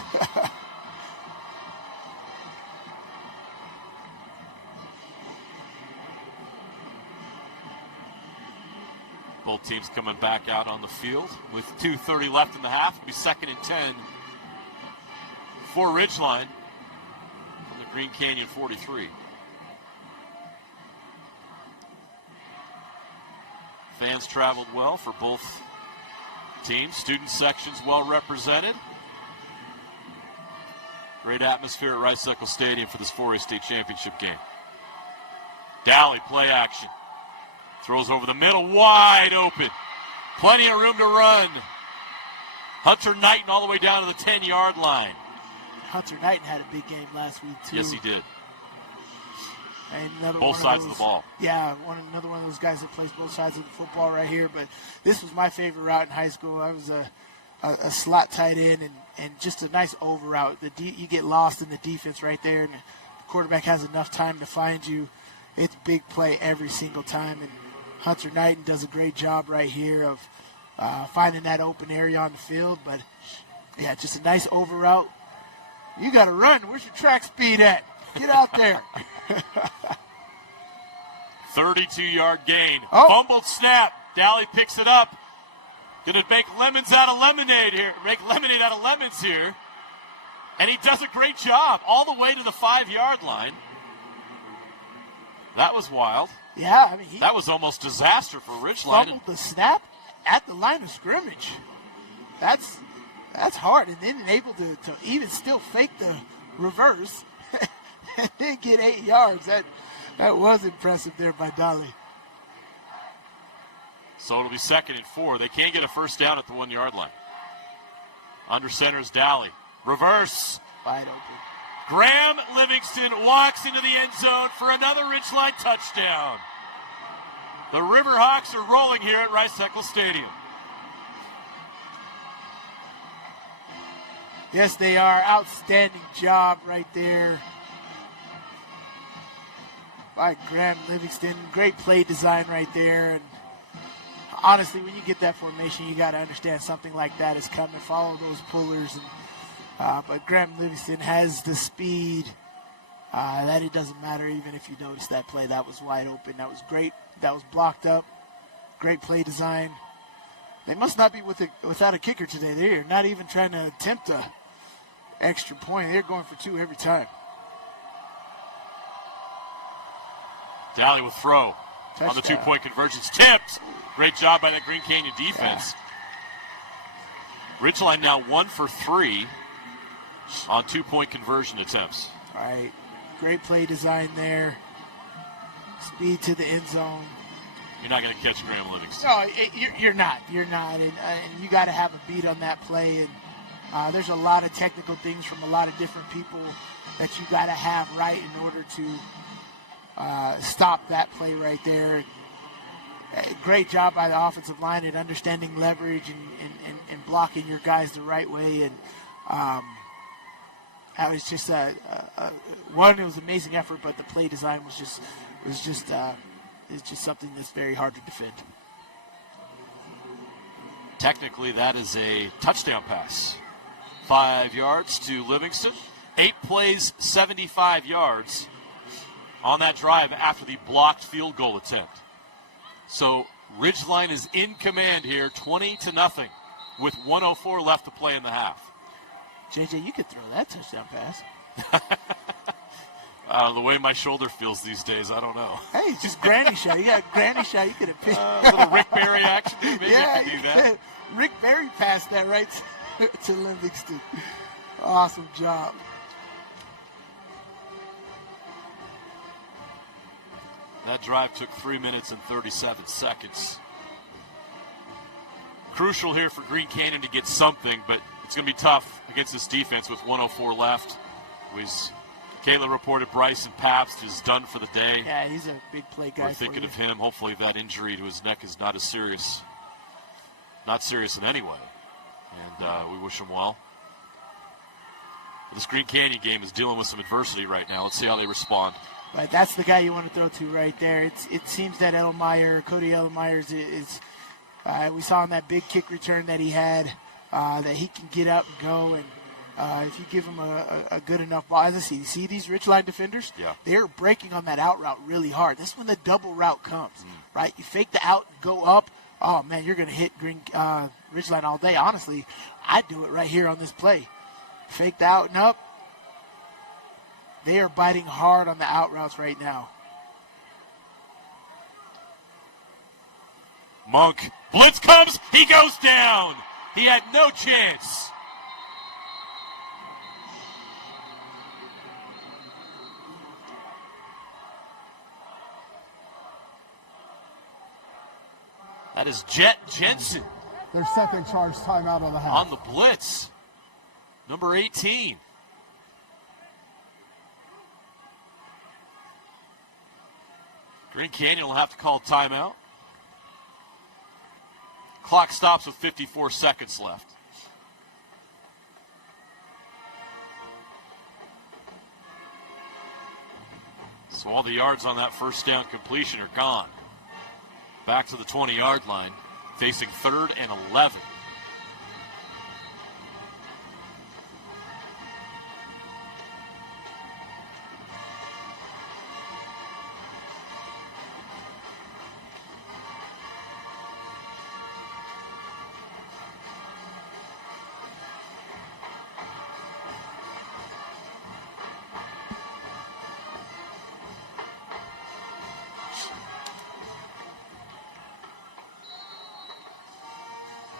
Both teams coming back out on the field with 2:30 left in the half. It'll be 2nd and 10 for Ridgeline from the Green Canyon 43. Fans traveled well for both teams. Student sections well represented. Great atmosphere at Rice-Eccles Stadium for this 4A state championship game. Dowley, play action. Throws over the middle, wide open. Plenty of room to run. Hunter Knighton all the way down to the 10-yard line. Hunter Knighton had a big game last week, too. Yes, he did. And both sides of the ball. Yeah, another one of those guys that plays both sides of the football right here. But this was my favorite route in high school. I was a slot tight end and just a nice over route. You get lost in the defense right there, and the quarterback has enough time to find you. It's big play every single time, and Hunter Knighton does a great job right here of finding that open area on the field. But, yeah, just a nice over route. You got to run. Where's your track speed at? Get out there. 32-yard gain. Fumbled snap. Dowley picks it up. Going to make lemons out of lemonade here. Make lemonade out of lemons here. And he does a great job all the way to the 5-yard line. That was wild. Yeah, I mean, that was almost disaster for Ridgeline. Fumbled the snap at the line of scrimmage. That's hard. And then able to even still fake the reverse and then get 8 yards. That was impressive there by Dowley. So it'll be 2nd and 4. They can't get a first down at the 1-yard line. Under center is Dowley. Reverse. Wide open. Graham Livingston walks into the end zone for another Ridgeline touchdown. The Riverhawks are rolling here at Rice-Eccles Stadium. Yes, they are. Outstanding job right there by Graham Livingston. Great play design right there. And honestly, when you get that formation, you got to understand something like that is coming. Follow those pullers. And But Graham Livingston has the speed that it doesn't matter even if you notice that play. That was wide open. That was great. That was blocked up. Great play design. They must not be without a kicker today. They're not even trying to attempt a extra point. They're going for 2 every time. Daly will throw Touchdown. On the 2-point conversions. Tipped. Great job by that Green Canyon defense. Ridgeline now 1 for 3 on 2-point conversion attempts. All right. Great play design there. Speed to the end zone. You're not going to catch Graham Livingston. No, you're not. You're not. And you got to have a beat on that play. And there's a lot of technical things from a lot of different people that you got to have right in order to stop that play right there. Great job by the offensive line at understanding leverage and blocking your guys the right way. And that was just it was an amazing effort, but the play design was just something that's very hard to defend. Technically, that is a touchdown pass. 5 yards to Livingston. 8 plays, 75 yards on that drive after the blocked field goal attempt. So Ridgeline is in command here, 20-0, with 1:04 left to play in the half. JJ, you could throw that touchdown pass. The way my shoulder feels these days, I don't know. Hey, just granny shot. You got granny shot. You could have picked. A little Rick Barry action. Maybe yeah, I could do that. Rick Barry passed that right to Livingston. Awesome job. That drive took 3 minutes and 37 seconds. Crucial here for Green Canyon to get something, but it's going to be tough against this defense with 1:04 left. Kayla reported Bryson Pabst is done for the day. Yeah, he's a big play guy. We're thinking of him. Hopefully that injury to his neck is not serious in any way. And we wish him well. This Green Canyon game is dealing with some adversity right now. Let's see how they respond. Right, that's the guy you want to throw to right there. It seems that Cody Elmeyer is we saw in that big kick return that he had that he can get up and go. And if you give him a good enough ball, as I see these Ridgeline defenders, they're breaking on that out route really hard. This is when the double route comes, right? You fake the out and go up. Oh, man, you're going to hit Ridgeline all day. Honestly, I'd do it right here on this play. Fake the out and up. They are biting hard on the out routes right now. Monk, blitz comes, he goes down. He had no chance. That is Jet Jensen. Their second charge timeout on the half. On the blitz. Number 18. Green Canyon will have to call timeout. Clock stops with 54 seconds left. So all the yards on that first down completion are gone. Back to the 20-yard line, facing 3rd and 11.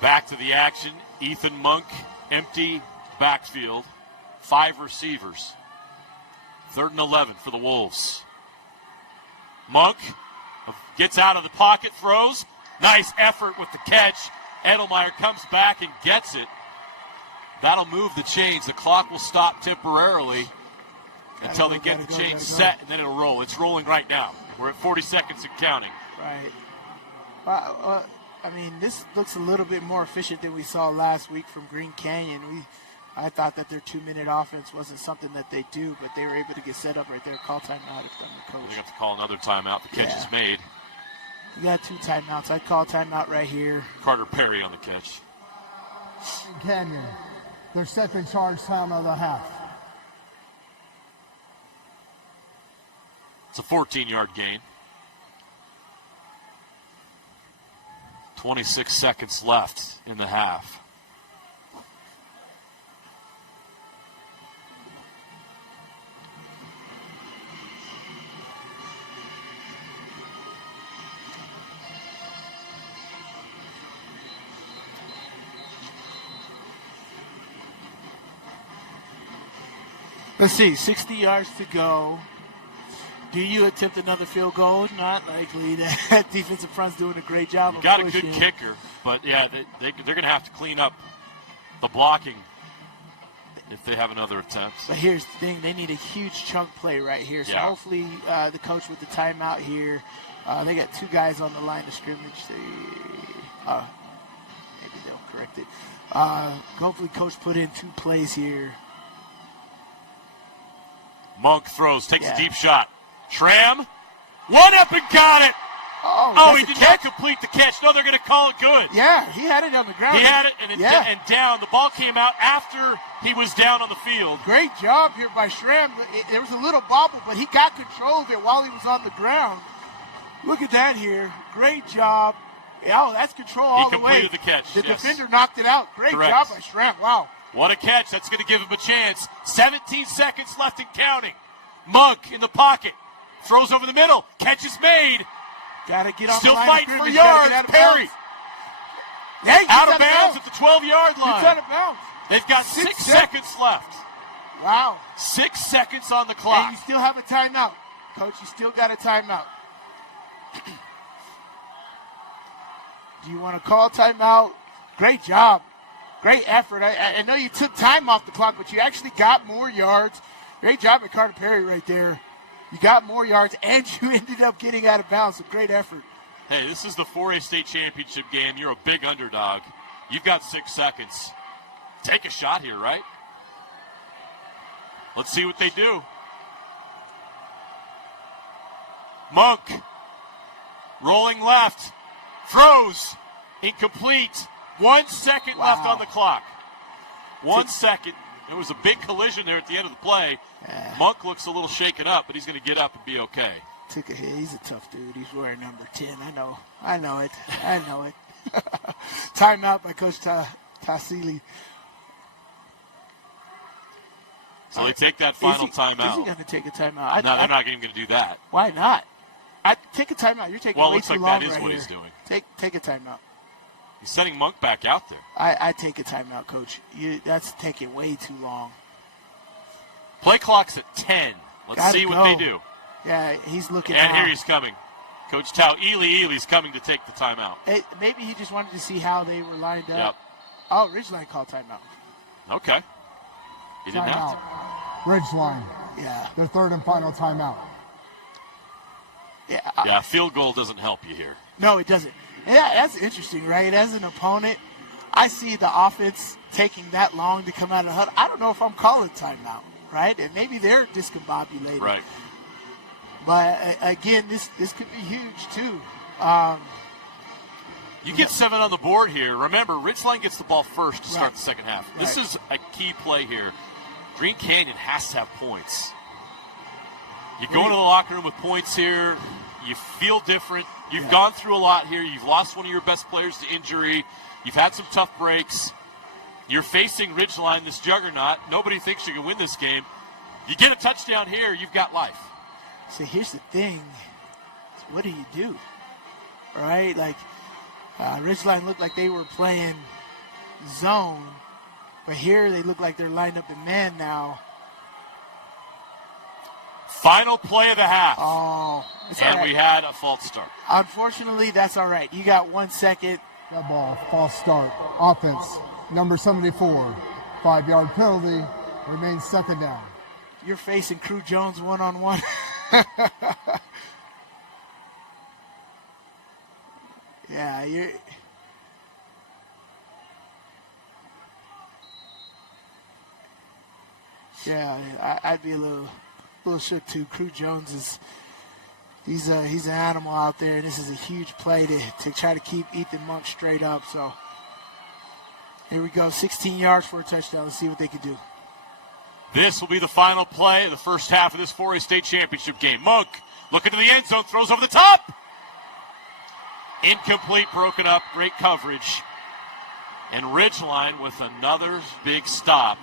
Back to the action. Ethan Monk, empty backfield. 5 receivers. 3rd and 11 for the Wolves. Monk gets out of the pocket, throws. Nice effort with the catch. Edelmeyer comes back and gets it. That'll move the chains. The clock will stop temporarily until they get the chains set, and then it'll roll. It's rolling right now. We're at 40 seconds and counting. Right. I mean, this looks a little bit more efficient than we saw last week from Green Canyon. I thought that their 2-minute offense wasn't something that they do, but they were able to get set up right there. Call timeout if I'm the coach. They have to call another timeout. The catch is made. You got 2 timeouts. I'd call timeout right here. Carter Perry on the catch. Canyon their second charge time of the half. It's a 14-yard gain. 26 seconds left in the half. Let's see, 60 yards to go. Do you attempt another field goal? Not likely. That defensive front's doing a great job. You got a good kicker, but yeah, they're going to have to clean up the blocking if they have another attempt. But here's the thing: they need a huge chunk play right here. So hopefully, the coach with the timeout here. They got two guys on the line of scrimmage. Maybe they'll correct it. Hopefully, coach put in 2 plays here. Monk throws, takes a deep shot. Schramm, one up and got it. Oh, he did not complete the catch. No, they're going to call it good. Yeah, he had it on the ground. He had it and down. The ball came out after he was down on the field. Great job here by Schramm. There was a little bobble, but he got control of it while he was on the ground. Look at that here. Great job. Yeah, that's control all the way. He completed the catch. The defender knocked it out. Great job by Schramm. Wow. What a catch. That's going to give him a chance. 17 seconds left and counting. Monk in the pocket. Throws over the middle. Catch is made. Got to get off Still the line fighting for yards. Perry. Yeah, out of bounds at the 12-yard line. He's out of bounds. They've got 6 seconds left. Wow. 6 seconds on the clock. And you still have a timeout. Coach, you still got a timeout. Do you want to call timeout? Great job. Great effort. I know you took time off the clock, but you actually got more yards. Great job at Carter Perry right there. You got more yards, and you ended up getting out of bounds. So great effort. Hey, this is the 4A state championship game. You're a big underdog. You've got 6 seconds. Take a shot here, right? Let's see what they do. Monk, rolling left, throws, incomplete. 1 second left on the clock. 1 second. There was a big collision there at the end of the play. Monk looks a little shaken up, but he's going to get up and be okay. Took a hit. He's a tough dude. He's wearing number 10. I know it. Timeout by Coach Tassili. So they take that final timeout. Is he going to take a timeout? No, they're not even going to do that. Why not? Take a timeout. You're taking way too long right here. Well, it looks like that is what he's doing. Take a timeout. He's sending Monk back out there. I take a timeout, Coach. That's taking way too long. Play clock's at 10. Let's see what they do. Yeah, he's looking. And here he's coming. Coach Tao, Ely's coming to take the timeout. Maybe he just wanted to see how they were lined up. Yep. Oh, Ridgeline called timeout. Okay. He didn't have to. Ridgeline. Yeah. Their third and final timeout. Yeah, field goal doesn't help you here. No, it doesn't. Yeah, that's interesting, right? As an opponent, I see the offense taking that long to come out of the huddle. I don't know if I'm calling timeout, right? And maybe they're discombobulated. Right. But again, this could be huge too. You get 7 on the board here. Remember, Ridgeline gets the ball first to start the second half. This is a key play here. Green Canyon has to have points. You go into the locker room with points here. You feel different. You've gone through a lot here. You've lost one of your best players to injury. You've had some tough breaks. You're facing Ridgeline, this juggernaut. Nobody thinks you can win this game. You get a touchdown here, you've got life. So here's the thing. What do you do? All right? Like, Ridgeline looked like they were playing zone, but here they look like they're lined up in man now. Final play of the half. Oh. And we had a false start. Unfortunately, that's all right. You got 1 second. That ball, false start. Offense, number 74. 5-yard penalty. Remains second down. You're facing Crew Jones one-on-one. Yeah, you're... Yeah, I'd be a little shook too. Crew Jones he's an animal out there, and this is a huge play to try to keep Ethan Monk straight up. So Here we go, 16 yards for a touchdown. Let's see what they can do. This will be the final play of the first half of this 4A state championship game. Monk looking to the end zone, throws over the top. Incomplete, broken up, great coverage. And Ridgeline with another big stop.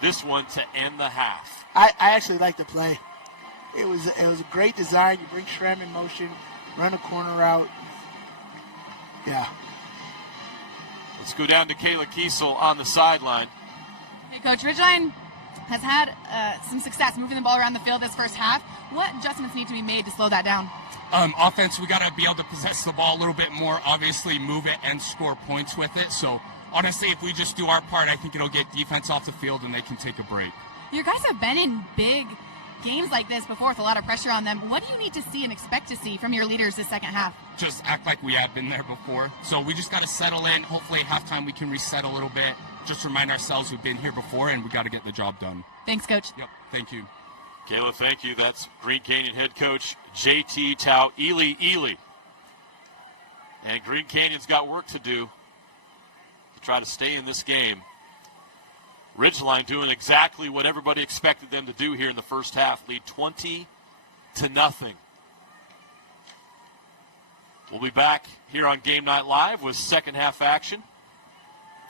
This one to end the half. I actually like the play. It was a great design. You bring Schramm in motion, run a corner route. Yeah. Let's go down to Kayla Kiesel on the sideline. Hey, Coach, Ridgeline has had some success moving the ball around the field this first half. What adjustments need to be made to slow that down? Offense, we got to be able to possess the ball a little bit more, obviously move it and score points with it. So, honestly, if we just do our part, I think it'll get defense off the field and they can take a break. Your guys have been in big games like this before with a lot of pressure on them. What do you need to see and expect to see from your leaders this second half? Just act like we have been there before. So we just got to settle in. Hopefully at halftime we can reset a little bit. Just remind ourselves we've been here before and we got to get the job done. Thanks, Coach. Yep, thank you. Kayla, thank you. That's Green Canyon head coach JT Tau Ely. And Green Canyon's got work to do to try to stay in this game. Ridgeline doing exactly what everybody expected them to do here in the first half. Lead 20-0. We'll be back here on Game Night Live with second half action.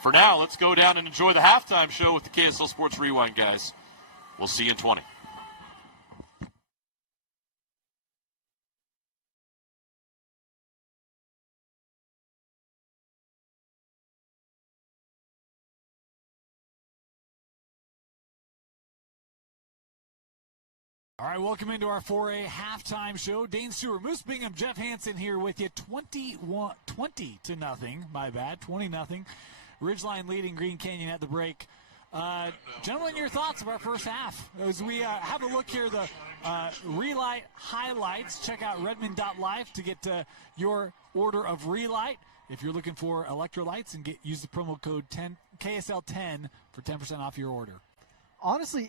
For now, let's go down and enjoy the halftime show with the KSL Sports Rewind guys. We'll see you in 20. All right, welcome into our 4A halftime show. Dane Stewart, Moose Bingham, Jeff Hansen here with you. 20-0. Ridgeline leading Green Canyon at the break. Gentlemen, your thoughts of our first half. As we have a look here, the Relight highlights. Check out redmond.life to get your order of Relight. If you're looking for electrolytes, and use the promo code KSL10 for 10% off your order. Honestly,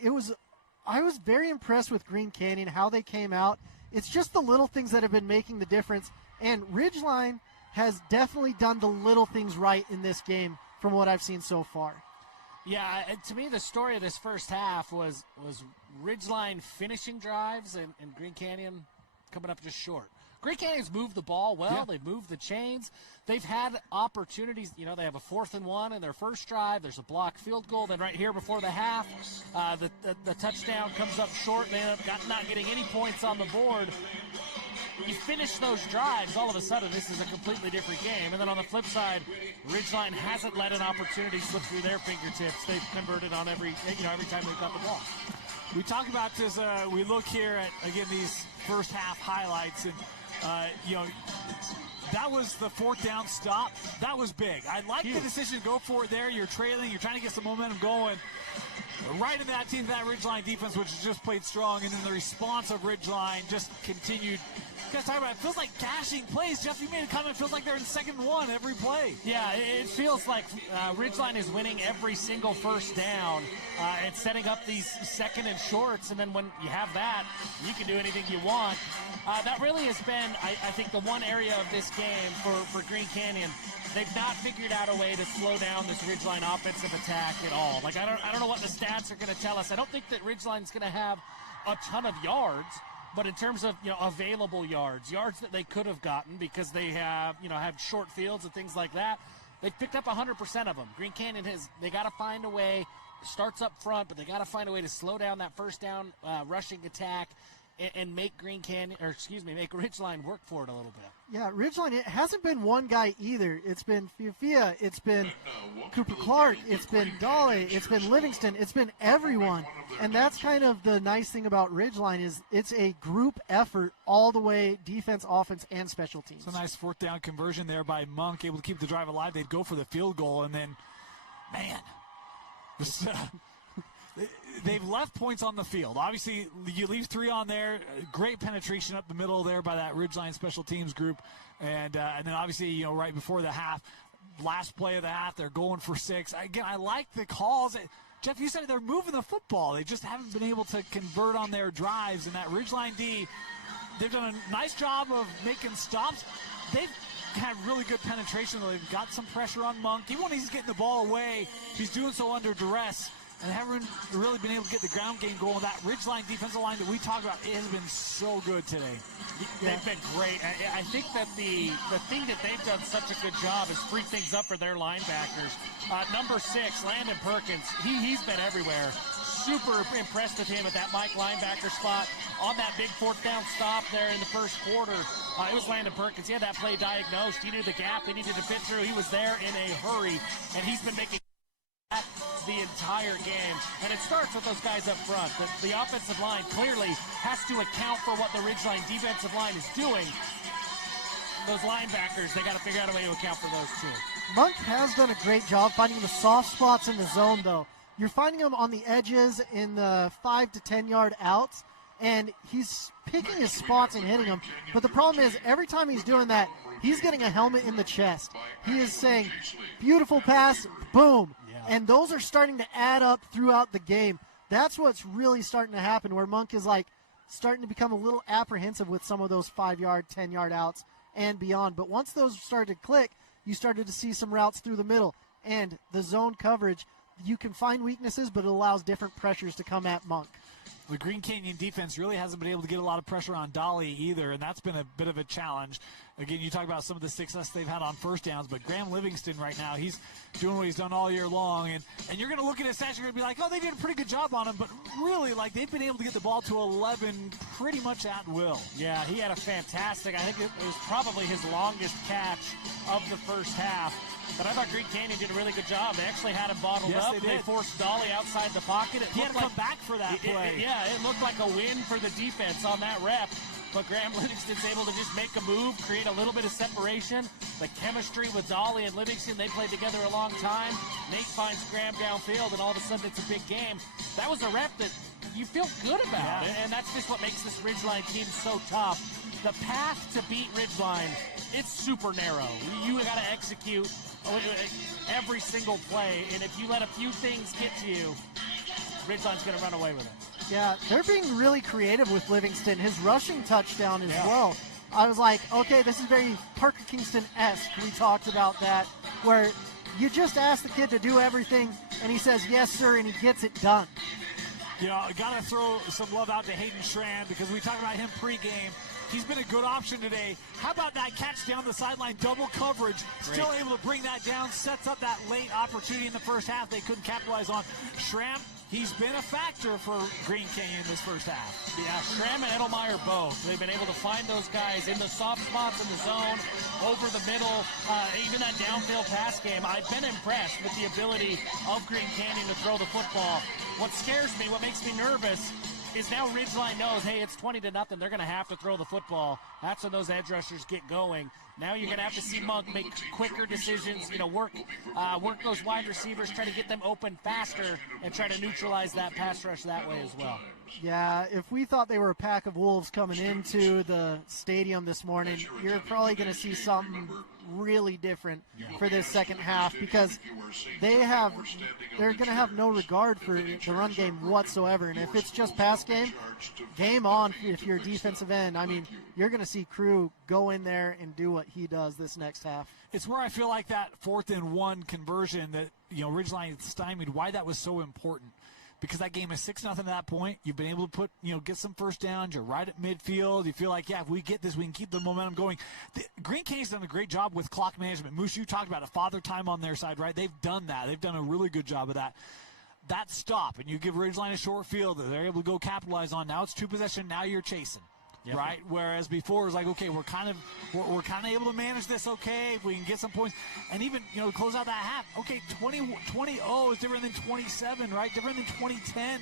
I was very impressed with Green Canyon, how they came out. It's just the little things that have been making the difference. And Ridgeline has definitely done the little things right in this game from what I've seen so far. Yeah, to me, the story of this first half was Ridgeline finishing drives and Green Canyon coming up just short. Green Canyon's moved the ball well. Yeah. They've moved the chains. They've had opportunities. You know, they have a 4th and 1 in their first drive. There's a blocked field goal. Then right here before the half, the touchdown comes up short. They end up not getting any points on the board. You finish those drives, all of a sudden this is a completely different game. And then on the flip side, Ridgeline hasn't let an opportunity slip through their fingertips. They've converted on every time they've got the ball. We talk about this. We look here at, again, these first half highlights, and that was the 4th down stop. That was big. I like the decision to go for it there. You're trailing. You're trying to get some momentum going. Right in that team, that Ridgeline defense, which has just played strong, and then the response of Ridgeline just continued. You guys talk about it feels like cashing plays. Jeff, you made a comment. It feels like they're in 2nd and 1 every play. Yeah, it feels like Ridgeline is winning every single first down and setting up these 2nd and shorts. And then when you have that, you can do anything you want. That really has been, I think, the one area of this game for Green Canyon. They've not figured out a way to slow down this Ridgeline offensive attack at all. Like, I don't know what the stats are going to tell us. I don't think that Ridgeline's going to have a ton of yards. But in terms of available yards that they could have gotten because they have had short fields and things like that, they've picked up 100% of them. Green Canyon they got to find a way. Starts up front, but they got to find a way to slow down that first down rushing attack and make make Ridgeline work for it a little bit. Yeah, Ridgeline, it hasn't been one guy either. It's been Fiafia, it's been Cooper Clark, it's been Dale, it's been Livingston, it's been everyone. And that's kind of the nice thing about Ridgeline is it's a group effort all the way, defense, offense, and special teams. It's a nice 4th down conversion there by Monk, able to keep the drive alive. They'd go for the field goal, and then, man, they've left points on the field. Obviously, you leave 3 on there. Great penetration up the middle there by that Ridgeline special teams group. And then obviously, right before the half, last play of the half, they're going for 6. Again, I like the calls. Jeff, you said they're moving the football. They just haven't been able to convert on their drives. And that Ridgeline D, they've done a nice job of making stops. They've had really good penetration. They've got some pressure on Monk. Even when he's getting the ball away, he's doing so under duress. And haven't really been able to get the ground game going. That Ridgeline defensive line that we talked about, it has been so good today. They've been great. I think that the thing that they've done such a good job is free things up for their linebackers. Number 6, Landon Perkins, he's been everywhere. Super impressed with him at that Mike linebacker spot on that big 4th down stop there in the first quarter. It was Landon Perkins. He had that play diagnosed. He knew the gap they needed to fit through. He was there in a hurry, and he's been making the entire game. And it starts with those guys up front. The offensive line clearly has to account for what the Ridgeline defensive line is doing. Those linebackers, they got to figure out a way to account for those too. Monk has done a great job finding the soft spots in the zone, though. You're finding him on the edges in the 5 to 10 yard outs, and he's picking his spots and hitting them. But the problem is, every time he's doing that, he's getting a helmet in the chest. He is saying, beautiful pass, boom. And those are starting to add up throughout the game. That's what's really starting to happen, where Monk is like starting to become a little apprehensive with some of those 5 yard, 10 yard outs and beyond. But once those started to click, you started to see some routes through the middle. And the zone coverage, you can find weaknesses, but it allows different pressures to come at Monk. The Green Canyon defense really hasn't been able to get a lot of pressure on Dolly either, and that's been a bit of a challenge. Again, you talk about some of the success they've had on first downs, but Graham Livingston right now, he's doing what he's done all year long, and you're going to look at his stats, you're going to be like, oh, they did a pretty good job on him, but really, like, they've been able to get the ball to 11 pretty much at will. Yeah, he had a fantastic, I think it was probably his longest catch of the first half. But I thought Green Canyon did a really good job. They actually had him bottled up. They forced Dolly outside the pocket. He had to come back for that play. It looked like a win for the defense on that rep. But Graham Livingston's able to just make a move, create a little bit of separation. The chemistry with Dolly and Livingston, they played together a long time. Nate finds Graham downfield, and all of a sudden it's a big game. That was a rep that you feel good about, and that's just what makes this Ridgeline team so tough. The path to beat Ridgeline, it's super narrow. You got to execute every single play, and if you let a few things get to you, Ridgeline's going to run away with it. Yeah, they're being really creative with Livingston. His rushing touchdown as well. I was like, okay, this is very Parker Kingston-esque. We talked about that, where you just ask the kid to do everything, and he says, yes, sir, and he gets it done. You know, got to throw some love out to Hayden Schramm, because we talked about him pregame. He's been a good option today. How about that catch down the sideline, double coverage, still able to bring that down, sets up that late opportunity in the first half they couldn't capitalize on. Schramm, he's been a factor for Green Canyon this first half. Yeah, Schramm and Edelmeyer both. They've been able to find those guys in the soft spots in the zone, over the middle, even that downfield pass game. I've been impressed with the ability of Green Canyon to throw the football. What scares me, what makes me nervous, is now Ridgeline knows, hey, it's 20-0. They're going to have to throw the football. That's when those edge rushers get going. Now you're going to have to see Monk make quicker decisions, work those wide receivers, try to get them open faster, and try to neutralize that pass rush that way as well. Yeah, if we thought they were a pack of wolves coming into the stadium this morning, you're probably going to see something really different for this second half, because they're going to have no regard for the run game whatsoever. And if it's just pass game on if you're a defensive end. I mean, you're going to see Crew go in there and do what he does this next half. It's where I feel like that 4th and 1 conversion that, Ridgeline stymied, why that was so important. Because that game is 6-0 at that point. You've been able to get some first downs. You're right at midfield. You feel like, if we get this, we can keep the momentum going. Green Canyon's done a great job with clock management. Moose, you talked about a father time on their side, right? They've done that. They've done a really good job of that. That stop, and you give Ridgeline a short field that they're able to go capitalize on. Now it's 2 possession. Now you're chasing. Yep. Right, whereas before it was like, okay, we're kind of able to manage this. Okay, if we can get some points, and even close out that half. Okay, 20-0 is different than 27, right? Different than 2010.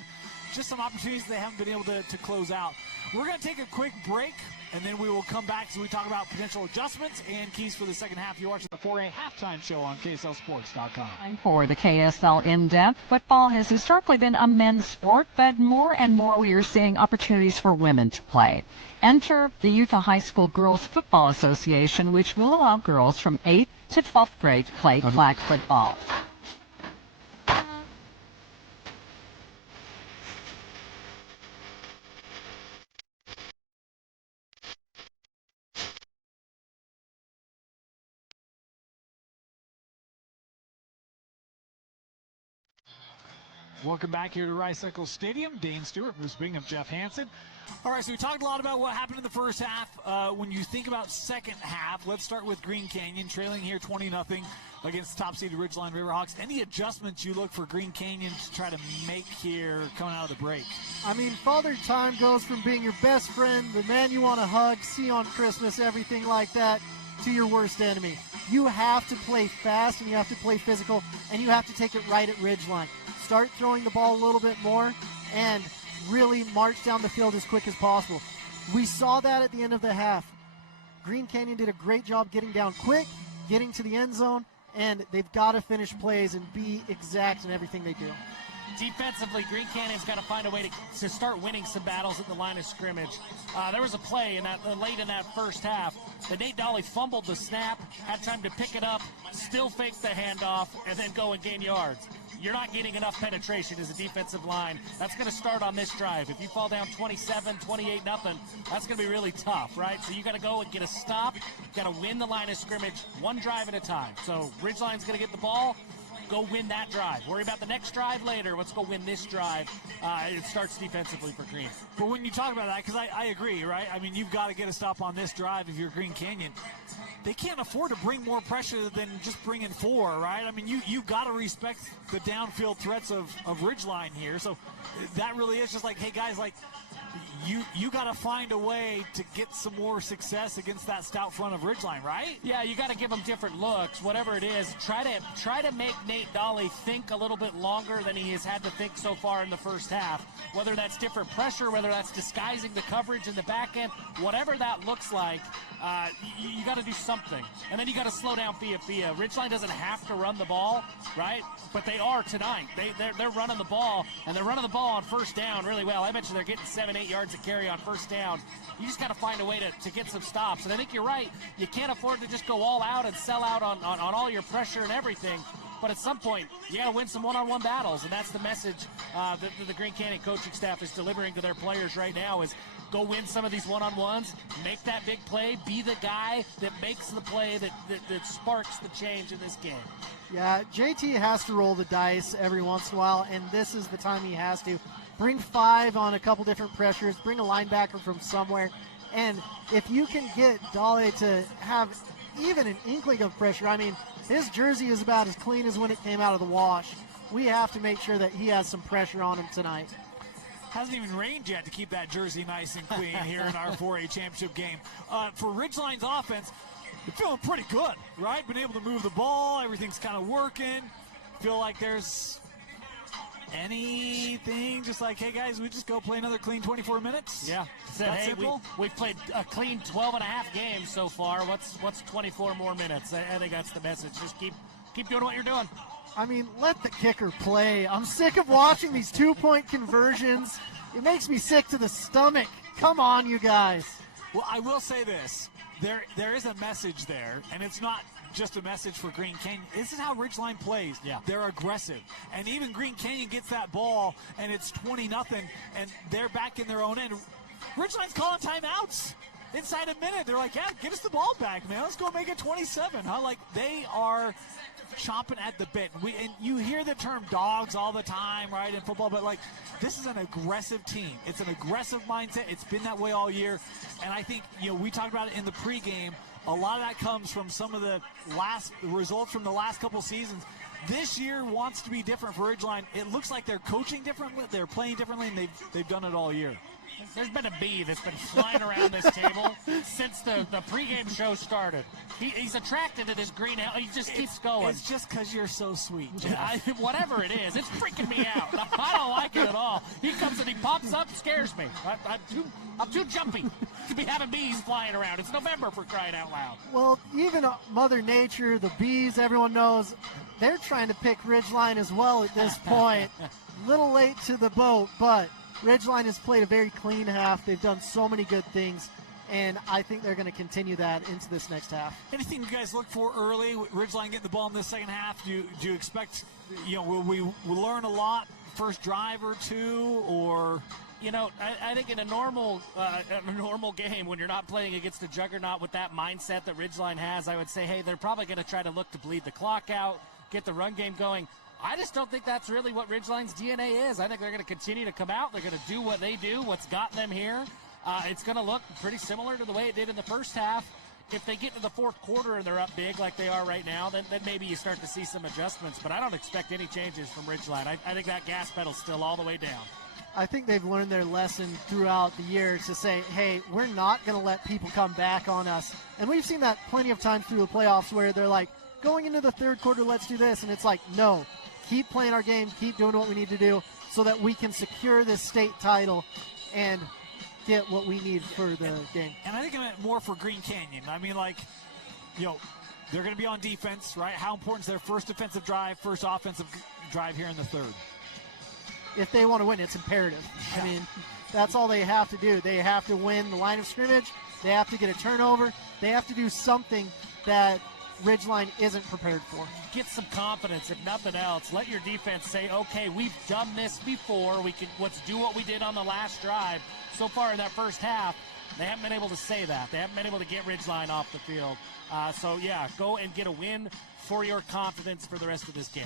Just some opportunities they haven't been able to close out. We're going to take a quick break, and then we will come back as we talk about potential adjustments and keys for the second half. You're watching the 4A halftime show on KSLSports.com. For the KSL In-Depth, football has historically been a men's sport, but more and more we are seeing opportunities for women to play. Enter the Utah High School Girls Football Association, which will allow girls from 8th to 12th grade to play flag football. Welcome back here to Rice-Eccles Stadium. Dane Stewart, Bruce Bingham, Jeff Hansen. All right, so we talked a lot about what happened in the first half. When you think about second half, let's start with Green Canyon, trailing here 20-0 against the top-seeded Ridgeline Riverhawks. Any adjustments you look for Green Canyon to try to make here coming out of the break? I mean, Father Time goes from being your best friend, the man you want to hug, see on Christmas, everything like that, to your worst enemy. You have to play fast, and you have to play physical, and you have to take it right at Ridgeline. Start throwing the ball a little bit more, and really march down the field as quick as possible. We saw that at the end of the half. Green Canyon did a great job getting down quick, getting to the end zone, and they've got to finish plays and be exact in everything they do. Defensively, Green Canyon's got to find a way to start winning some battles at the line of scrimmage. There was a play in that late in that first half that Nate Dolly fumbled the snap, had time to pick it up, still faked the handoff, and then go and gain yards. You're not getting enough penetration as a defensive line. That's going to start on this drive. If you fall down 27, 28-0, that's going to be really tough, right? So you got to go and get a stop. You got to win the line of scrimmage one drive at a time. So Ridgeline's going to get the ball. Go win that drive. Worry about the next drive later. Let's go win this drive. It starts defensively for Green. But when you talk about that, because I agree, right? I mean, you've got to get a stop on this drive if you're Green Canyon. They can't afford to bring more pressure than just bringing 4, right? I mean, you've got to respect the downfield threats of Ridgeline here. So that really is just like, hey, guys, like, you got to find a way to get some more success against that stout front of Ridgeline, right? Yeah, you got to give them different looks, whatever it is. Try to make Nate Dolly think a little but longer than he has had to think so far in the first half. Whether that's different pressure, whether that's disguising the coverage in the back end, whatever that looks like, you got to do something. And then you got to slow down Fia. Ridgeline doesn't have to run the ball, right? But they are tonight. They're running the ball, and they're running the ball on first down really well. I bet you they're getting 7-8 yards a carry on first down. You just got to find a way to get some stops. And I think you're right. You can't afford to just go all out and sell out on all your pressure and everything. But at some point, you got to win some one-on-one battles, and that's the message that the Green Canyon coaching staff is delivering to their players right now is go win some of these one-on-ones, make that big play, be the guy that makes the play that sparks the change in this game. Yeah, JT has to roll the dice every once in a while, and this is the time he has to. Bring 5 on a couple different pressures, bring a linebacker from somewhere, and if you can get Dolly to have even an inkling of pressure, I mean, his jersey is about as clean as when it came out of the wash. We have to make sure that he has some pressure on him tonight. Hasn't even rained yet to keep that jersey nice and clean here in our 4A championship game. For Ridgeline's offense, they're feeling pretty good, right? Been able to move the ball. Everything's kind of working. Feel like there's anything just like, hey, guys, we just go play another clean 24 minutes? Yeah. Said, hey, we've played a clean 12.5 games so far. What's 24 more minutes? I think that's the message. Just keep doing what you're doing. I mean, let the kicker play. I'm sick of watching these 2-point conversions. It makes me sick to the stomach. Come on, you guys. Well, I will say this. There is a message there, and it's not just a message for Green Canyon. This is how Ridgeline plays. Yeah. They're aggressive. And even Green Canyon gets that ball, and it's 20-0, and they're back in their own end. Ridgeline's calling timeouts. Inside a minute, they're like, yeah, get us the ball back, man. Let's go make it 27. Huh? Like, they are chomping at the bit. And you hear the term dogs all the time, right, in football, but, like, this is an aggressive team. It's an aggressive mindset. It's been that way all year. And I think, we talked about it in the pregame. A lot of that comes from some of the results from the last couple seasons. This year wants to be different for Ridgeline. It looks like they're coaching differently, they're playing differently, and they've done it all year. There's been a bee that's been flying around this table since the pregame show started. He's attracted to this green. He just keeps going. It's just because you're so sweet, Jeff. Whatever it is, it's freaking me out. I don't like it at all. He comes and he pops up, scares me. I'm too jumpy to be having bees flying around. It's November, for crying out loud. Well, even Mother Nature, the bees, everyone knows, they're trying to pick Ridgeline as well at this point. Little late to the boat, but Ridgeline has played a very clean half. They've done so many good things, and I think they're going to continue that into this next half. Anything you guys look for early? Ridgeline getting the ball in the second half. Do you expect, will we learn a lot first drive or two, or? I think in a normal game, when you're not playing against a juggernaut with that mindset that Ridgeline has, I would say, hey, they're probably going to try to look to bleed the clock out, get the run game going. I just don't think that's really what Ridgeline's DNA is. I think they're going to continue to come out. They're going to do what they do, what's gotten them here. It's going to look pretty similar to the way it did in the first half. If they get to the fourth quarter and they're up big like they are right now, then maybe you start to see some adjustments. But I don't expect any changes from Ridgeline. I think that gas pedal's still all the way down. I think they've learned their lesson throughout the year to say, hey, we're not going to let people come back on us. And we've seen that plenty of times through the playoffs where they're like, going into the third quarter, let's do this. And it's like, no, keep playing our game, keep doing what we need to do so that we can secure this state title and get what we need for the game. And I think I meant more for Green Canyon. I mean, like, they're going to be on defense, right? How important is their first defensive drive, first offensive drive here in the third? If they want to win, it's imperative. Yeah. I mean, that's all they have to do. They have to win the line of scrimmage. They have to get a turnover. They have to do something that Ridgeline isn't prepared for. Get some confidence, if nothing else. Let your defense say, okay, we've done this before. Let's do what we did on the last drive. So far in that first half, they haven't been able to say that. They haven't been able to get Ridgeline off the field. Go and get a win for your confidence for the rest of this game.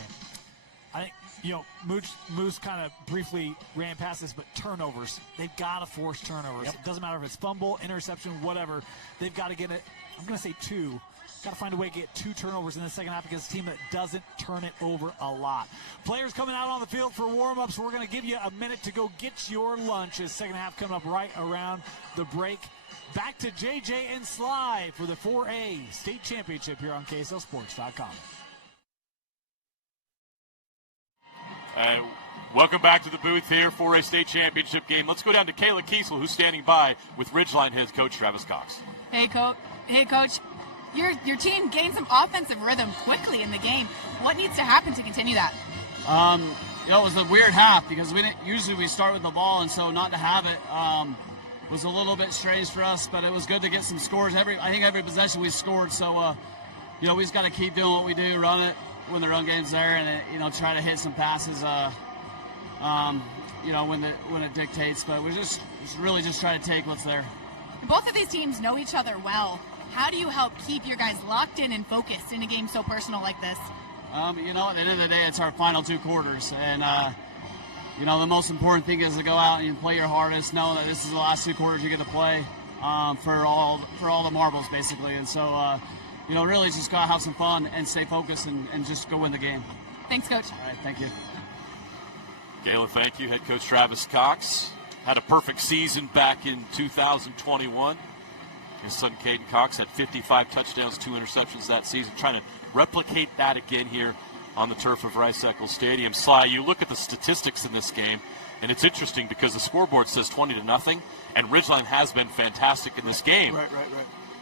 I think, Moose kind of briefly ran past this, but turnovers. They've got to force turnovers. Yep. It doesn't matter if it's fumble, interception, whatever. They've got to get it. I'm going to say 2. Got to find a way to get 2 turnovers in the second half against a team that doesn't turn it over a lot. Players coming out on the field for warm-ups. We're going to give you a minute to go get your lunch as second half coming up right around the break. Back to JJ and Sly for the 4A state championship here on KSLSports.com. Welcome back to the booth here for a state championship game. Let's go down to Kayla Kiesel, who's standing by with Ridgeline head coach Travis Cox. Hey, Coach. Your team gained some offensive rhythm quickly in the game. What needs to happen to continue that? It was a weird half because usually we start with the ball, and so not to have it was a little bit strange for us. But it was good to get some scores. I think every possession we scored. So we just got to keep doing what we do, run it when the run game's there, and try to hit some passes. When it dictates. But we just really try to take what's there. Both of these teams know each other well. How do you help keep your guys locked in and focused in a game so personal like this? At the end of the day, it's our final 2 quarters. And, the most important thing is to go out and play your hardest, know that this is the last 2 quarters you get to play for all the marbles, basically. And so, really just got to have some fun and stay focused and just go win the game. Thanks, Coach. All right, thank you. Gayla, thank you. Head coach Travis Cox had a perfect season back in 2021. His son Caden Cox had 55 touchdowns, 2 interceptions that season. Trying to replicate that again here on the turf of Rice-Eccles Stadium. Sly, you look at the statistics in this game, and it's interesting because the scoreboard says 20-0, and Ridgeline has been fantastic in this game. Right.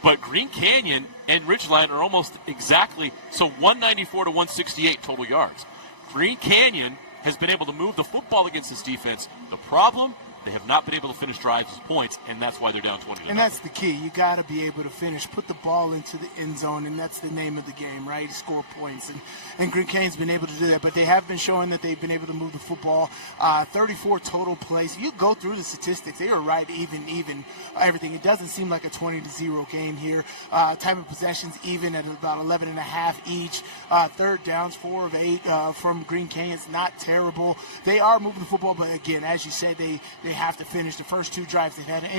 But Green Canyon and Ridgeline are almost exactly, so 194 to 168 total yards. Green Canyon has been able to move the football against this defense. The problem, they have not been able to finish drives with points, and that's why they're down 20-0. And that's the key. You got to be able to finish, put the ball into the end zone, and that's the name of the game, right? Score points. And Green Canyon's been able to do that, but they have been showing that they've been able to move the football. 34 total plays. You go through the statistics. They are right, even, everything. It doesn't seem like a 20-0 game here. Time of possessions even at about 11.5 each. Third downs, 4 of 8 from Green Canyon's not terrible. They are moving the football, but again, as you said, they have to finish. The first 2 drives, they had an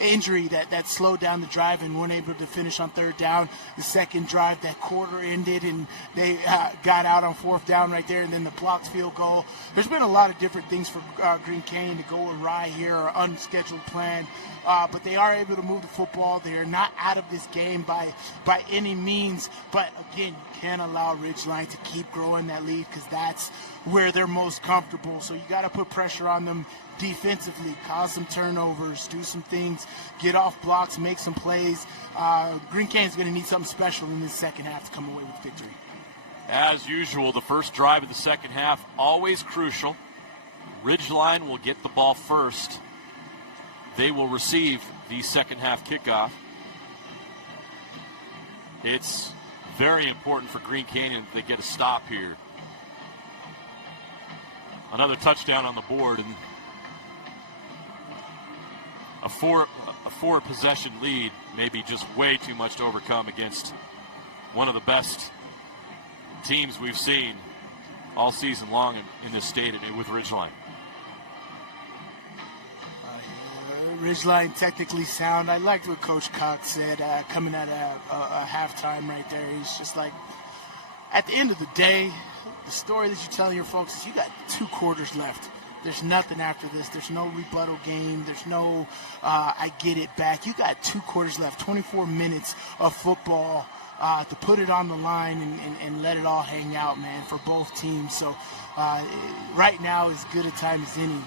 injury that slowed down the drive and weren't able to finish on third down. The second drive, that quarter ended, and they got out on 4th down right there, and then the blocked field goal. There's been a lot of different things for Green Canyon to go awry here, or unscheduled plan, but they are able to move the football. They are not out of this game by any means, but again, you can't allow Ridgeline to keep growing that lead because that's where they're most comfortable. So you got to put pressure on them defensively, cause some turnovers, do some things, get off blocks, make some plays. Green Canyon's going to need something special in this second half to come away with victory. As usual, the first drive of the second half, always crucial. Ridgeline will get the ball first. They will receive the second half kickoff. It's very important for Green Canyon that they get a stop here. Another touchdown on the board, and a four possession lead may be just way too much to overcome against one of the best teams we've seen all season long in this stadium with Ridgeline. Ridgeline technically sound. I liked what Coach Cox said coming at a halftime right there. He's just like, at the end of the day, the story that you're telling your folks is you got 2 quarters left. There's nothing after this. There's no rebuttal game. There's no I get it back. You got 2 quarters left, 24 minutes of football to put it on the line and let it all hang out, man, for both teams. So right now is good a time as any.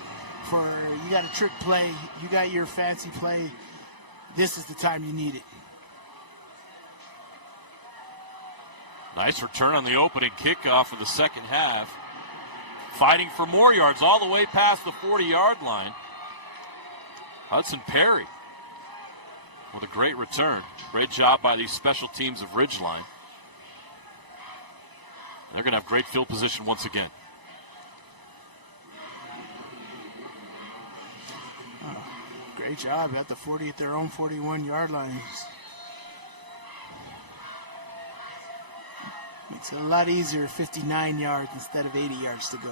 You got a trick play, you got your fancy play, this is the time you need it. Nice return on the opening kickoff of the second half. Fighting for more yards all the way past the 40-yard line. Hudson Perry with a great return. Great job by these special teams of Ridgeline. They're going to have great field position once again. Great job at the 40 at their own 41-yard line. Makes it a lot easier, 59 yards instead of 80 yards to go.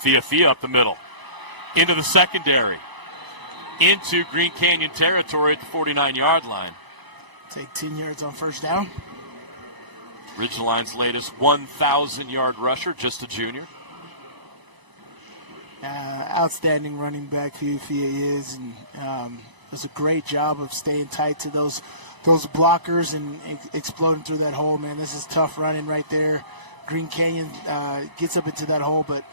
Fia up the middle. Into the secondary. Into Green Canyon territory at the 49-yard line. Take 10 yards on first down. Ridgeline's latest 1,000-yard rusher, just a junior. Outstanding running back Fia is, and does a great job of staying tight to those blockers and exploding through that hole, man. This is tough running right there. Green Canyon gets up into that hole, but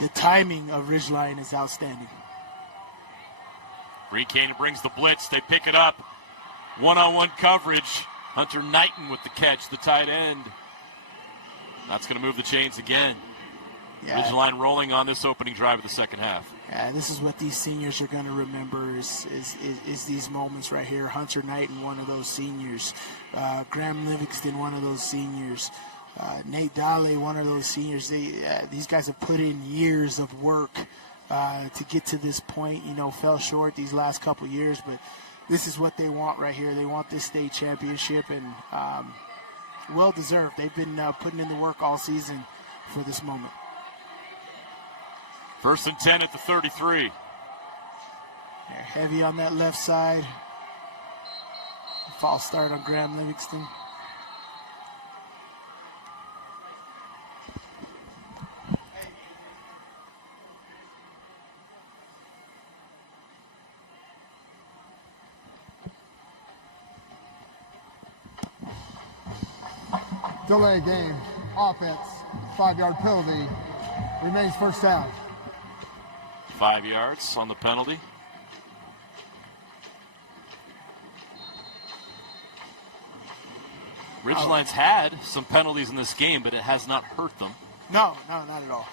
the timing of Ridgeline is outstanding. Green Canyon brings the blitz. They pick it up. One-on-one coverage. Hunter Knighton with the catch, the tight end. That's going to move the chains again. Yeah. Ridgeline rolling on this opening drive of the second half. Yeah, this is what these seniors are going to remember is these moments right here. Hunter Knighton, one of those seniors. Graham Livingston, one of those seniors. Nate Dale, one of those seniors. These guys have put in years of work to get to this point. Fell short these last couple years, but this is what they want right here. They want this state championship, and well-deserved. They've been putting in the work all season for this moment. 1st and 10 at the 33. They're heavy on that left side. False start on Graham Livingston. Delay game, offense, 5-yard penalty, remains first down. 5 yards on the penalty. Ridgeline's had some penalties in this game, but it has not hurt them. No, not at all.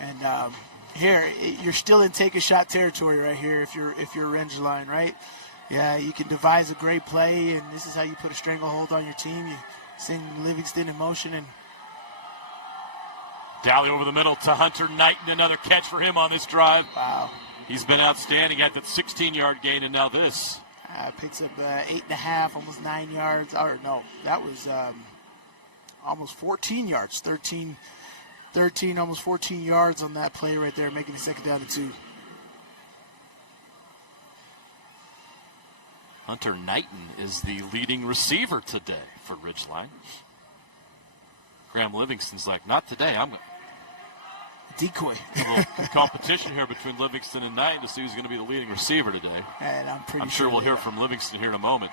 And here, you're still in take-a-shot territory right here if you're Ridgeline, right? Yeah, you can devise a great play, and this is how you put a stranglehold on your team. You send Livingston in motion, and Dally over the middle to Hunter Knighton. Another catch for him on this drive. Wow. He's been outstanding at that 16-yard gain, and now this. Picks up 8.5, almost 9 yards. Or no, that was almost 14 yards. 13, almost 14 yards on that play right there, making it second down to 2. Hunter Knighton is the leading receiver today for Ridgeline. Graham Livingston's like, not today. I'm decoy. A little competition here between Livingston and Knighton to see who's going to be the leading receiver today. And I'm sure we'll hear from Livingston here in a moment.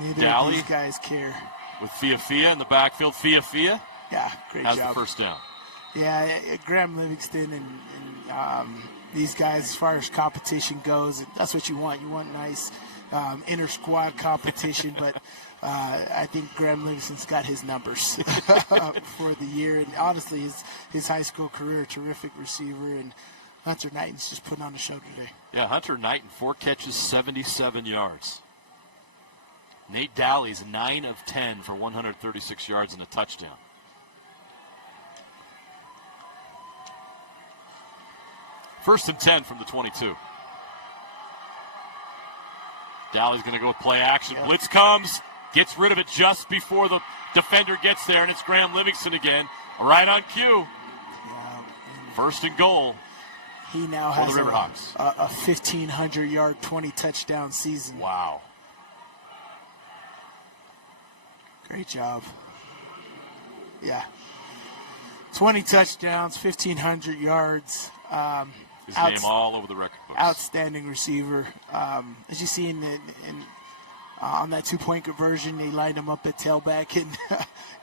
Neither of these guys care. With Fia in the backfield. Fia. Yeah, great has job. The first down. Yeah, Graham Livingston and these guys, as far as competition goes, that's what you want. You want nice inter-squad competition, but I think Graham Livingston's got his numbers for the year. And honestly, his high school career, terrific receiver, and Hunter Knighton's just putting on a show today. Yeah, Hunter Knighton, 4 catches, 77 yards. Nate Dalley's 9 of 10 for 136 yards and a touchdown. First and 10 from the 22. Dowley's going to go with play action. Blitz comes, gets rid of it just before the defender gets there, and it's Graham Livingston again. Right on cue. First and goal. He now for has the Riverhawks. a 1,500-yard, 20-touchdown season. Wow. Great job. Yeah. 20 touchdowns, 1,500 yards. His name all over the record books. Outstanding receiver. As you see on that two-point conversion, they lined him up at tailback. And,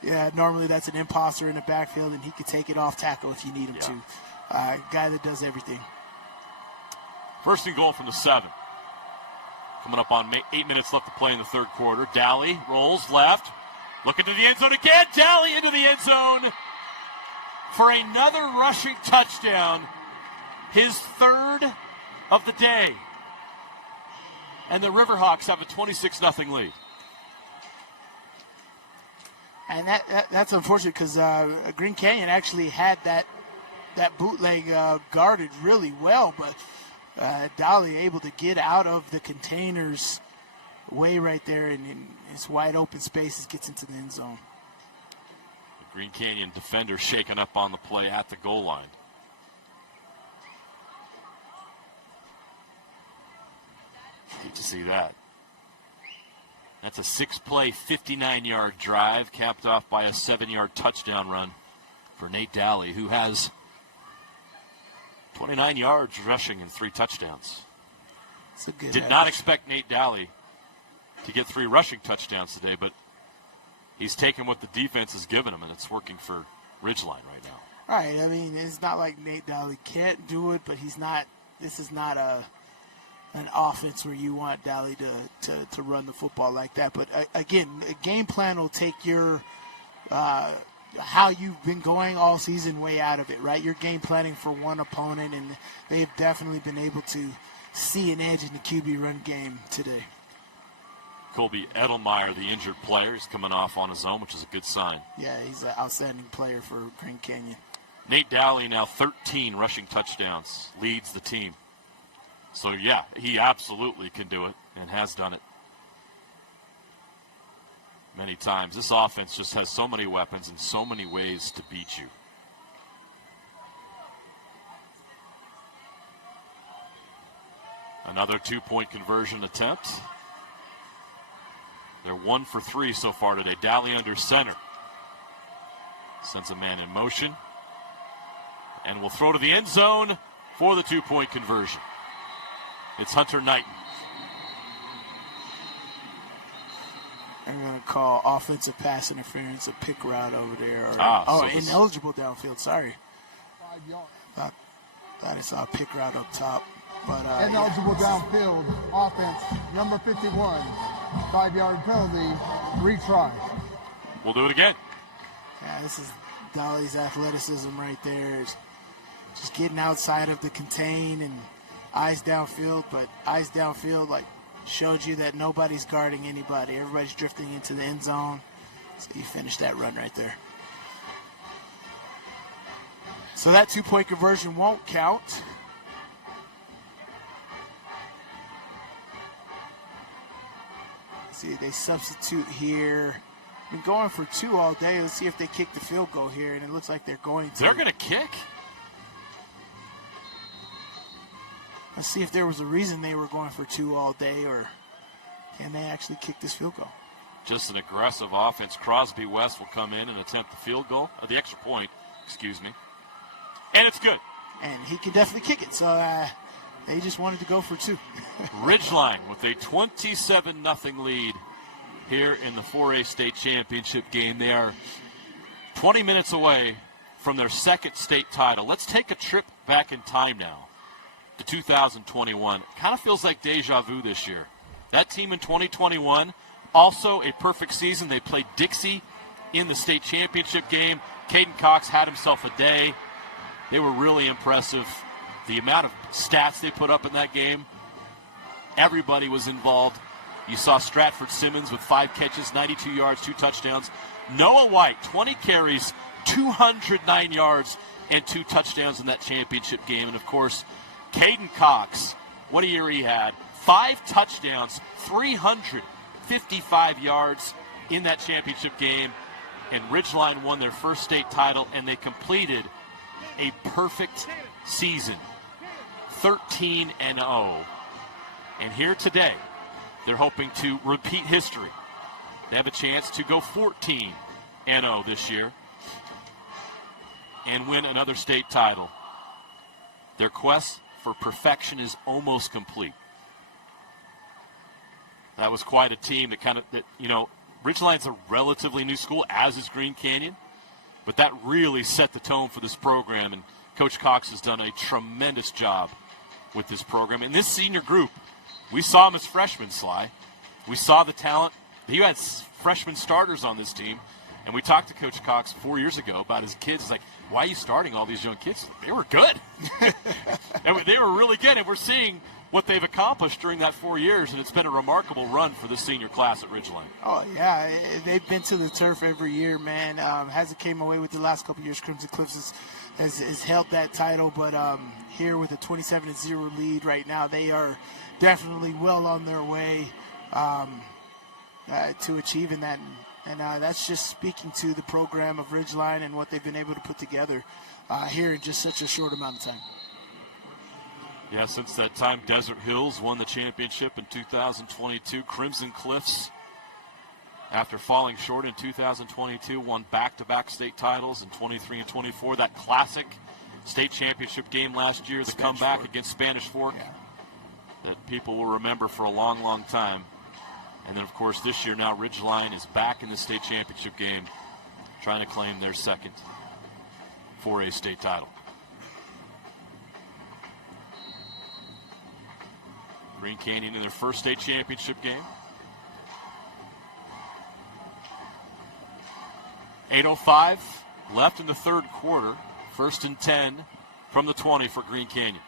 yeah, normally that's an imposter in the backfield, and he could take it off tackle if you need him to. Guy that does everything. First and goal from the 7. Coming up on 8 minutes left to play in the third quarter. Dowley rolls left. Looking to the end zone again. Dowley into the end zone for another rushing touchdown. His third of the day. And the Riverhawks have a 26-0 lead. And that's unfortunate because Green Canyon actually had that bootleg guarded really well, but Dowley able to get out of the containers way right there, and in his wide open spaces gets into the end zone. The Green Canyon defender shaken up on the play at the goal line. Good to see that. That's a 6-play, 59-yard drive, capped off by a 7-yard touchdown run for Nate Dowley, who has 29 yards rushing and 3 touchdowns. That's a good Did average. not expect Nate Dowley to get 3 rushing touchdowns today, but he's taken what the defense has given him, and it's working for Ridgeline right now. Right. I mean, it's not like Nate Dowley can't do it, but he's not. This is not an offense where you want Dowley to run the football like that. But again, a game plan will take your how you've been going all season way out of it, right? You're game planning for one opponent, and they've definitely been able to see an edge in the QB run game today. Colby Edelmeyer, the injured player, is coming off on his own, which is a good sign. Yeah, he's an outstanding player for Green Canyon. Nate Dowley now 13 rushing touchdowns, leads the team. So, yeah, he absolutely can do it and has done it many times. This offense just has so many weapons and so many ways to beat you. Another 2-point conversion attempt. They're 1 for 3 so far today. Dowley under center. Sends a man in motion. And will throw to the end zone for the 2-point conversion. It's Hunter Knighton. I'm going to call offensive pass interference, a pick route over there. Or, ineligible downfield, sorry. Thought I saw a pick route up top. But ineligible downfield, offense, number 51, 5-yard penalty, retry. We'll do it again. Yeah, this is Dowley's athleticism right there. Just getting outside of the contain and eyes downfield, but eyes downfield like showed you that nobody's guarding anybody. Everybody's drifting into the end zone. So you finish that run right there. So that 2-point conversion won't count. See, they substitute here. Been going for 2 all day. Let's see if they kick the field goal here, and it looks like they're going to. They're going to kick? Let's see if there was a reason they were going for 2 all day, or can they actually kick this field goal? Just an aggressive offense. Crosby West will come in and attempt the field goal, or the extra point, excuse me. And it's good. And he can definitely kick it, so they just wanted to go for 2. Ridgeline with a 27-0 lead here in the 4A state championship game. They are 20 minutes away from their second state title. Let's take a trip back in time now to 2021. Kind of feels like deja vu this year. That team in 2021, also a perfect season. They played Dixie in the state championship game. Caden Cox had himself a day. They were really impressive. The amount of stats they put up in that game, everybody was involved. You saw Stratford Simmons with 5 catches, 92 yards, 2 touchdowns. Noah White, 20 carries, 209 yards, and 2 touchdowns in that championship game. And, of course, Caden Cox, what a year he had. 5 touchdowns, 355 yards in that championship game. And Ridgeline won their first state title, and they completed a perfect season, 13-0. And here today, they're hoping to repeat history. They have a chance to go 14-0 this year and win another state title. Their quest for perfection is almost complete. That was quite a team Ridgeline's a relatively new school, as is Green Canyon, but that really set the tone for this program, and Coach Cox has done a tremendous job with this program. And this senior group, we saw them as freshmen, Sly. We saw the talent. He had freshman starters on this team, and we talked to Coach Cox 4 years ago about his kids. It's like, why are you starting all these young kids? They were good. They were really good, and we're seeing what they've accomplished during that 4 years, and it's been a remarkable run for the senior class at Ridgeline. Oh, yeah. They've been to the turf every year, man. Hasn't came away with the last couple of years. Crimson Cliffs has held that title, but here with a 27-0 lead right now, they are definitely well on their way to achieving that. And that's just speaking to the program of Ridgeline and what they've been able to put together here in just such a short amount of time. Yeah, since that time, Desert Hills won the championship in 2022. Crimson Cliffs, after falling short in 2022, won back-to-back state titles in 23 and 24. That classic state championship game last year, the comeback against Spanish Fork, that people will remember for a long, long time. And then, of course, this year now, Ridgeline is back in the state championship game, trying to claim their second 4A state title. Green Canyon in their first state championship game. 8:05 left in the third quarter. 1st and 10 from the 20 for Green Canyon.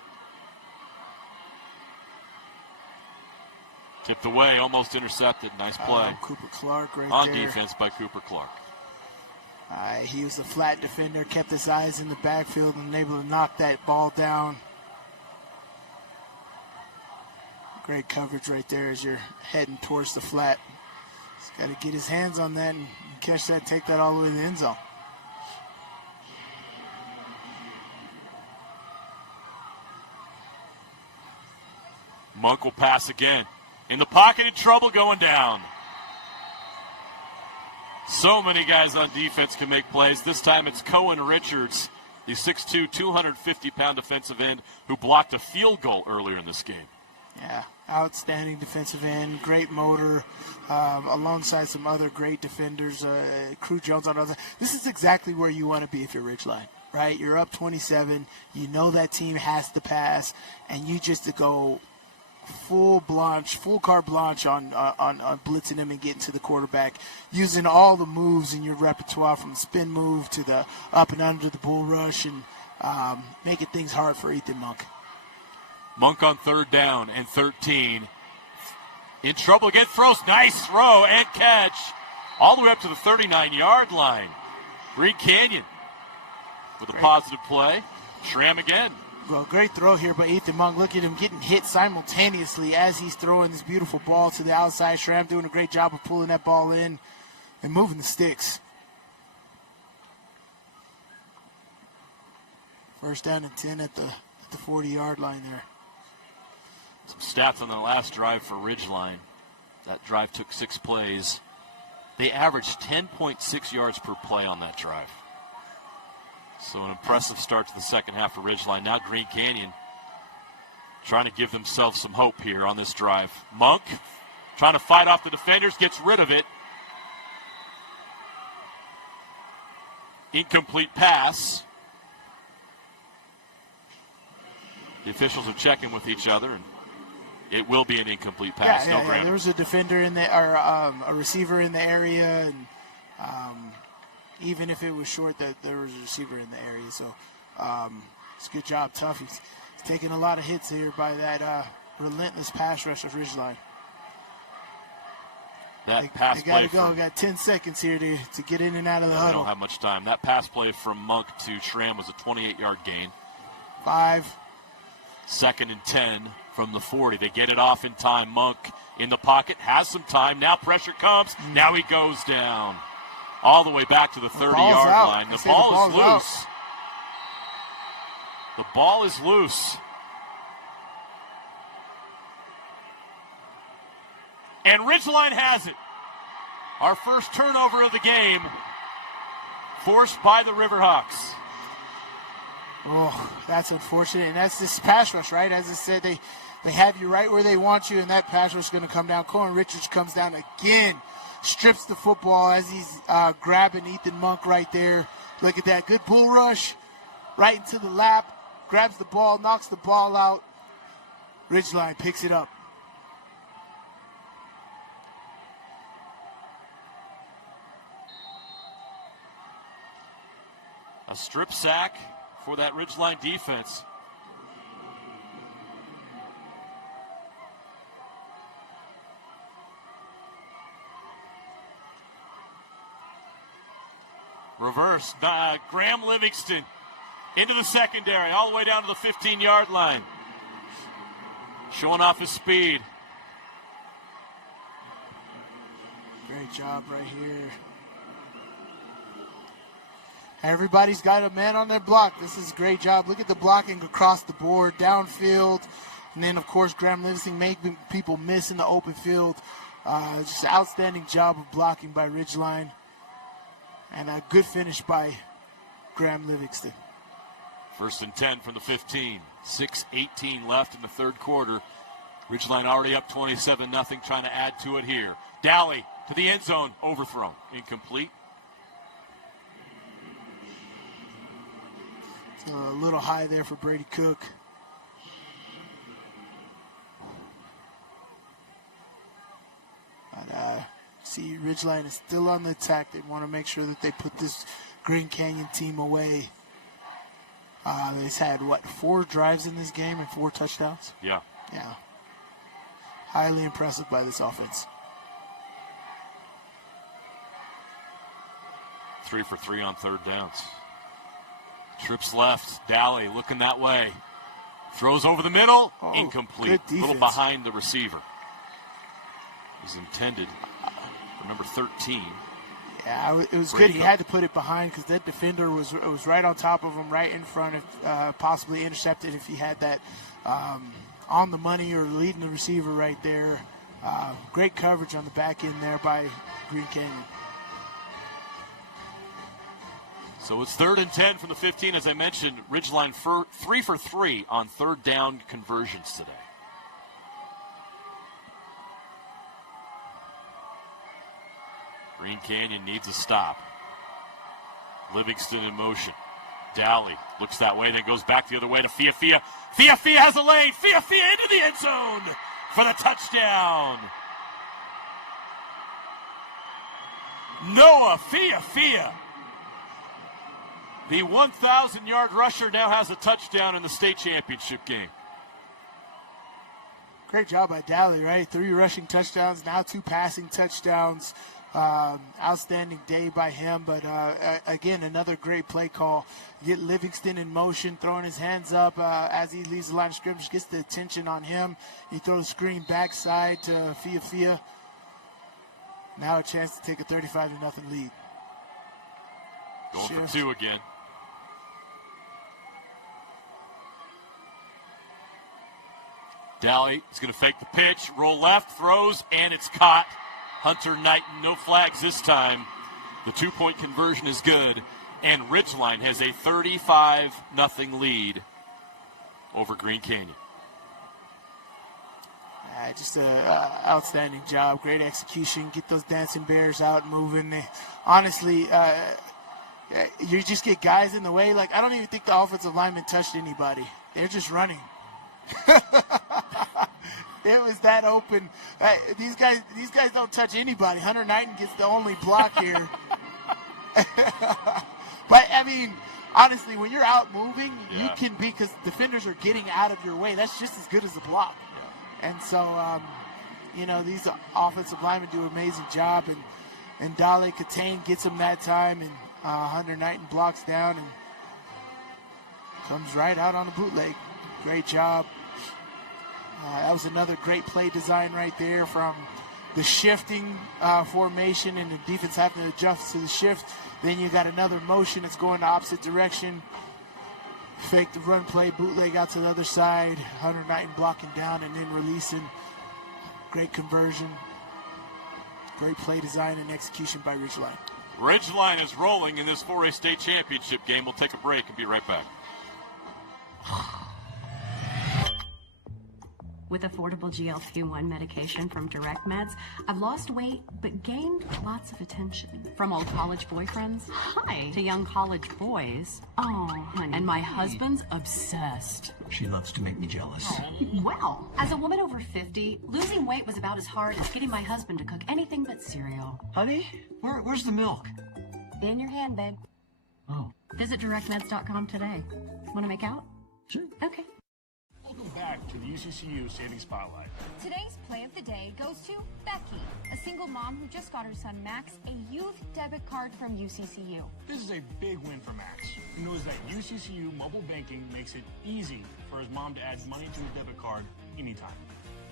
Tipped away, almost intercepted. Nice play. Cooper Clark right on there. defense by Cooper Clark. He was a flat defender, kept his eyes in the backfield and able to knock that ball down. Great coverage right there as you're heading towards the flat. He's got to get his hands on that and catch that, take that all the way to the end zone. Monk will pass again. In the pocket, in trouble, going down. So many guys on defense can make plays. This time it's Cohen Richards, the 6'2", 250-pound defensive end who blocked a field goal earlier in this game. Yeah, outstanding defensive end, great motor, alongside some other great defenders. Crew Jones on the other. This is exactly where you want to be if you're Ridgeline, right? You're up 27. You know that team has to pass, and you just to go full carte blanche on blitzing them and getting to the quarterback, using all the moves in your repertoire from the spin move to the up and under the bull rush, and making things hard for Ethan Monk. Monk on 3rd down and 13. In trouble again, throws. Nice throw and catch. All the way up to the 39-yard line. Green Canyon with a positive play. Schramm again. Well, great throw here by Ethan Monk. Look at him getting hit simultaneously as he's throwing this beautiful ball to the outside. Schramm doing a great job of pulling that ball in and moving the sticks. 1st down and 10 at the 40-yard line there. Some stats on the last drive for Ridgeline. That drive took 6 plays. They averaged 10.6 yards per play on that drive. So an impressive start to the second half for Ridgeline. Now Green Canyon trying to give themselves some hope here on this drive. Monk trying to fight off the defenders, gets rid of it. Incomplete pass. The officials are checking with each other, and it will be an incomplete pass. Yeah, there was a defender in there, or a receiver in the area, and even if it was short, that there was a receiver in the area. So it's a good job, Tough. He's taking a lot of hits here by that relentless pass rush of Ridgeline. They got to go. We got 10 seconds here to get in and out of the huddle. We don't have much time. That pass play from Monk to Schramm was a 28-yard gain. 5, 2nd and 10 from the 40. They get it off in time. Monk in the pocket, has some time. Now pressure comes. Now he goes down. All the way back to the 30-yard line. The ball is loose. The ball is loose. And Ridgeline has it. Our first turnover of the game, forced by the Riverhawks. Oh, that's unfortunate. And that's this pass rush, right? As I said, they have you right where they want you, and that pass rush is going to come down. Cohen Richards comes down again, strips the football as he's grabbing Ethan Monk right there. Look at that. Good bull rush right into the lap. Grabs the ball, knocks the ball out. Ridgeline picks it up. A strip sack for that Ridgeline defense. Reverse. Graham Livingston into the secondary, all the way down to the 15-yard line. Showing off his speed. Great job right here. Everybody's got a man on their block. This is a great job. Look at the blocking across the board, downfield. And then, of course, Graham Livingston making people miss in the open field. Just an outstanding job of blocking by Ridgeline. And a good finish by Graham Livingston. 1st and 10 from the 15. 6:18 left in the third quarter. Ridgeline already up 27-0, trying to add to it here. Dally to the end zone, overthrown. Incomplete. A little high there for Brady Cook. But see, Ridgeline is still on the attack. They want to make sure that they put this Green Canyon team away. They've had, 4 drives in this game and 4 touchdowns? Yeah. Yeah. Highly impressive by this offense. 3 for 3 on third downs. Trips left. Dally looking that way. Throws over the middle. Incomplete. A little behind the receiver. It was intended for number 13. Yeah, it was good. He had to put it behind because that defender was right on top of him, right in front of, possibly intercepted if he had that on the money or leading the receiver right there. Great coverage on the back end there by Green Canyon. So it's 3rd and 10 from the 15. As I mentioned, Ridgeline 3 for 3 on third down conversions today. Green Canyon needs a stop. Livingston in motion. Dally looks that way, then goes back the other way to Fia. Fia has a lane. Fia into the end zone for the touchdown. Noah Fia. The 1,000-yard rusher now has a touchdown in the state championship game. Great job by Dally, right? 3 rushing touchdowns, now 2 passing touchdowns. Outstanding day by him, but again, another great play call. Get Livingston in motion, throwing his hands up as he leaves the line of scrimmage, gets the attention on him. He throws screen backside to Fia. Now a chance to take a 35-0 lead. Going for 2 again. Dally is going to fake the pitch, roll left, throws, and it's caught. Hunter Knighton, no flags this time. The 2-point conversion is good, and Ridgeline has a 35-0 lead over Green Canyon. Just an outstanding job, great execution. Get those dancing bears out moving. Honestly, you just get guys in the way. Like, I don't even think the offensive lineman touched anybody. They're just running. It was that open. These guys don't touch anybody. Hunter Knighton gets the only block here. But, I mean, honestly, when you're out moving, you can be, because defenders are getting out of your way. That's just as good as a block. And so, these offensive linemen do an amazing job. And Dale Catane gets him that time. And Hunter Knighton blocks down and comes right out on the bootleg. Great job. That was another great play design right there from the shifting formation and the defense having to adjust to the shift. Then you got another motion that's going the opposite direction. Fake the run play, bootleg out to the other side. Hunter Knighton blocking down and then releasing. Great conversion. Great play design and execution by Ridgeline. Ridgeline is rolling in this 4A state championship game. We'll take a break and be right back. With affordable GLP-1 medication from Direct Meds, I've lost weight but gained lots of attention. From old college boyfriends, hi, to young college boys, oh, honey. And my husband's obsessed. She loves to make me jealous. Well, as a woman over 50, losing weight was about as hard as getting my husband to cook anything but cereal. Honey, where's the milk? In your hand, babe. Oh. Visit directmeds.com today. Want to make out? Sure. Okay. Welcome back to the UCCU Savings Spotlight. Today's play of the day goes to Becky, a single mom who just got her son Max a youth debit card from UCCU. This is a big win for Max, who knows that UCCU mobile banking makes it easy for his mom to add money to his debit card anytime.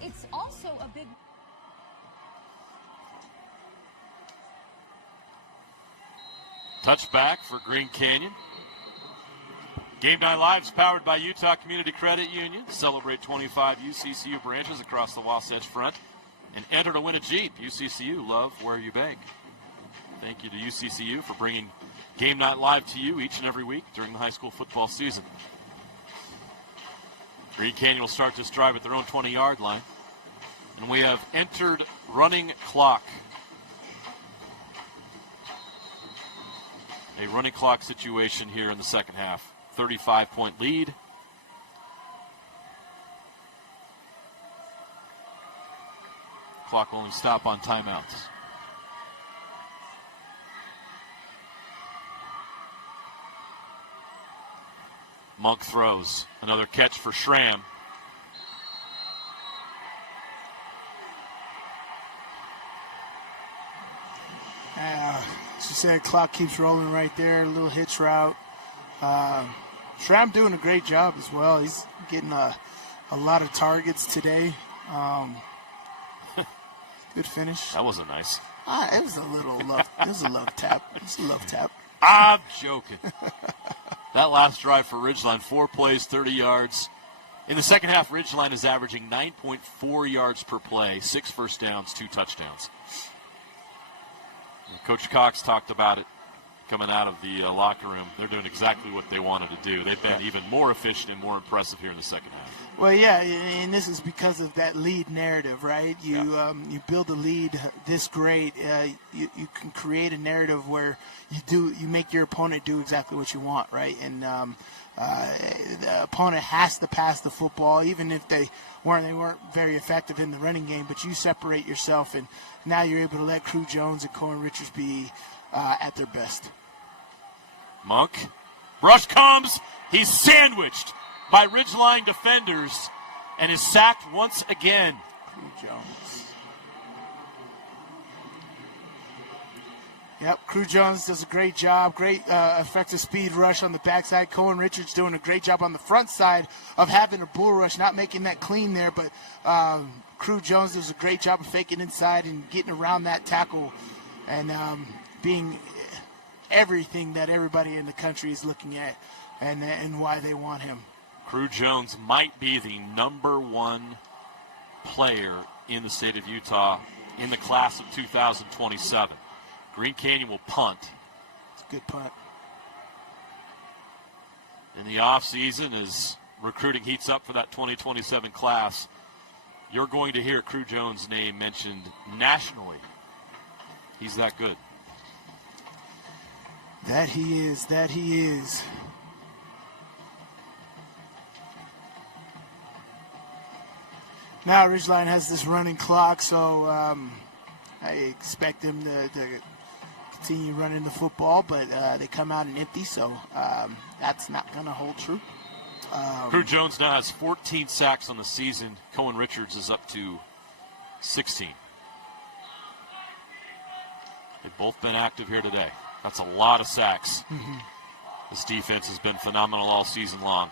It's also a big... Touchback for Green Canyon. Game Night Live is powered by Utah Community Credit Union. Celebrate 25 UCCU branches across the Wasatch Front and enter to win a Jeep. UCCU, love where you bank. Thank you to UCCU for bringing Game Night Live to you each and every week during the high school football season. Green Canyon will start this drive at their own 20-yard line. And we have entered running clock. A running clock situation here in the second half. 35-point lead. Clock will only stop on timeouts. Monk throws. Another catch for Schramm. As you said, clock keeps rolling right there. A little hitch route. Schramm doing a great job as well. He's getting a lot of targets today. Good finish. That wasn't nice. It was a little love. It was a love tap. It was a love tap. I'm joking. That last drive for Ridgeline, 4 plays, 30 yards. In the second half, Ridgeline is averaging 9.4 yards per play, 6 first downs, 2 touchdowns. Coach Cox talked about it coming out of the locker room. They're doing exactly what they wanted to do. They've been even more efficient and more impressive here in the second half. Well, yeah, and this is because of that lead narrative, right? You build a lead this great, you can create a narrative where you make your opponent do exactly what you want, right? And the opponent has to pass the football, even if they weren't very effective in the running game. But you separate yourself, and now you're able to let Crew Jones and Cohen Richards be at their best. Monk, rush comes. He's sandwiched by Ridgeline defenders and is sacked once again. Crew Jones. Yep, Crew Jones does a great job. Great effective speed rush on the backside. Cohen Richards doing a great job on the front side of having a bull rush, not making that clean there, but Crew Jones does a great job of faking inside and getting around that tackle and being everything that everybody in the country is looking at and why they want him. Crew Jones might be the #1 player in the state of Utah in the class of 2027. Green Canyon will punt. It's a good punt. In the offseason, as recruiting heats up for that 2027 class, you're going to hear Crew Jones' name mentioned nationally. He's that good. That he is. That he is. Now Ridgeline has this running clock, so I expect them to continue running the football, but they come out and empty, so that's not going to hold true. Crew Jones now has 14 sacks on the season. Cohen Richards is up to 16. They've both been active here today. That's a lot of sacks. Mm-hmm. This defense has been phenomenal all season long.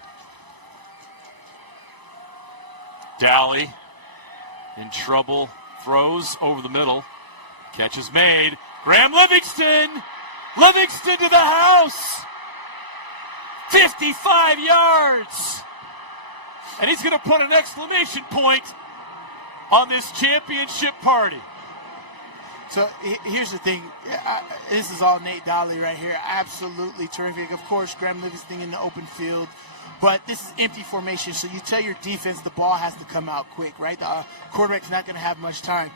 Dally in trouble, throws over the middle. Catch is made. Graham Livingston! Livingston to the house! 55 yards! And he's going to put an exclamation point on this championship party. So here's the thing. This is all Nate Dally right here. Absolutely terrific. Of course, Graham Livingston in the open field. But this is empty formation, so you tell your defense the ball has to come out quick, right? The quarterback's not going to have much time.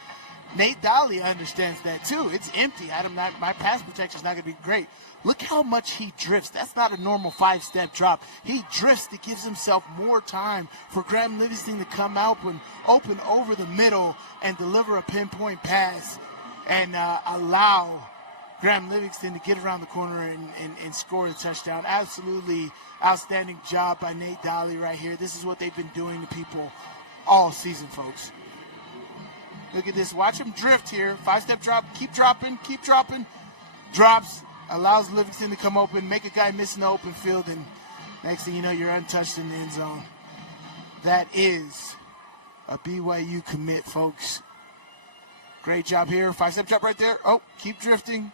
Nate Dally understands that, too. It's empty. My pass protection is not going to be great. Look how much he drifts. That's not a normal 5-step drop. He drifts. It gives himself more time for Graham Livingston to come out and open over the middle and deliver a pinpoint pass and allow Graham Livingston to get around the corner and score a touchdown. Absolutely outstanding job by Nate Dally right here. This is what they've been doing to people all season, folks. Look at this. Watch him drift here. 5-step drop. Keep dropping. Keep dropping. Drops. Allows Livingston to come open. Make a guy miss in the open field. And next thing you know, you're untouched in the end zone. That is a BYU commit, folks. Great job here. 5-step drop right there. Oh, keep drifting.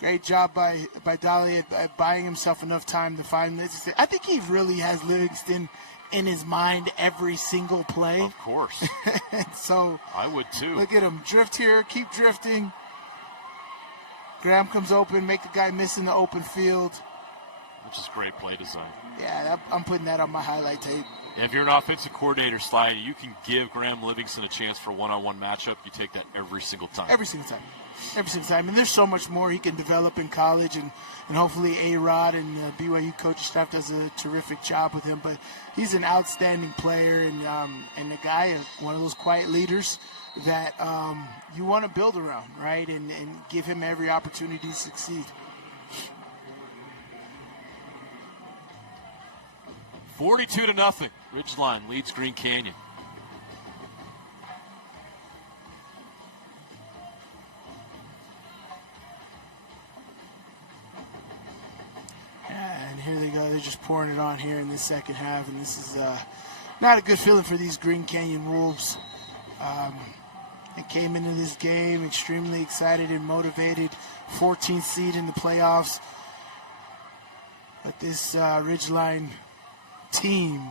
Great job by Dally at buying himself enough time to find this. I think he really has Livingston in his mind every single play. Of course. So I would too. Look at him drift here, keep drifting. Graham comes open, make the guy miss in the open field. Which is great play design. Yeah, I'm putting that on my highlight tape. If you're an offensive coordinator, Sly, you can give Graham Livingston a chance for a one-on-one matchup. You take that every single time. Every single time. Every single time. And there's so much more he can develop in college, and hopefully A-Rod and BYU coaching staff does a terrific job with him. But he's an outstanding player and a guy, one of those quiet leaders that you want to build around, right, and give him every opportunity to succeed. 42-0. Ridgeline leads Green Canyon. And here they go. They're just pouring it on here in the second half, and this is not a good feeling for these Green Canyon Wolves. They came into this game extremely excited and motivated, 14th seed in the playoffs. But this Ridgeline team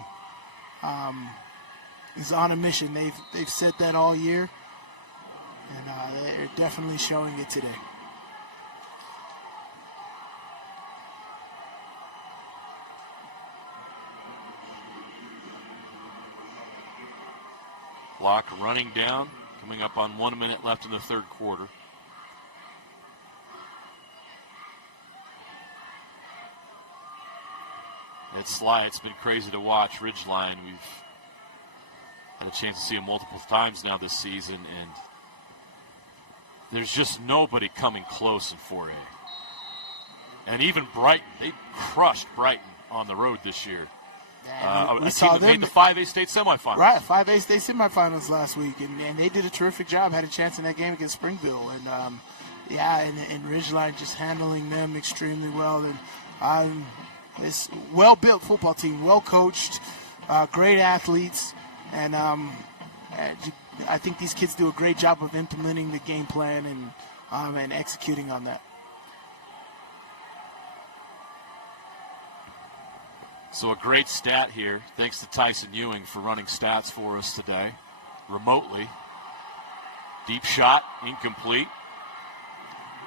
is on a mission. They've said that all year, and they're definitely showing it today. Clock running down, coming up on 1 minute left in the third quarter. It's Sly. It's been crazy to watch Ridgeline. We've had a chance to see him multiple times now this season, and there's just nobody coming close in 4A. And even Brighton, they crushed Brighton on the road this year. We a saw team that them made the 5A state semifinals. Right, 5A state semifinals last week, and they did a terrific job. Had a chance in that game against Springville, and and Ridgeline just handling them extremely well. And this well-built football team, well-coached, great athletes, and I think these kids do a great job of implementing the game plan and executing on that. So a great stat here. Thanks to Tyson Ewing for running stats for us today, remotely. Deep shot, incomplete.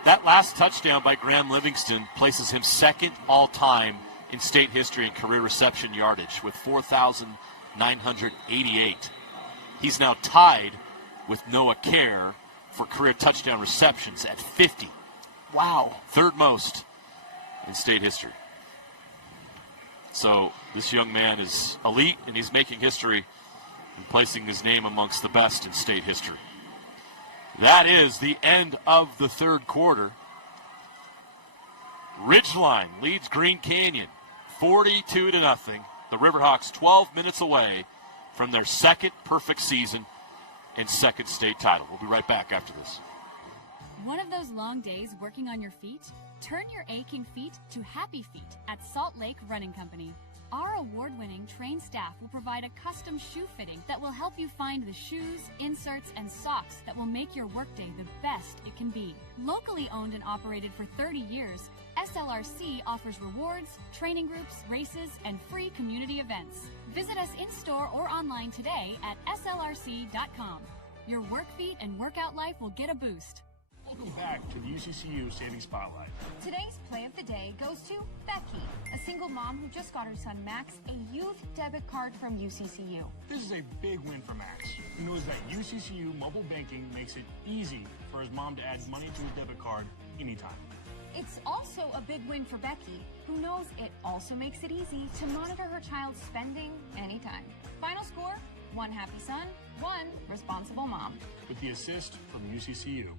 That last touchdown by Graham Livingston places him second all-time in state history in career reception yardage with 4,988. He's now tied with Noah Kerr for career touchdown receptions at 50. Wow. Third most in state history. So this young man is elite, and he's making history and placing his name amongst the best in state history. That is the end of the third quarter. Ridgeline leads Green Canyon 42-0. The Riverhawks 12 minutes away from their second perfect season and second state title. We'll be right back after this. One of those long days working on your feet? Turn your aching feet to happy feet at Salt Lake Running Company. Our award-winning trained staff will provide a custom shoe fitting that will help you find the shoes, inserts, and socks that will make your workday the best it can be. Locally owned and operated for 30 years, SLRC offers rewards, training groups, races, and free community events. Visit us in-store or online today at slrc.com. Your work feet and workout life will get a boost. Welcome back to the UCCU Savings Spotlight. Today's play of the day goes to Becky, a single mom who just got her son Max a youth debit card from UCCU. This is a big win for Max, who knows that UCCU mobile banking makes it easy for his mom to add money to his debit card anytime. It's also a big win for Becky, who knows it also makes it easy to monitor her child's spending anytime. Final score, 1 happy son, 1 responsible mom. With the assist from UCCU.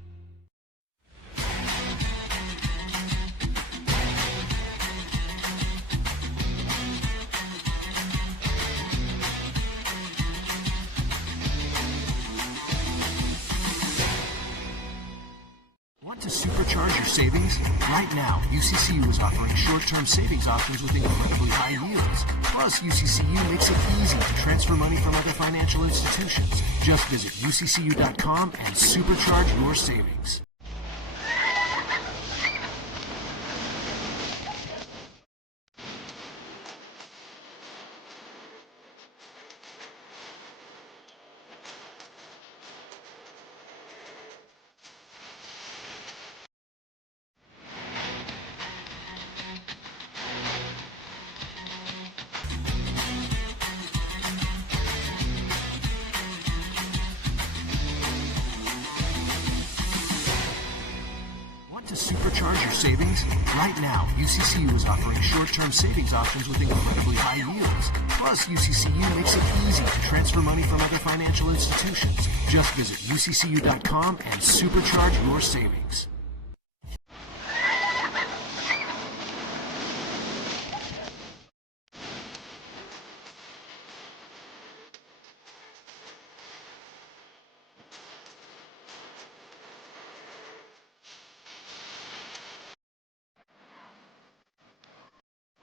Want to supercharge your savings? Right now, UCCU is offering short-term savings options with incredibly high yields. Plus, UCCU makes it easy to transfer money from other financial institutions. Just visit UCCU.com and supercharge your savings. Supercharge your savings? Right now, UCCU is offering short-term savings options with incredibly high yields. Plus, UCCU makes it easy to transfer money from other financial institutions. Just visit UCCU.com and supercharge your savings.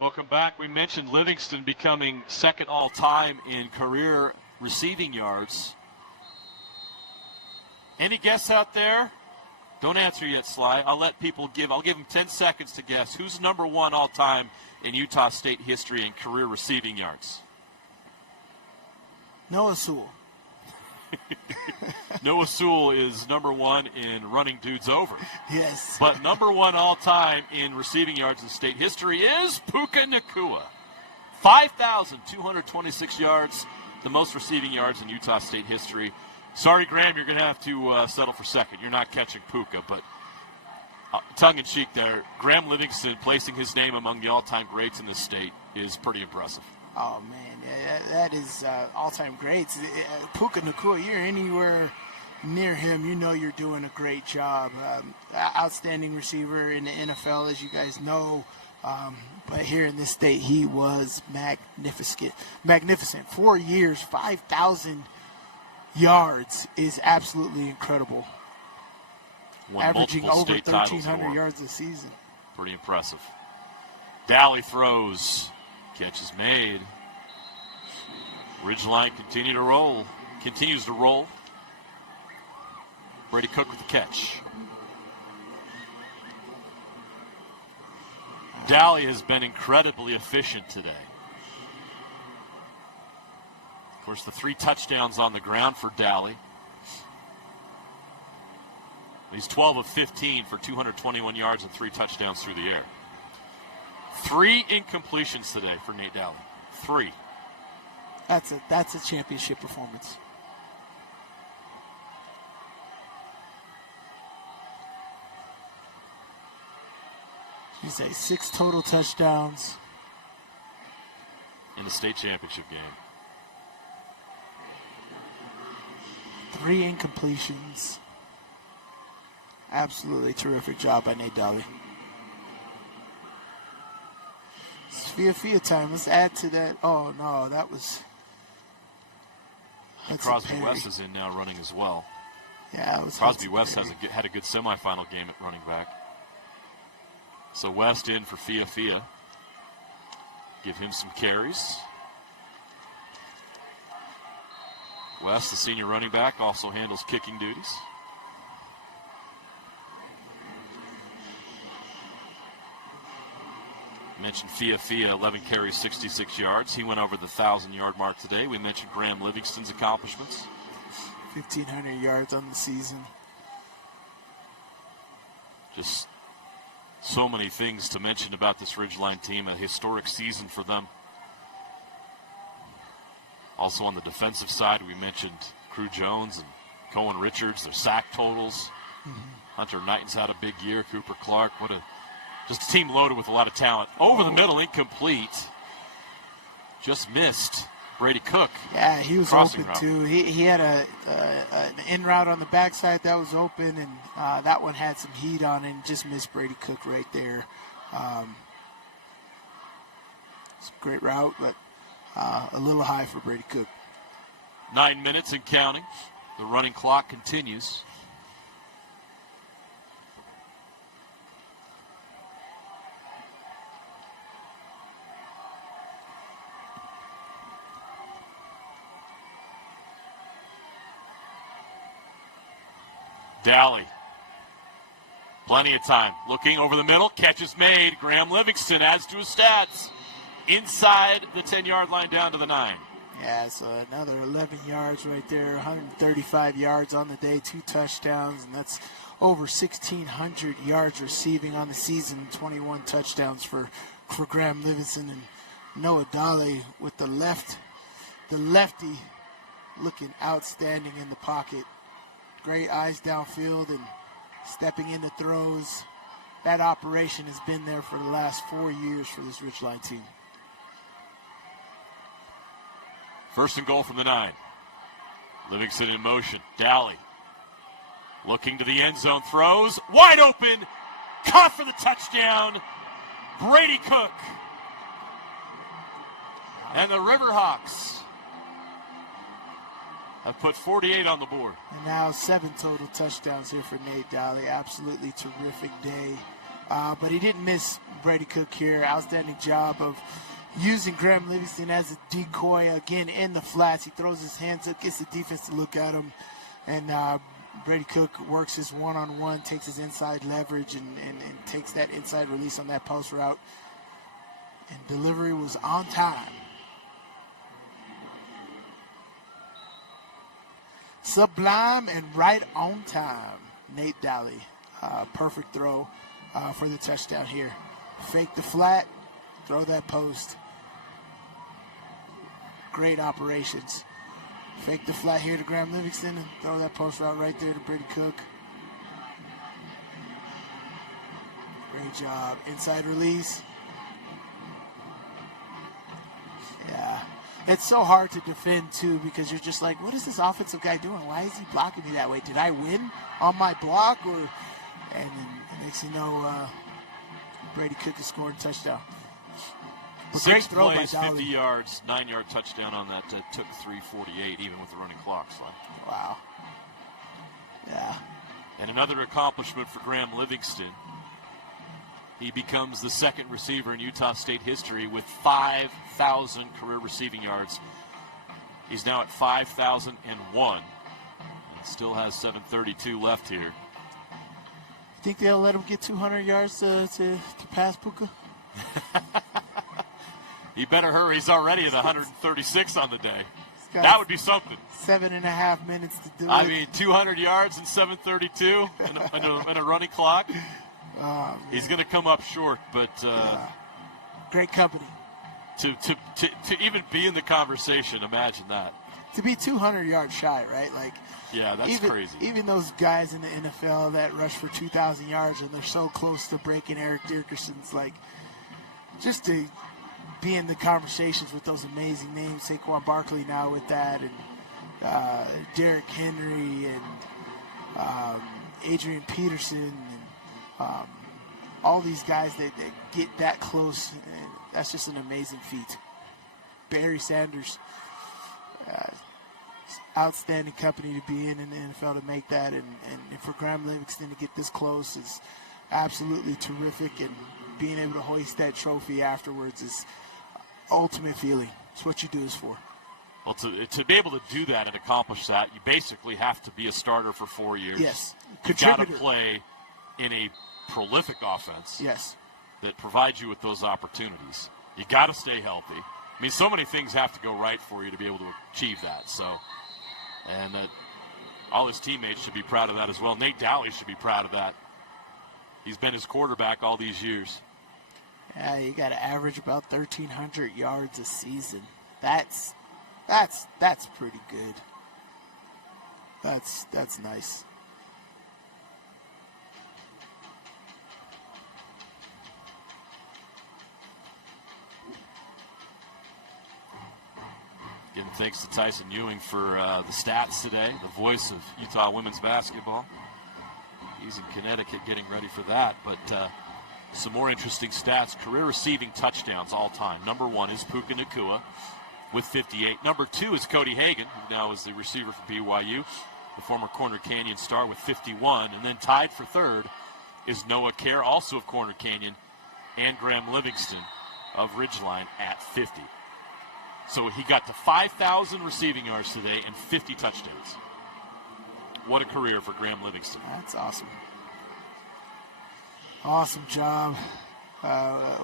Welcome back. We mentioned Livingston becoming second all-time in career receiving yards. Any guess out there? Don't answer yet, Sly. I'll give them 10 seconds to guess. Who's number one all-time in Utah State history in career receiving yards? Noah Sewell. Noah Sewell is number one in running dudes over. Yes. But number one all-time in receiving yards in state history is Puka Nacua. 5,226 yards, the most receiving yards in Utah State history. Sorry, Graham, you're going to have to settle for second. You're not catching Puka, but tongue-in-cheek there, Graham Livingston placing his name among the all-time greats in this state is pretty impressive. Oh, man, that is all-time greats. Puka Nacua, you're anywhere near him, you know you're doing a great job. Outstanding receiver in the NFL, as you guys know. But here in this state, he was magnificent. 4 years, 5,000 yards is absolutely incredible. Averaging over 1,300 yards a season. Pretty impressive. Dally throws. Catch is made. Ridgeline continues to roll. Brady Cook with the catch. Dally has been incredibly efficient today. Of course, the 3 touchdowns on the ground for Dally. He's 12 of 15 for 221 yards and 3 touchdowns through the air. 3 incompletions today for Nate Dally. 3. That's a championship performance. You say 6 total touchdowns in the state championship game. 3 incompletions. Absolutely terrific job by Nate Dally. It's Fia time. Let's add to that. Oh, no, that was... Crosby West is in now running as well. Yeah, it was Crosby West had a good semifinal game at running back. So West in for Fia. give him some carries. West, the senior running back, also handles kicking duties. Mentioned Fia, 11 carries, 66 yards. He went over the 1,000-yard mark today. We mentioned Graham Livingston's accomplishments. 1,500 yards on the season. Just so many things to mention about this Ridgeline team. A historic season for them. Also on the defensive side, we mentioned Crew Jones and Cohen Richards, their sack totals. Hunter Knighton's had a big year. Cooper Clark, just a team loaded with a lot of talent. Over the middle, incomplete. Just missed Brady Cook. Yeah, he was crossing open route. too. He had an in route on the backside that was open, and that one had some heat on it and just missed Brady Cook right there. It's a great route, but a little high for Brady Cook. 9 minutes and counting. The running clock continues. Dally. Plenty of time. Looking over the middle. Catch is made. Graham Livingston adds to his stats. Inside the 10-yard line down to the 9. Yeah, so another 11 yards right there. 135 yards on the day. 2 touchdowns, and that's over 1,600 yards receiving on the season. 21 touchdowns for Graham Livingston. And Noah Dally with the lefty looking outstanding in the pocket. Great eyes downfield and stepping into throws. That operation has been there for the last 4 years for this Ridgeline team. First and goal from the 9. Livingston in motion. Dally looking to the end zone. Throws. Wide open. Caught for the touchdown. Brady Cook. And the Riverhawks have put 48 on the board. And now 7 total touchdowns here for Nate Dally. Absolutely terrific day. But he didn't miss Brady Cook here. Outstanding job of using Graham Livingston as a decoy. Again, in the flats. He throws his hands up, gets the defense to look at him. And Brady Cook works his one-on-one, takes his inside leverage, and takes that inside release on that post route. And delivery was on time. Sublime and right on time. Nate Dally. Perfect throw for the touchdown here. Fake the flat, throw that post. Great operations. Fake the flat here to Graham Livingston and throw that post route right there to Brady Cook. Great job. Inside release. Yeah. It's so hard to defend, too, because you're just like, what is this offensive guy doing? Why is he blocking me that way? Did I win on my block? And then next thing you know, Brady Cook is scoring a touchdown. Six plays, 50 yards, 9-yard touchdown on that. Took 3:48, even with the running clock. So. Wow. Yeah. And another accomplishment for Graham Livingston. He becomes the second receiver in Utah State history with 5,000 career receiving yards. He's now at 5,001. And still has 732 left here. Think they'll let him get 200 yards to pass Puka? He better hurry. He's already at 136 on the day. That would be something. 7.5 minutes to do it. I mean, 200 yards and 732 and a running clock. He's going to come up short, but great company. To even be in the conversation, imagine that. To be 200 yards shy, right? Like, yeah, that's crazy. Even those guys in the NFL that rush for 2,000 yards and they're so close to breaking Eric Dickerson's, like, just to be in the conversations with those amazing names, Saquon Barkley now with that, and Derrick Henry and Adrian Peterson, and all these guys that get that close, that's just an amazing feat. Barry Sanders, outstanding company to be in the NFL to make that, and for Graham Livingston to get this close is absolutely terrific, and being able to hoist that trophy afterwards is ultimate feeling. It's what you do this for. Well, to be able to do that and accomplish that, you basically have to be a starter for 4 years. Yes. You've got to play in a prolific offense. Yes. That provides you with those opportunities. You got to stay healthy. I mean, so many things have to go right for you to be able to achieve that. So, and all his teammates should be proud of that as well. Nate Dowley should be proud of that. He's been his quarterback all these years. Yeah, you got to average about 1,300 yards a season. That's pretty good. That's nice. Giving thanks to Tyson Ewing for the stats today, the voice of Utah women's basketball. He's in Connecticut getting ready for that. But some more interesting stats. Career receiving touchdowns all time. Number 1 is Puka Nacua with 58. Number 2 is Cody Hagan, who now is the receiver for BYU, the former Corner Canyon star, with 51. And then tied for 3rd is Noah Kerr, also of Corner Canyon, and Graham Livingston of Ridgeline at 50. So he got to 5,000 receiving yards today and 50 touchdowns. What a career for Graham Livingston. That's awesome. Awesome job.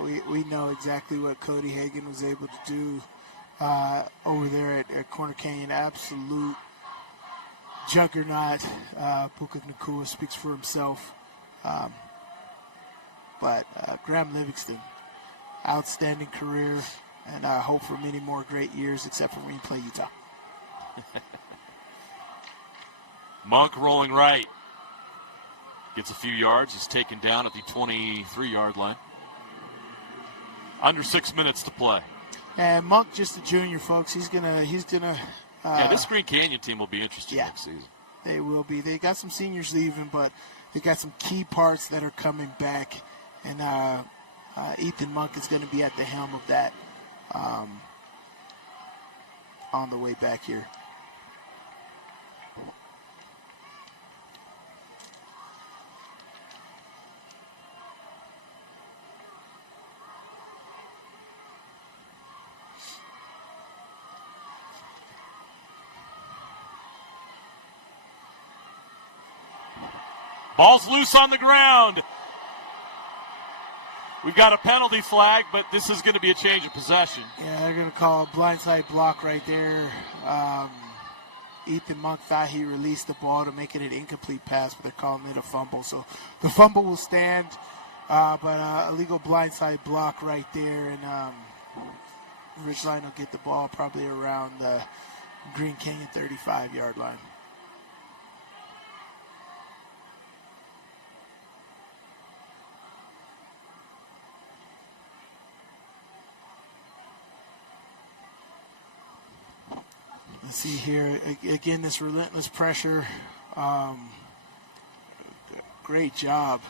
We know exactly what Cody Hagan was able to do over there at Corner Canyon. Absolute juggernaut. Puka Nacua speaks for himself. But Graham Livingston, outstanding career, and I hope for many more great years, except for when you play Utah. Monk rolling right. Gets a few yards. Is taken down at the 23-yard line. Under 6 minutes to play. And Monk, just a junior, folks. He's gonna. This Green Canyon team will be interesting next season. They will be. They got some seniors leaving, but they got some key parts that are coming back, and Ethan Monk is going to be at the helm of that on the way back here. Ball's loose on the ground. We've got a penalty flag, but this is going to be a change of possession. Yeah, they're going to call a blindside block right there. Ethan Monk thought he released the ball to make it an incomplete pass, but they're calling it a fumble. So the fumble will stand, but a legal blindside block right there, and Ridgeline will get the ball probably around the Green Canyon 35-yard line. Let's see here, again, this relentless pressure. Great job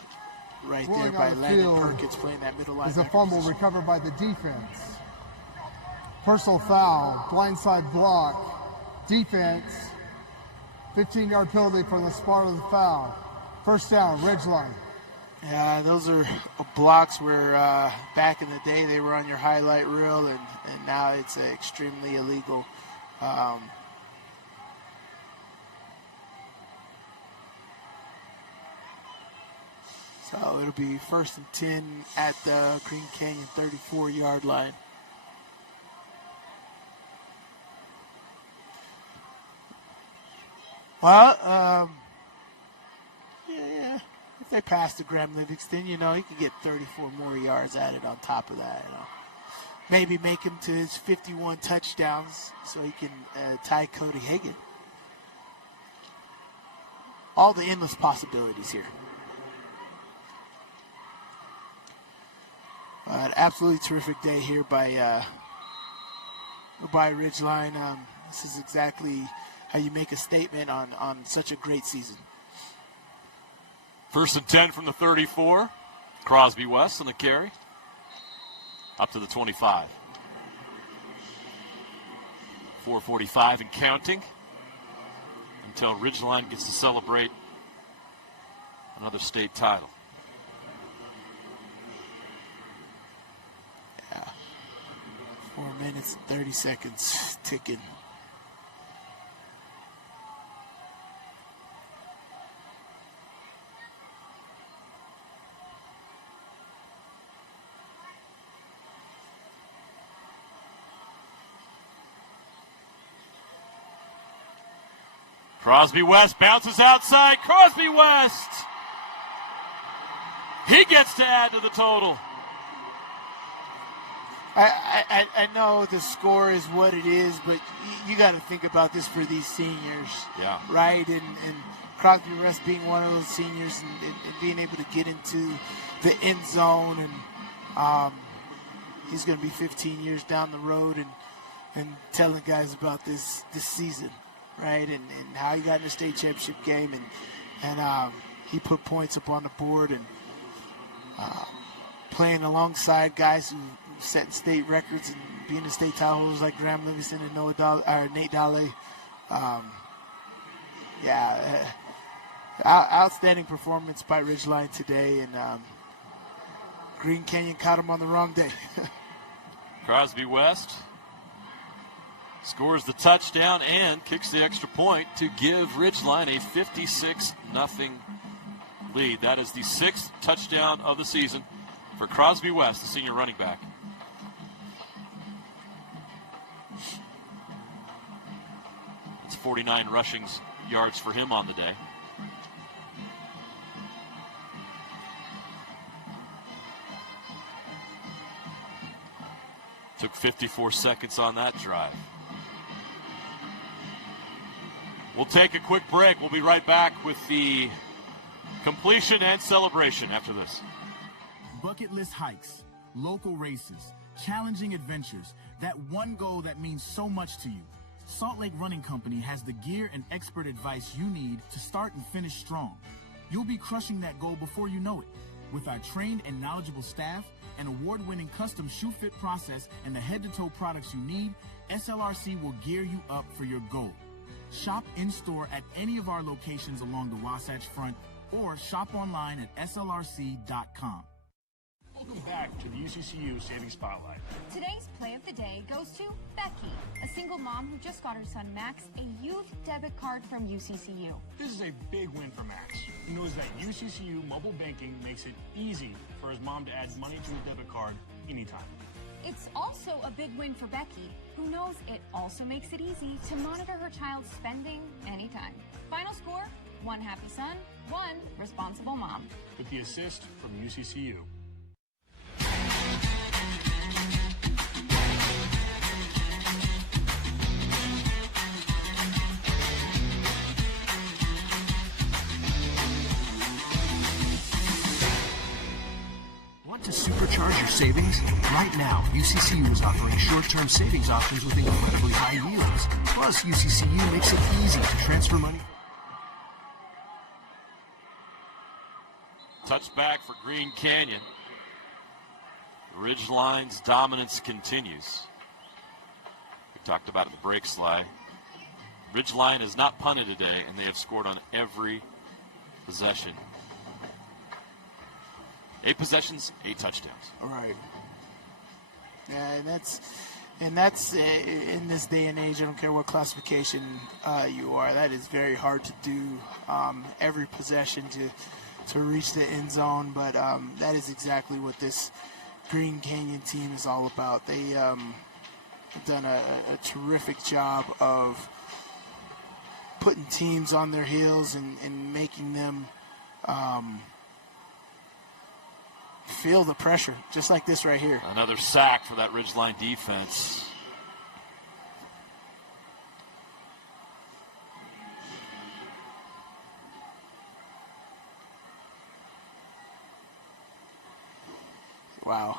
right there by Landon Perkins playing that middle line. It's a fumble recovered by the defense. Personal foul, blindside block, defense, 15-yard penalty for the spot of the foul. First down, Ridgeline. Yeah, those are blocks where back in the day they were on your highlight reel, and now it's extremely illegal. So it'll be 1st and 10 at the Green Canyon 34-yard line. Well, yeah. If they pass to Graham Livingston, he can get 34 more yards added on top of that. Maybe make him to his 51 touchdowns so he can tie Cody Hagan. All the endless possibilities here. An absolutely terrific day here by Ridgeline. This is exactly how you make a statement on such a great season. 1st and 10 from the 34. Crosby West on the carry. Up to the 25. 4:45 and counting until Ridgeline gets to celebrate another state title. Yeah. minutes and 30 seconds ticking. Crosby West bounces outside. Crosby West. He gets to add to the total. I know the score is what it is, but you got to think about this for these seniors. Yeah. Right? And Crosby West being one of those seniors and being able to get into the end zone. And he's going to be 15 years down the road and telling guys about this season. Right, and how he got in the state championship game, and he put points up on the board, and playing alongside guys who set state records and being the state title holders like Graham Livingston and Nate Dale. Outstanding performance by Ridgeline today, and Green Canyon caught him on the wrong day. Crosby West scores the touchdown and kicks the extra point to give Ridgeline a 56-0 lead. That is the 6th touchdown of the season for Crosby West, the senior running back. It's 49 rushing yards for him on the day. Took 54 seconds on that drive. We'll take a quick break. We'll be right back with the completion and celebration after this. Bucket list hikes, local races, challenging adventures, that one goal that means so much to you. Salt Lake Running Company has the gear and expert advice you need to start and finish strong. You'll be crushing that goal before you know it. With our trained and knowledgeable staff, an award-winning custom shoe fit process, and the head-to-toe products you need, SLRC will gear you up for your goal. Shop in-store at any of our locations along the Wasatch Front or shop online at slrc.com. Welcome back to the UCCU Savings Spotlight. Today's play of the day goes to Becky, a single mom who just got her son Max a youth debit card from UCCU. This is a big win for Max. He knows that UCCU mobile banking makes it easy for his mom to add money to his debit card anytime. It's also a big win for Becky, who knows it also makes it easy to monitor her child's spending anytime. Final score, 1 happy son, 1 responsible mom. With the assist from UCCU. Want to supercharge your savings? Right now, UCCU is offering short-term savings options with incredibly high yields. Plus, UCCU makes it easy to transfer money. Touchback for Green Canyon. Ridgeline's dominance continues. We talked about it in the break slide. Ridgeline has not punted today, and they have scored on every possession. 8 possessions, 8 touchdowns. All right. Yeah, and that's in this day and age. I don't care what classification you are. That is very hard to do. Every possession to reach the end zone, but that is exactly what this Green Canyon team is all about. They have done a terrific job of putting teams on their heels and making them feel the pressure, just like this right here. Another sack for that Ridgeline defense. Wow.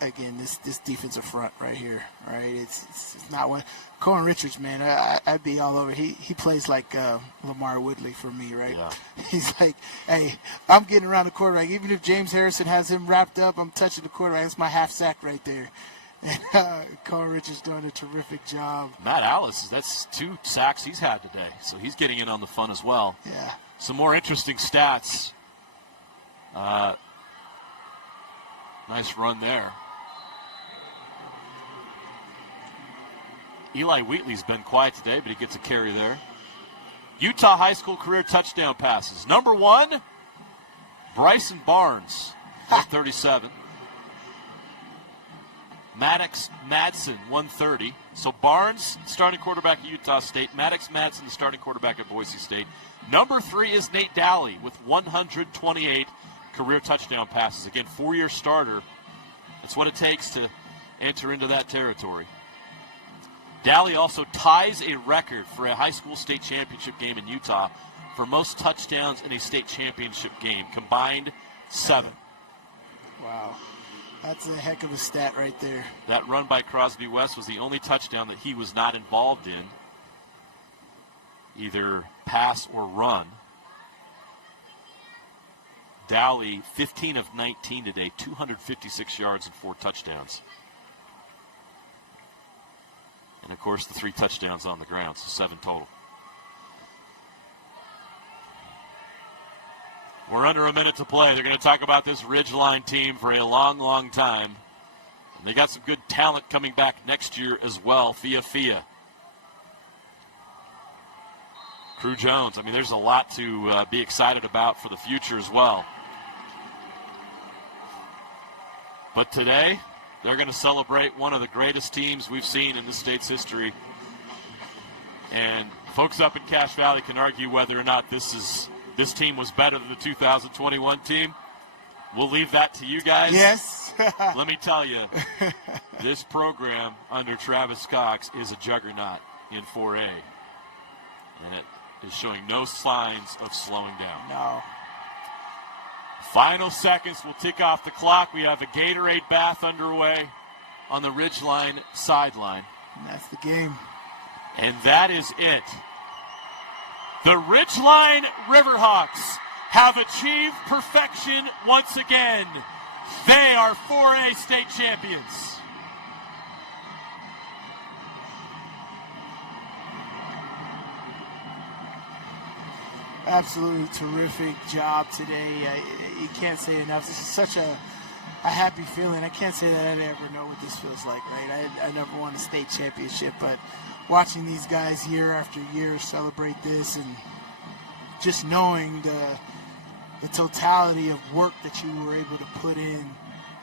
Again, this defensive front right here, right? It's not one. Cohen Richards, man, I'd be all over. He plays like Lamar Woodley for me, right? Yeah. He's like, hey, I'm getting around the quarterback. Even if James Harrison has him wrapped up, I'm touching the quarterback. That's my half sack right there. And Cohen Richards doing a terrific job. Matt Alice, that's 2 sacks he's had today, so he's getting in on the fun as well. Yeah. Some more interesting stats. Nice run there. Eli Wheatley's been quiet today, but he gets a carry there. Utah High School career touchdown passes. Number 1, Bryson Barnes, 137. Maddox Madsen, 130. So Barnes, starting quarterback at Utah State. Maddox Madsen, the starting quarterback at Boise State. Number 3 is Nate Dowley with 128 career touchdown passes. Again, 4-year starter. That's what it takes to enter into that territory. Dowley also ties a record for a high school state championship game in Utah for most touchdowns in a state championship game, combined 7. Wow. That's a heck of a stat right there. That run by Crosby West was the only touchdown that he was not involved in, either pass or run. Dowley, 15 of 19 today, 256 yards and 4 touchdowns. And, of course, the 3 touchdowns on the ground, so 7 total. We're under a minute to play. They're going to talk about this Ridgeline team for a long, long time. And they got some good talent coming back next year as well. Fia. Crew Jones. I mean, there's a lot to be excited about for the future as well. But today, they're going to celebrate one of the greatest teams we've seen in the state's history. And folks up in Cache Valley can argue whether or not this team was better than the 2021 team. We'll leave that to you guys. Yes. Let me tell you, this program under Travis Cox is a juggernaut in 4A. And it is showing no signs of slowing down. No. Final seconds will tick off the clock. We have a Gatorade bath underway on the Ridgeline sideline. And that's the game. And that is it. The Ridgeline Riverhawks have achieved perfection once again. They are 4A state champions. Absolutely terrific job today. You can't say enough. This is such a happy feeling. I can't say that I ever know what this feels like, right? I never won a state championship, but watching these guys year after year celebrate this and just knowing the totality of work that you were able to put in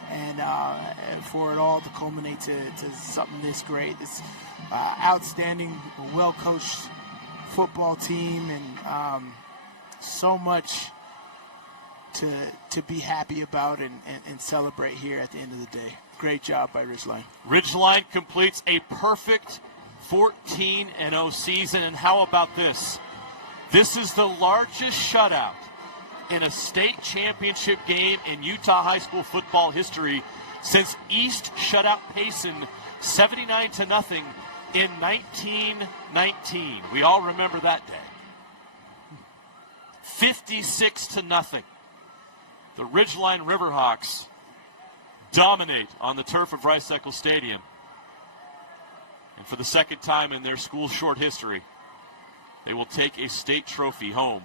and for it all to culminate to something this great, this outstanding, well-coached football team, and so much to be happy about and celebrate here at the end of the day. Great job by Ridgeline. Ridgeline completes a perfect 14-0 season, and how about this? This is the largest shutout in a state championship game in Utah high school football history since East shut out Payson 79-0 in 1919. We all remember that day. 56-0. The Ridgeline Riverhawks dominate on the turf of Rice-Eccles Stadium. And for the second time in their school short history, they will take a state trophy home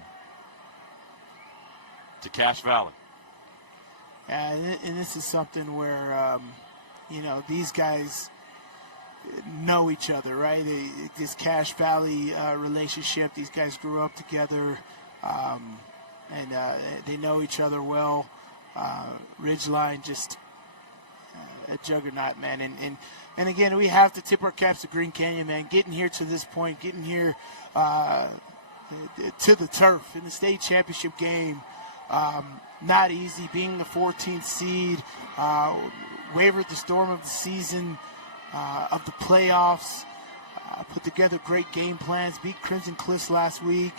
to Cache Valley. And this is something where, these guys know each other, right? This Cache Valley relationship, these guys grew up together, and they know each other well. Ridgeline, just a juggernaut, man. And again, we have to tip our caps to Green Canyon, man. Getting here to this point, getting here to the turf in the state championship game, not easy. Being the 14th seed, wavered the storm of the season, of the playoffs, put together great game plans, beat Crimson Cliffs last week.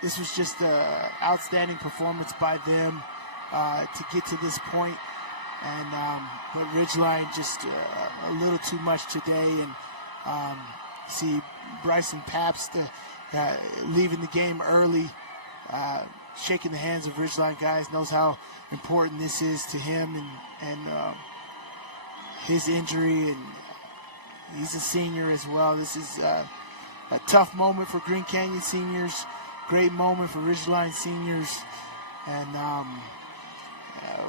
This was just an outstanding performance by them to get to this point. And but Ridgeline just a little too much today. And see Bryson Pabst leaving the game early, shaking the hands of Ridgeline guys, knows how important this is to him and his injury, and he's a senior as well. This is a tough moment for Green Canyon seniors, great moment for Ridgeline seniors, and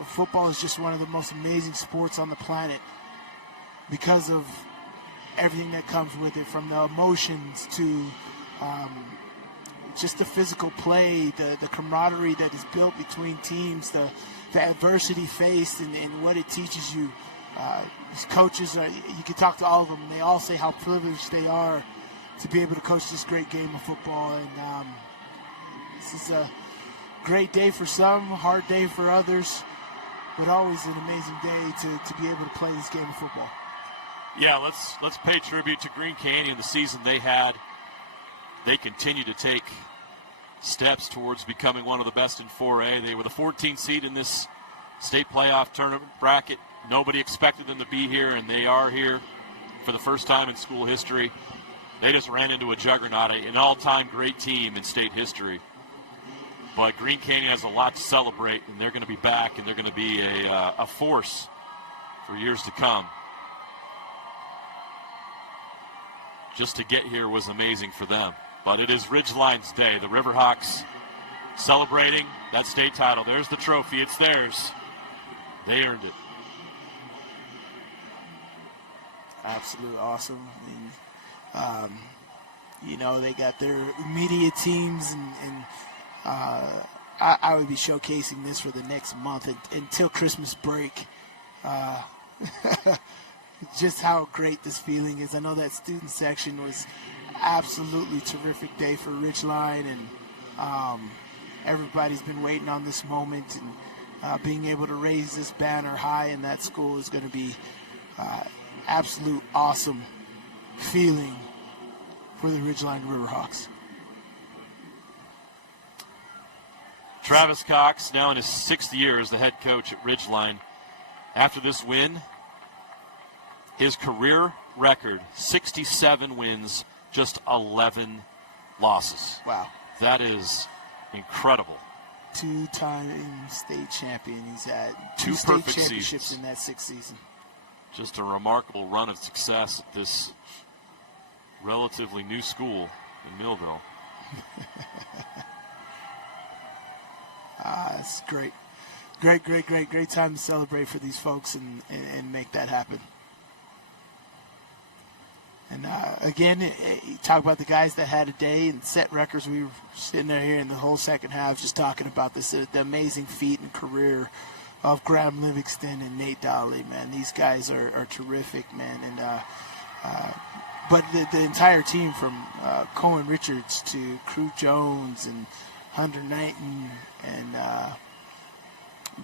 football is just one of the most amazing sports on the planet because of everything that comes with it, from the emotions to just the physical play, the camaraderie that is built between teams, the adversity faced, and what it teaches you. These coaches, you can talk to all of them, and they all say how privileged they are to be able to coach this great game of football. And this is a great day for some, hard day for others, but always an amazing day to be able to play this game of football. Yeah, let's pay tribute to Green Canyon, the season they had. They continue to take steps towards becoming one of the best in 4A. They were the 14th seed in this state playoff tournament bracket. Nobody expected them to be here, and they are here for the first time in school history. They just ran into a juggernaut, an all-time great team in state history. But Green Canyon has a lot to celebrate, and they're going to be back, and they're going to be a force for years to come. Just to get here was amazing for them. But it is Ridgeline's day. The Riverhawks celebrating that state title. There's the trophy. It's theirs. They earned it. Absolutely awesome. I mean, they got their media teams, and I would be showcasing this for the next month until Christmas break. Just how great this feeling is. I know that student section was absolutely terrific day for Ridgeline, and everybody's been waiting on this moment, and being able to raise this banner high in that school is going to be absolute awesome feeling for the Ridgeline Riverhawks. Travis Cox, now in his 6th year as the head coach at Ridgeline. After this win, his career record, 67 wins, just 11 losses. Wow. That is incredible. 2-time state champion. He's had 2 state perfect championships seasons in that 6th season. Just a remarkable run of success at this relatively new school in Millville. It's great. Great time to celebrate for these folks and make that happen. And again, you talk about the guys that had a day and set records. We were sitting there here in the whole second half just talking about this, the amazing feat and career of Graham Livingston and Nate Dowley, man. These guys are terrific, man. And but the entire team, from Cohen Richards to Crew Jones and Hunter Knighton and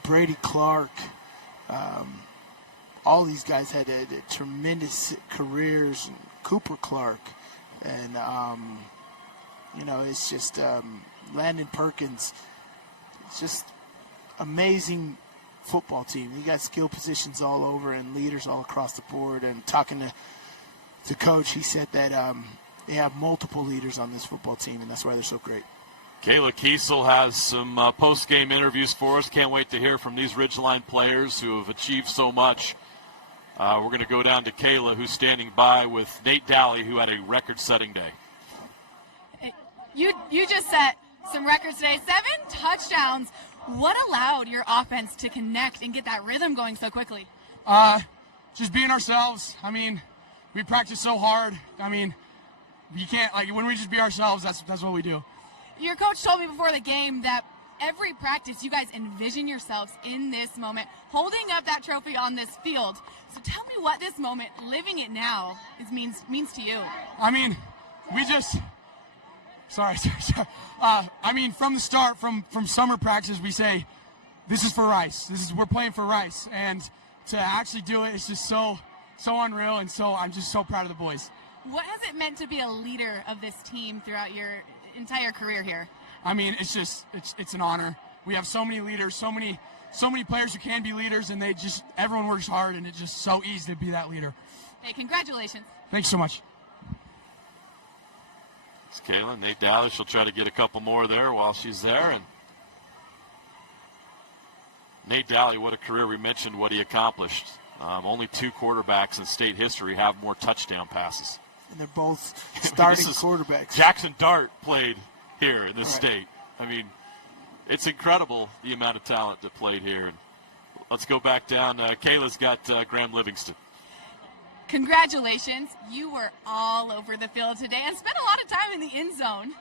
Brady Clark, all these guys had tremendous careers. And Cooper Clark, and it's just Landon Perkins. It's just amazing football team. You got skill positions all over and leaders all across the board. And talking to Coach, he said that they have multiple leaders on this football team, and that's why they're so great. Kayla Kiesel has some post-game interviews for us. Can't wait to hear from these Ridgeline players who have achieved so much. We're going to go down to Kayla, who's standing by with Nate Dowley, who had a record-setting day. You just set some records today. 7 touchdowns. What allowed your offense to connect and get that rhythm going so quickly? Just being ourselves. I mean, we practice so hard. I mean, you can't, when we just be ourselves, that's what we do. Your coach told me before the game that every practice you guys envision yourselves in this moment, holding up that trophy on this field. So tell me what this moment, living it now, means to you. I mean, we just sorry. I mean, from the start, from summer practice, we say this is for Rice. We're playing for Rice, and to actually do it is just so unreal, and I'm just so proud of the boys. What has it meant to be a leader of this team throughout your entire career here? I mean, it's an honor. We have so many leaders, so many players who can be leaders, and everyone works hard, and it's just so easy to be that leader. Hey, congratulations. Thanks so much. It's Kayla. Nate Dowley, she'll try to get a couple more there while she's there. And Nate Dowley, what a career. We mentioned what he accomplished. Only 2 quarterbacks in state history have more touchdown passes. And they're both starting quarterbacks. Jackson Dart played here in this state. I mean, it's incredible the amount of talent that played here. And let's go back down. Kayla's got Graham Livingston. Congratulations. You were all over the field today and spent a lot of time in the end zone.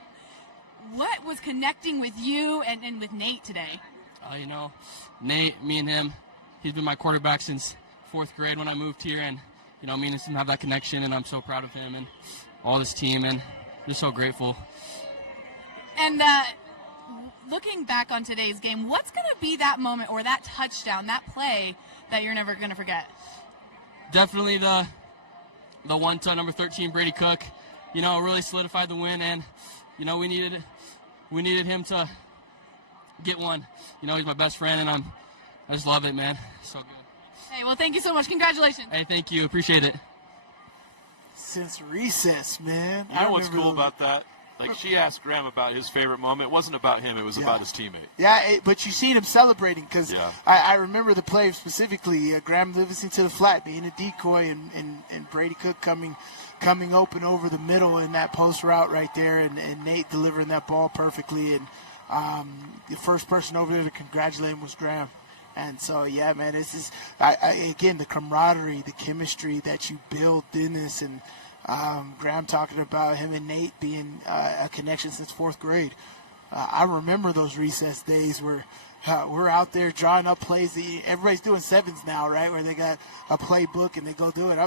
What was connecting with you and with Nate today? Nate, me and him, he's been my quarterback since 4th grade when I moved here, and, me and him have that connection, and I'm so proud of him and all this team, and just so grateful. And looking back on today's game, what's going to be that moment or that touchdown, that play that you're never going to forget? Definitely the one to number 13, Brady Cook, really solidified the win, and, we needed him to get one. He's my best friend, and I just love it, man. So good. Hey, well, thank you so much. Congratulations. Hey, thank you. Appreciate it. Since recess, man. You know what's cool about that? Like, she asked Graham about his favorite moment. It wasn't about him. It was about his teammate. Yeah, but you seen him celebrating because I remember the play specifically. Graham Livingston to the flat, being a decoy, and Brady Cook coming open over the middle in that post route right there, and Nate delivering that ball perfectly. And the first person over there to congratulate him was Graham. And so, yeah, man, this is, again, the camaraderie, the chemistry that you build in this, and Graham talking about him and Nate being a connection since 4th grade. I remember those recess days where we're out there drawing up plays. Everybody's doing sevens now, right, where they got a playbook and they go do it.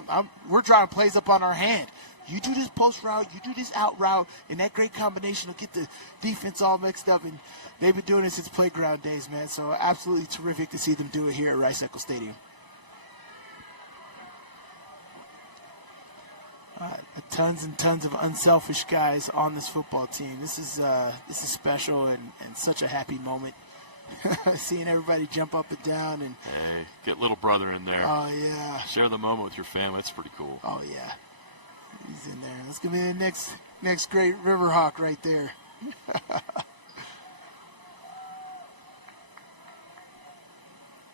We're drawing plays up on our hand. You do this post route, you do this out route, and that great combination will get the defense all mixed up. And they've been doing it since playground days, man. So absolutely terrific to see them do it here at Rice-Eccles Stadium. Tons and tons of unselfish guys on this football team. This is special and such a happy moment. Seeing everybody jump up and down and get little brother in there. Oh yeah. Share the moment with your family. It's pretty cool. Oh yeah. He's in there. That's gonna be the next great Riverhawk right there.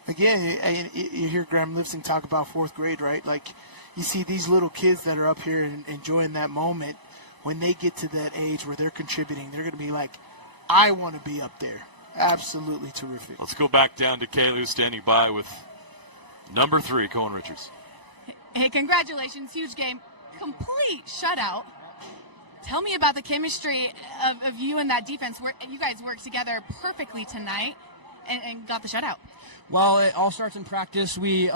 Again, you hear Graham Livingston talk about 4th grade, right? Like, you see these little kids that are up here and enjoying that moment. When they get to that age where they're contributing, they're going to be like, I want to be up there. Absolutely terrific. Let's go back down to Kalu standing by with number 3, Cohen Richards. Hey, congratulations. Huge game. Complete shutout. Tell me about the chemistry of you and that defense. Where you guys worked together perfectly tonight and got the shutout. Well, it all starts in practice. We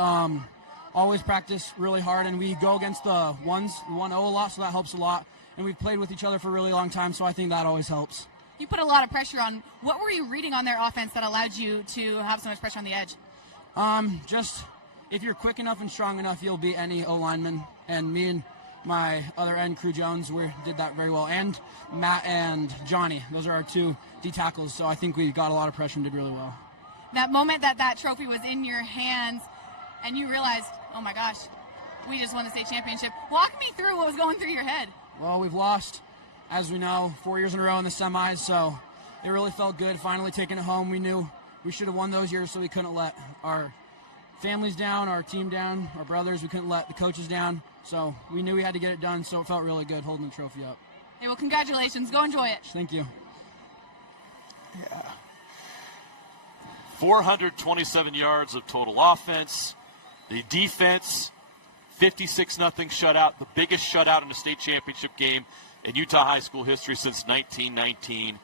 always practice really hard, and we go against the 1-0 a lot, so that helps a lot. And we've played with each other for a really long time, so I think that always helps. You put a lot of pressure on. What were you reading on their offense that allowed you to have so much pressure on the edge? Just if you're quick enough and strong enough, you'll beat any O-lineman. And me and my other end, Crew Jones, we did that very well. And Matt and Johnny, those are our 2 D tackles, so I think we got a lot of pressure and did really well. That moment that trophy was in your hands and you realized, oh my gosh, we just won the state championship. Walk me through what was going through your head. Well, we've lost, as we know, 4 years in a row in the semis, so it really felt good finally taking it home. We knew we should have won those years, so we couldn't let our families down, our team down, our brothers. We couldn't let the coaches down, so we knew we had to get it done, so it felt really good holding the trophy up. Hey, well, congratulations. Go enjoy it. Thank you. Yeah. 427 yards of total offense. The defense, 56-0 shutout, the biggest shutout in a state championship game in Utah high school history since 1919.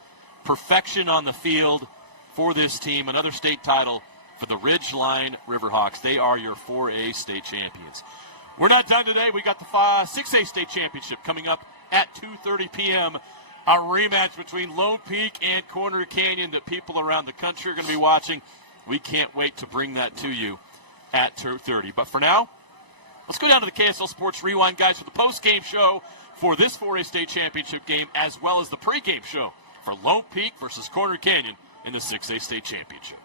Perfection on the field for this team. Another state title for the Ridgeline Riverhawks. They are your 4A state champions. We're not done today. We got the 6A state championship coming up at 2:30 p.m. A rematch between Lone Peak and Corner Canyon that people around the country are going to be watching. We can't wait to bring that to you at 2:30. But for now, let's go down to the KSL Sports Rewind, guys, for the post-game show for this 4A state championship game, as well as the pre-game show for Lone Peak versus Corner Canyon in the 6A state championship.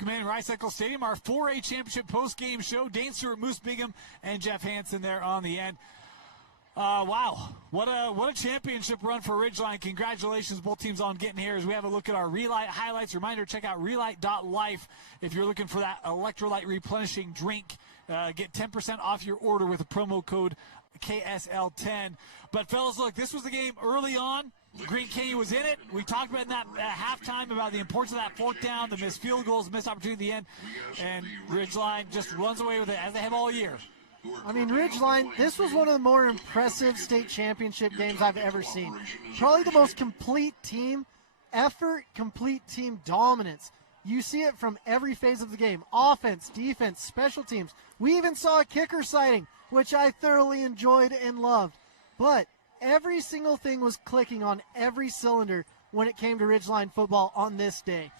Welcome in Rice-Eccles Stadium, our 4A championship post-game show. Dane Stewart, Moose Bingham, and Jeff Hansen there on the end. Wow, what a championship run for Ridgeline. Congratulations, both teams, on getting here. As we have a look at our Relight highlights, reminder, check out relight.life if you're looking for that electrolyte replenishing drink. Get 10% off your order with a promo code KSL10. But, fellas, look, this was the game early on. Green Canyon was in it. We talked about in that halftime about the importance of that fourth down, the missed field goals, missed opportunity at the end. And Ridgeline just runs away with it, as they have all year. I mean, Ridgeline, this was one of the more impressive state championship games I've ever seen. Probably the most complete team effort, complete team dominance. You see it from every phase of the game. Offense, defense, special teams. We even saw a kicker sighting, which I thoroughly enjoyed and loved. But every single thing was clicking on every cylinder when it came to Ridgeline football on this day.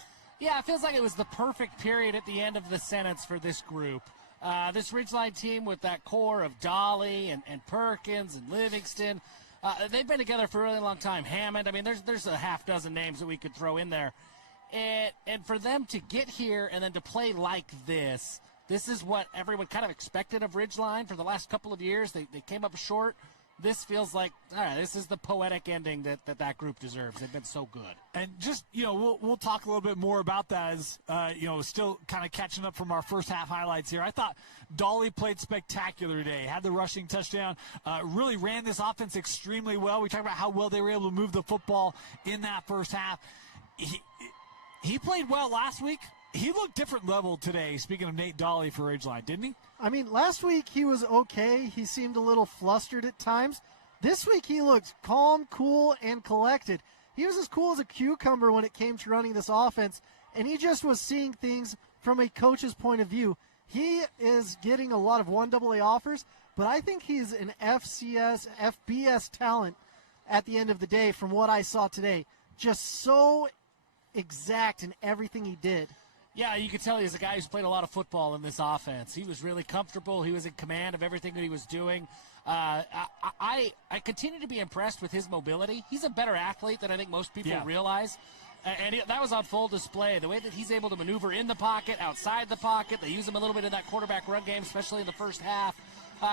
Yeah, it feels like it was the perfect period at the end of the sentence for this group. This Ridgeline team with that core of Dolly and Perkins and Livingston, they've been together for a really long time. Hammond, I mean, there's a half dozen names that we could throw in there. And for them to get here and then to play like this is what everyone kind of expected of Ridgeline for the last couple of years. They came up short. This feels like, all right, this is the poetic ending that group deserves. They've been so good. And just, we'll talk a little bit more about that as, still kind of catching up from our first half highlights here. I thought Dolly played spectacular today, had the rushing touchdown, really ran this offense extremely well. We talked about how well they were able to move the football in that first half. He played well last week. He looked different level today, speaking of Nate Dolly for Ridgeline, didn't he? I mean, last week he was okay. He seemed a little flustered at times. This week he looked calm, cool, and collected. He was as cool as a cucumber when it came to running this offense, and he just was seeing things from a coach's point of view. He is getting a lot of 1AA offers, but I think he's an FCS, FBS talent at the end of the day from what I saw today. Just so exact in everything he did. Yeah, you can tell he's a guy who's played a lot of football in this offense. He was really comfortable. He was in command of everything that he was doing. I continue to be impressed with his mobility. He's a better athlete than I think most people realize. And that was on full display. The way that he's able to maneuver in the pocket, outside the pocket. They use him a little bit in that quarterback run game, especially in the first half.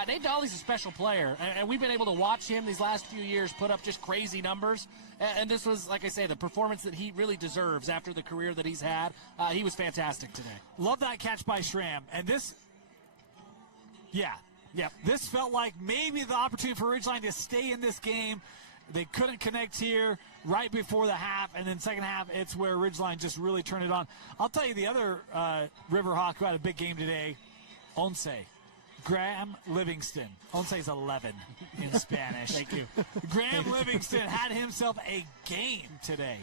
Nate Dolly's a special player, and we've been able to watch him these last few years put up just crazy numbers. And this was, like I say, the performance that he really deserves after the career that he's had. He was fantastic today. Love that catch by Schramm. And this, this felt like maybe the opportunity for Ridgeline to stay in this game. They couldn't connect here right before the half, and then second half, it's where Ridgeline just really turned it on. I'll tell you the other Riverhawk who had a big game today, Once. Graham Livingston. Once's 11 in Spanish. Thank you. Graham Livingston had himself a game today.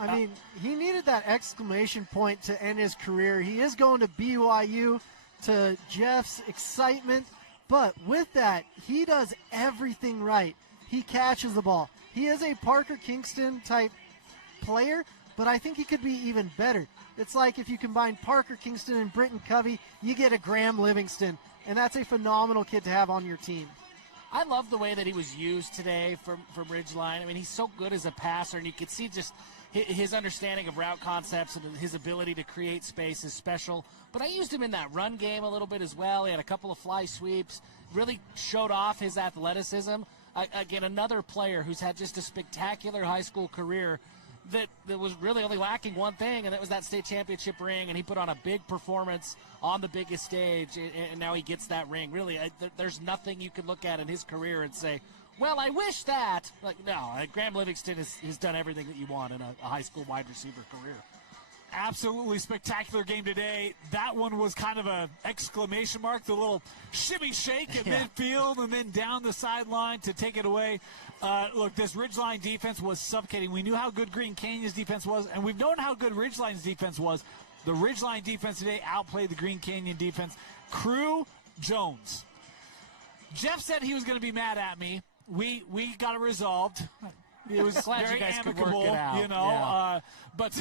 I mean, he needed that exclamation point to end his career. He is going to BYU, to Jeff's excitement, but with that, he does everything right. He catches the ball. He is a Parker Kingston type player, but I think he could be even better. It's like if you combine Parker Kingston and Britton Covey, you get a Graham Livingston. And that's a phenomenal kid to have on your team. I love the way that he was used today from Ridgeline. I mean, he's so good as a passer, and you could see just his understanding of route concepts and his ability to create space is special. But I used him in that run game a little bit as well. He had a couple of fly sweeps, really showed off his athleticism. Again, another player who's had just a spectacular high school career that was really only lacking one thing, and that was that state championship ring, and he put on a big performance on the biggest stage, and now he gets that ring. Really, there's nothing you can look at in his career and say, well, I wish that. Like, no, Graham Livingston has done everything that you want in a high school wide receiver career. Absolutely spectacular game today. That one was kind of an exclamation mark, the little shimmy shake at midfield and then down the sideline to take it away. Look, this Ridgeline defense was suffocating. We knew how good Green Canyon's defense was, and we've known how good Ridgeline's defense was. The Ridgeline defense today outplayed the Green Canyon defense. Crew Jones. Jeff said he was going to be mad at me. We got it resolved. It was very amicable, you know. Yeah. But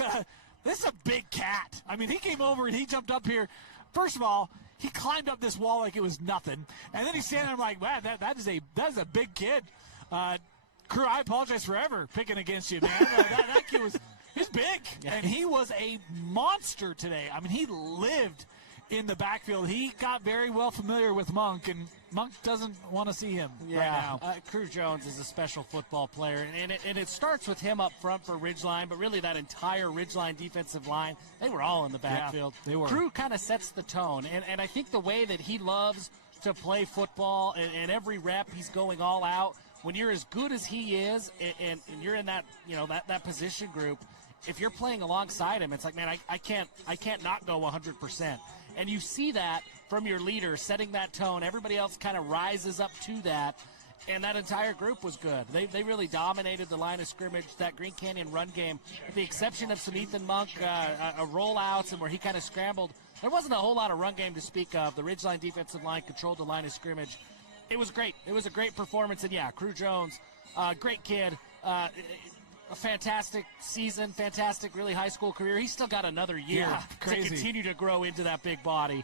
this is a big cat. I mean, he came over and he jumped up here. First of all, he climbed up this wall like it was nothing, and then he's standing there like, wow, that is a big kid. Crew, I apologize for ever picking against you, man. That kid was big, and he was a monster today. I mean, he lived in the backfield. He got very well familiar with Monk, and Monk doesn't want to see him right now. Crew Jones is a special football player, and it starts with him up front for Ridgeline, but really that entire Ridgeline defensive line, they were all in the backfield. Yeah, they were. Crew kind of sets the tone, and I think the way that he loves to play football, and every rep he's going all out, when you're as good as he is, and you're in that, that position group, if you're playing alongside him, it's like, man, I can't not go 100%. And you see that from your leader setting that tone. Everybody else kind of rises up to that, and that entire group was good. They really dominated the line of scrimmage, that Green Canyon run game, with the exception of some Ethan Monk rollouts and where he kind of scrambled. There wasn't a whole lot of run game to speak of. The Ridgeline defensive line controlled the line of scrimmage. It was great. It was a great performance, and Crew Jones, great kid. A fantastic season, fantastic, really high school career. He's still got another year to continue to grow into that big body.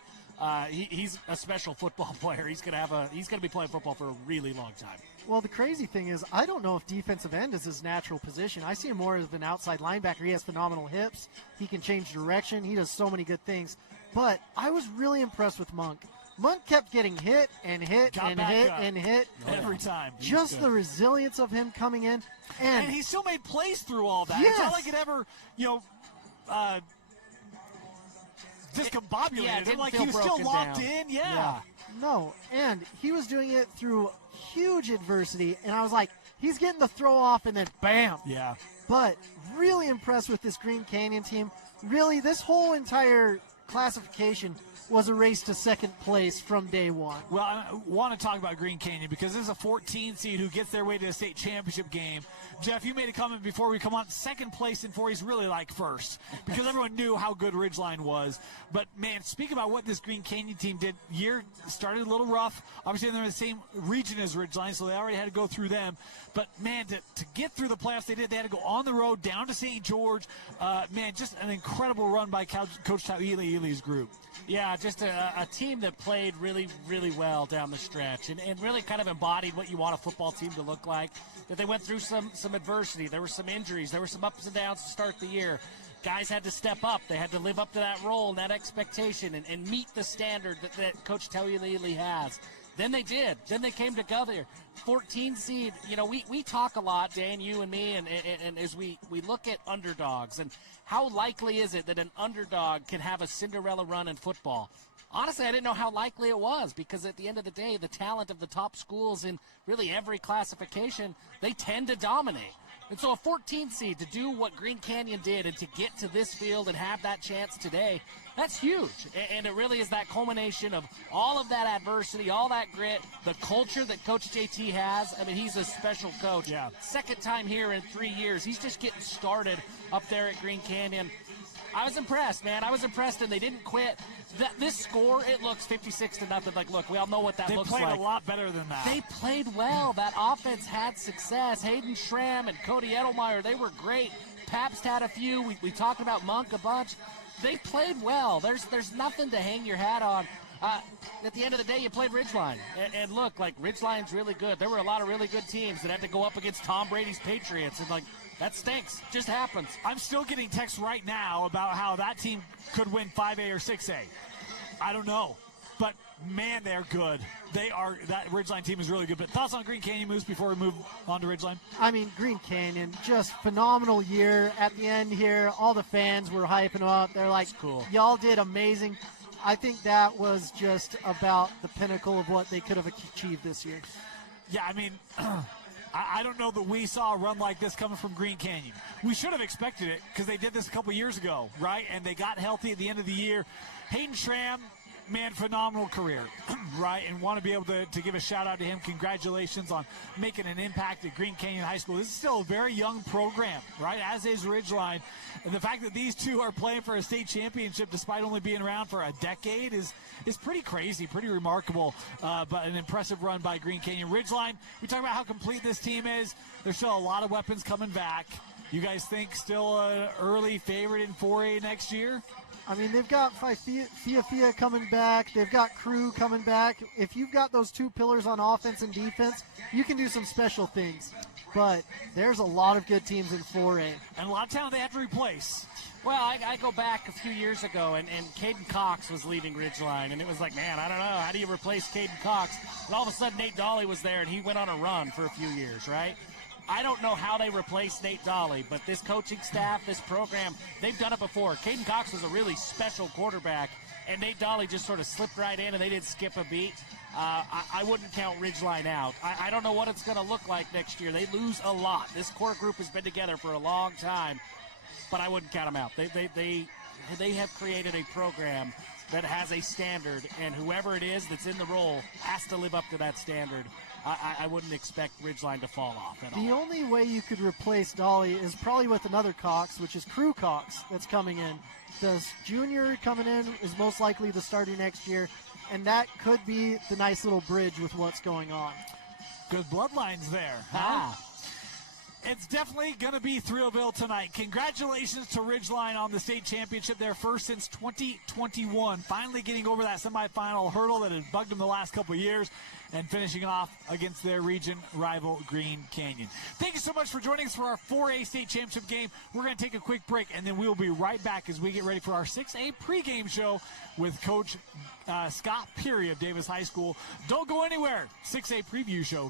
He's a special football player. He's gonna be playing football for a really long time. Well, the crazy thing is, I don't know if defensive end is his natural position. I see him more as an outside linebacker. He has phenomenal hips. He can change direction. He does so many good things. But I was really impressed with Monk. Monk kept getting hit and hit and hit and hit every time. Just the resilience of him coming in, and he still made plays through all that. Yes. It's not like it ever, discombobulated. It like feel he was still locked down. in. Yeah. No, and he was doing it through huge adversity, and I was like, he's getting the throw off, and then bam. Yeah. But really impressed with this Green Canyon team. Really, this whole entire classification was a race to second place from day one. Well, I want to talk about Green Canyon because this is a 14 seed who gets their way to a state championship game. Jeff, you made a comment before we come on. Second place in 4A is really like first because everyone knew how good Ridgeline was. But, man, speak about what this Green Canyon team did. Year started a little rough. Obviously, they're in the same region as Ridgeline, so they already had to go through them. But, man, to get through the playoffs they did, they had to go on the road down to St. George. Man, just an incredible run by Coach Tau Ely's group. Yeah, just a team that played really, really well down the stretch and really kind of embodied what you want a football team to look like. That they went through some adversity. There were some injuries. There were some ups and downs to start the year. Guys had to step up. They had to live up to that role and that expectation and meet the standard that Coach Tau Ely has. Then they did. Then they came together. 14 seed. We talk a lot, Dan, you and me, and as we look at underdogs and how likely is it that an underdog can have a Cinderella run in football? Honestly, I didn't know how likely it was because at the end of the day, the talent of the top schools in really every classification, they tend to dominate. And so a 14 seed to do what Green Canyon did and to get to this field and have that chance today, that's huge. And it really is that culmination of all of that adversity, all that grit, the culture that Coach JT has. I mean, he's a special coach. Yeah. Second time here in 3 years. He's just getting started up there at Green Canyon. I was impressed, man. I was impressed, and they didn't quit. This score, it looks 56-0. Like, look, we all know what that looks like. They played a lot better than that. They played well. That offense had success. Hayden Schramm and Cody Edelmeyer, they were great. Pabst had a few. We talked about Monk a bunch. They played well. There's nothing to hang your hat on. At the end of the day, you played Ridgeline. And look, like, Ridgeline's really good. There were a lot of really good teams that had to go up against Tom Brady's Patriots. And, like, that stinks. Just happens. I'm still getting texts right now about how that team could win 5A or 6A. I don't know. But, man, they're good. That Ridgeline team is really good. But thoughts on Green Canyon moves before we move on to Ridgeline? I mean, Green Canyon, just phenomenal year at the end here. All the fans were hyping them up. They're like, cool. Y'all did amazing. I think that was just about the pinnacle of what they could have achieved this year. Yeah, I mean, I don't know that we saw a run like this coming from Green Canyon. We should have expected it because they did this a couple years ago, right? And they got healthy at the end of the year. Hayden Schramm, man, phenomenal career, right? And want to be able to give a shout-out to him. Congratulations on making an impact at Green Canyon High School. This is still a very young program, right, as is Ridgeline. And the fact that these two are playing for a state championship despite only being around for a decade is pretty crazy, pretty remarkable, but an impressive run by Green Canyon. Ridgeline, we talk about how complete this team is. There's still a lot of weapons coming back. You guys think still an early favorite in 4A next year? I mean, they've got Fia coming back. They've got Crew coming back. If you've got those two pillars on offense and defense, you can do some special things. But there's a lot of good teams in 4A. And a lot of talent they have to replace. Well, I go back a few years ago, and Caden Cox was leaving Ridgeline, and it was like, man, I don't know. How do you replace Caden Cox? And all of a sudden, Nate Dolly was there, and he went on a run for a few years, right? I don't know how they replace Nate Dolly, but this coaching staff, this program, they've done it before. Caden Cox was a really special quarterback, and Nate Dolly just sort of slipped right in, and they didn't skip a beat. I wouldn't count Ridgeline out. I don't know what it's going to look like next year. They lose a lot. This core group has been together for a long time, but I wouldn't count them out. They have created a program that has a standard, and whoever it is that's in the role has to live up to that standard. I wouldn't expect Ridgeline to fall off at all. The only way you could replace Dolly is probably with another Cox, which is Crew Cox, that's coming in. The junior coming in is most likely the starter next year, and that could be the nice little bridge with what's going on. Good bloodlines there, huh? It's definitely going to be Thrillville tonight. Congratulations to Ridgeline on the state championship, their first since 2021. Finally getting over that semifinal hurdle that had bugged them the last couple of years and finishing off against their region rival, Green Canyon. Thank you so much for joining us for our 4A state championship game. We're going to take a quick break, and then we'll be right back as we get ready for our 6A pregame show with Coach Scott Peary of Davis High School. Don't go anywhere. 6A preview show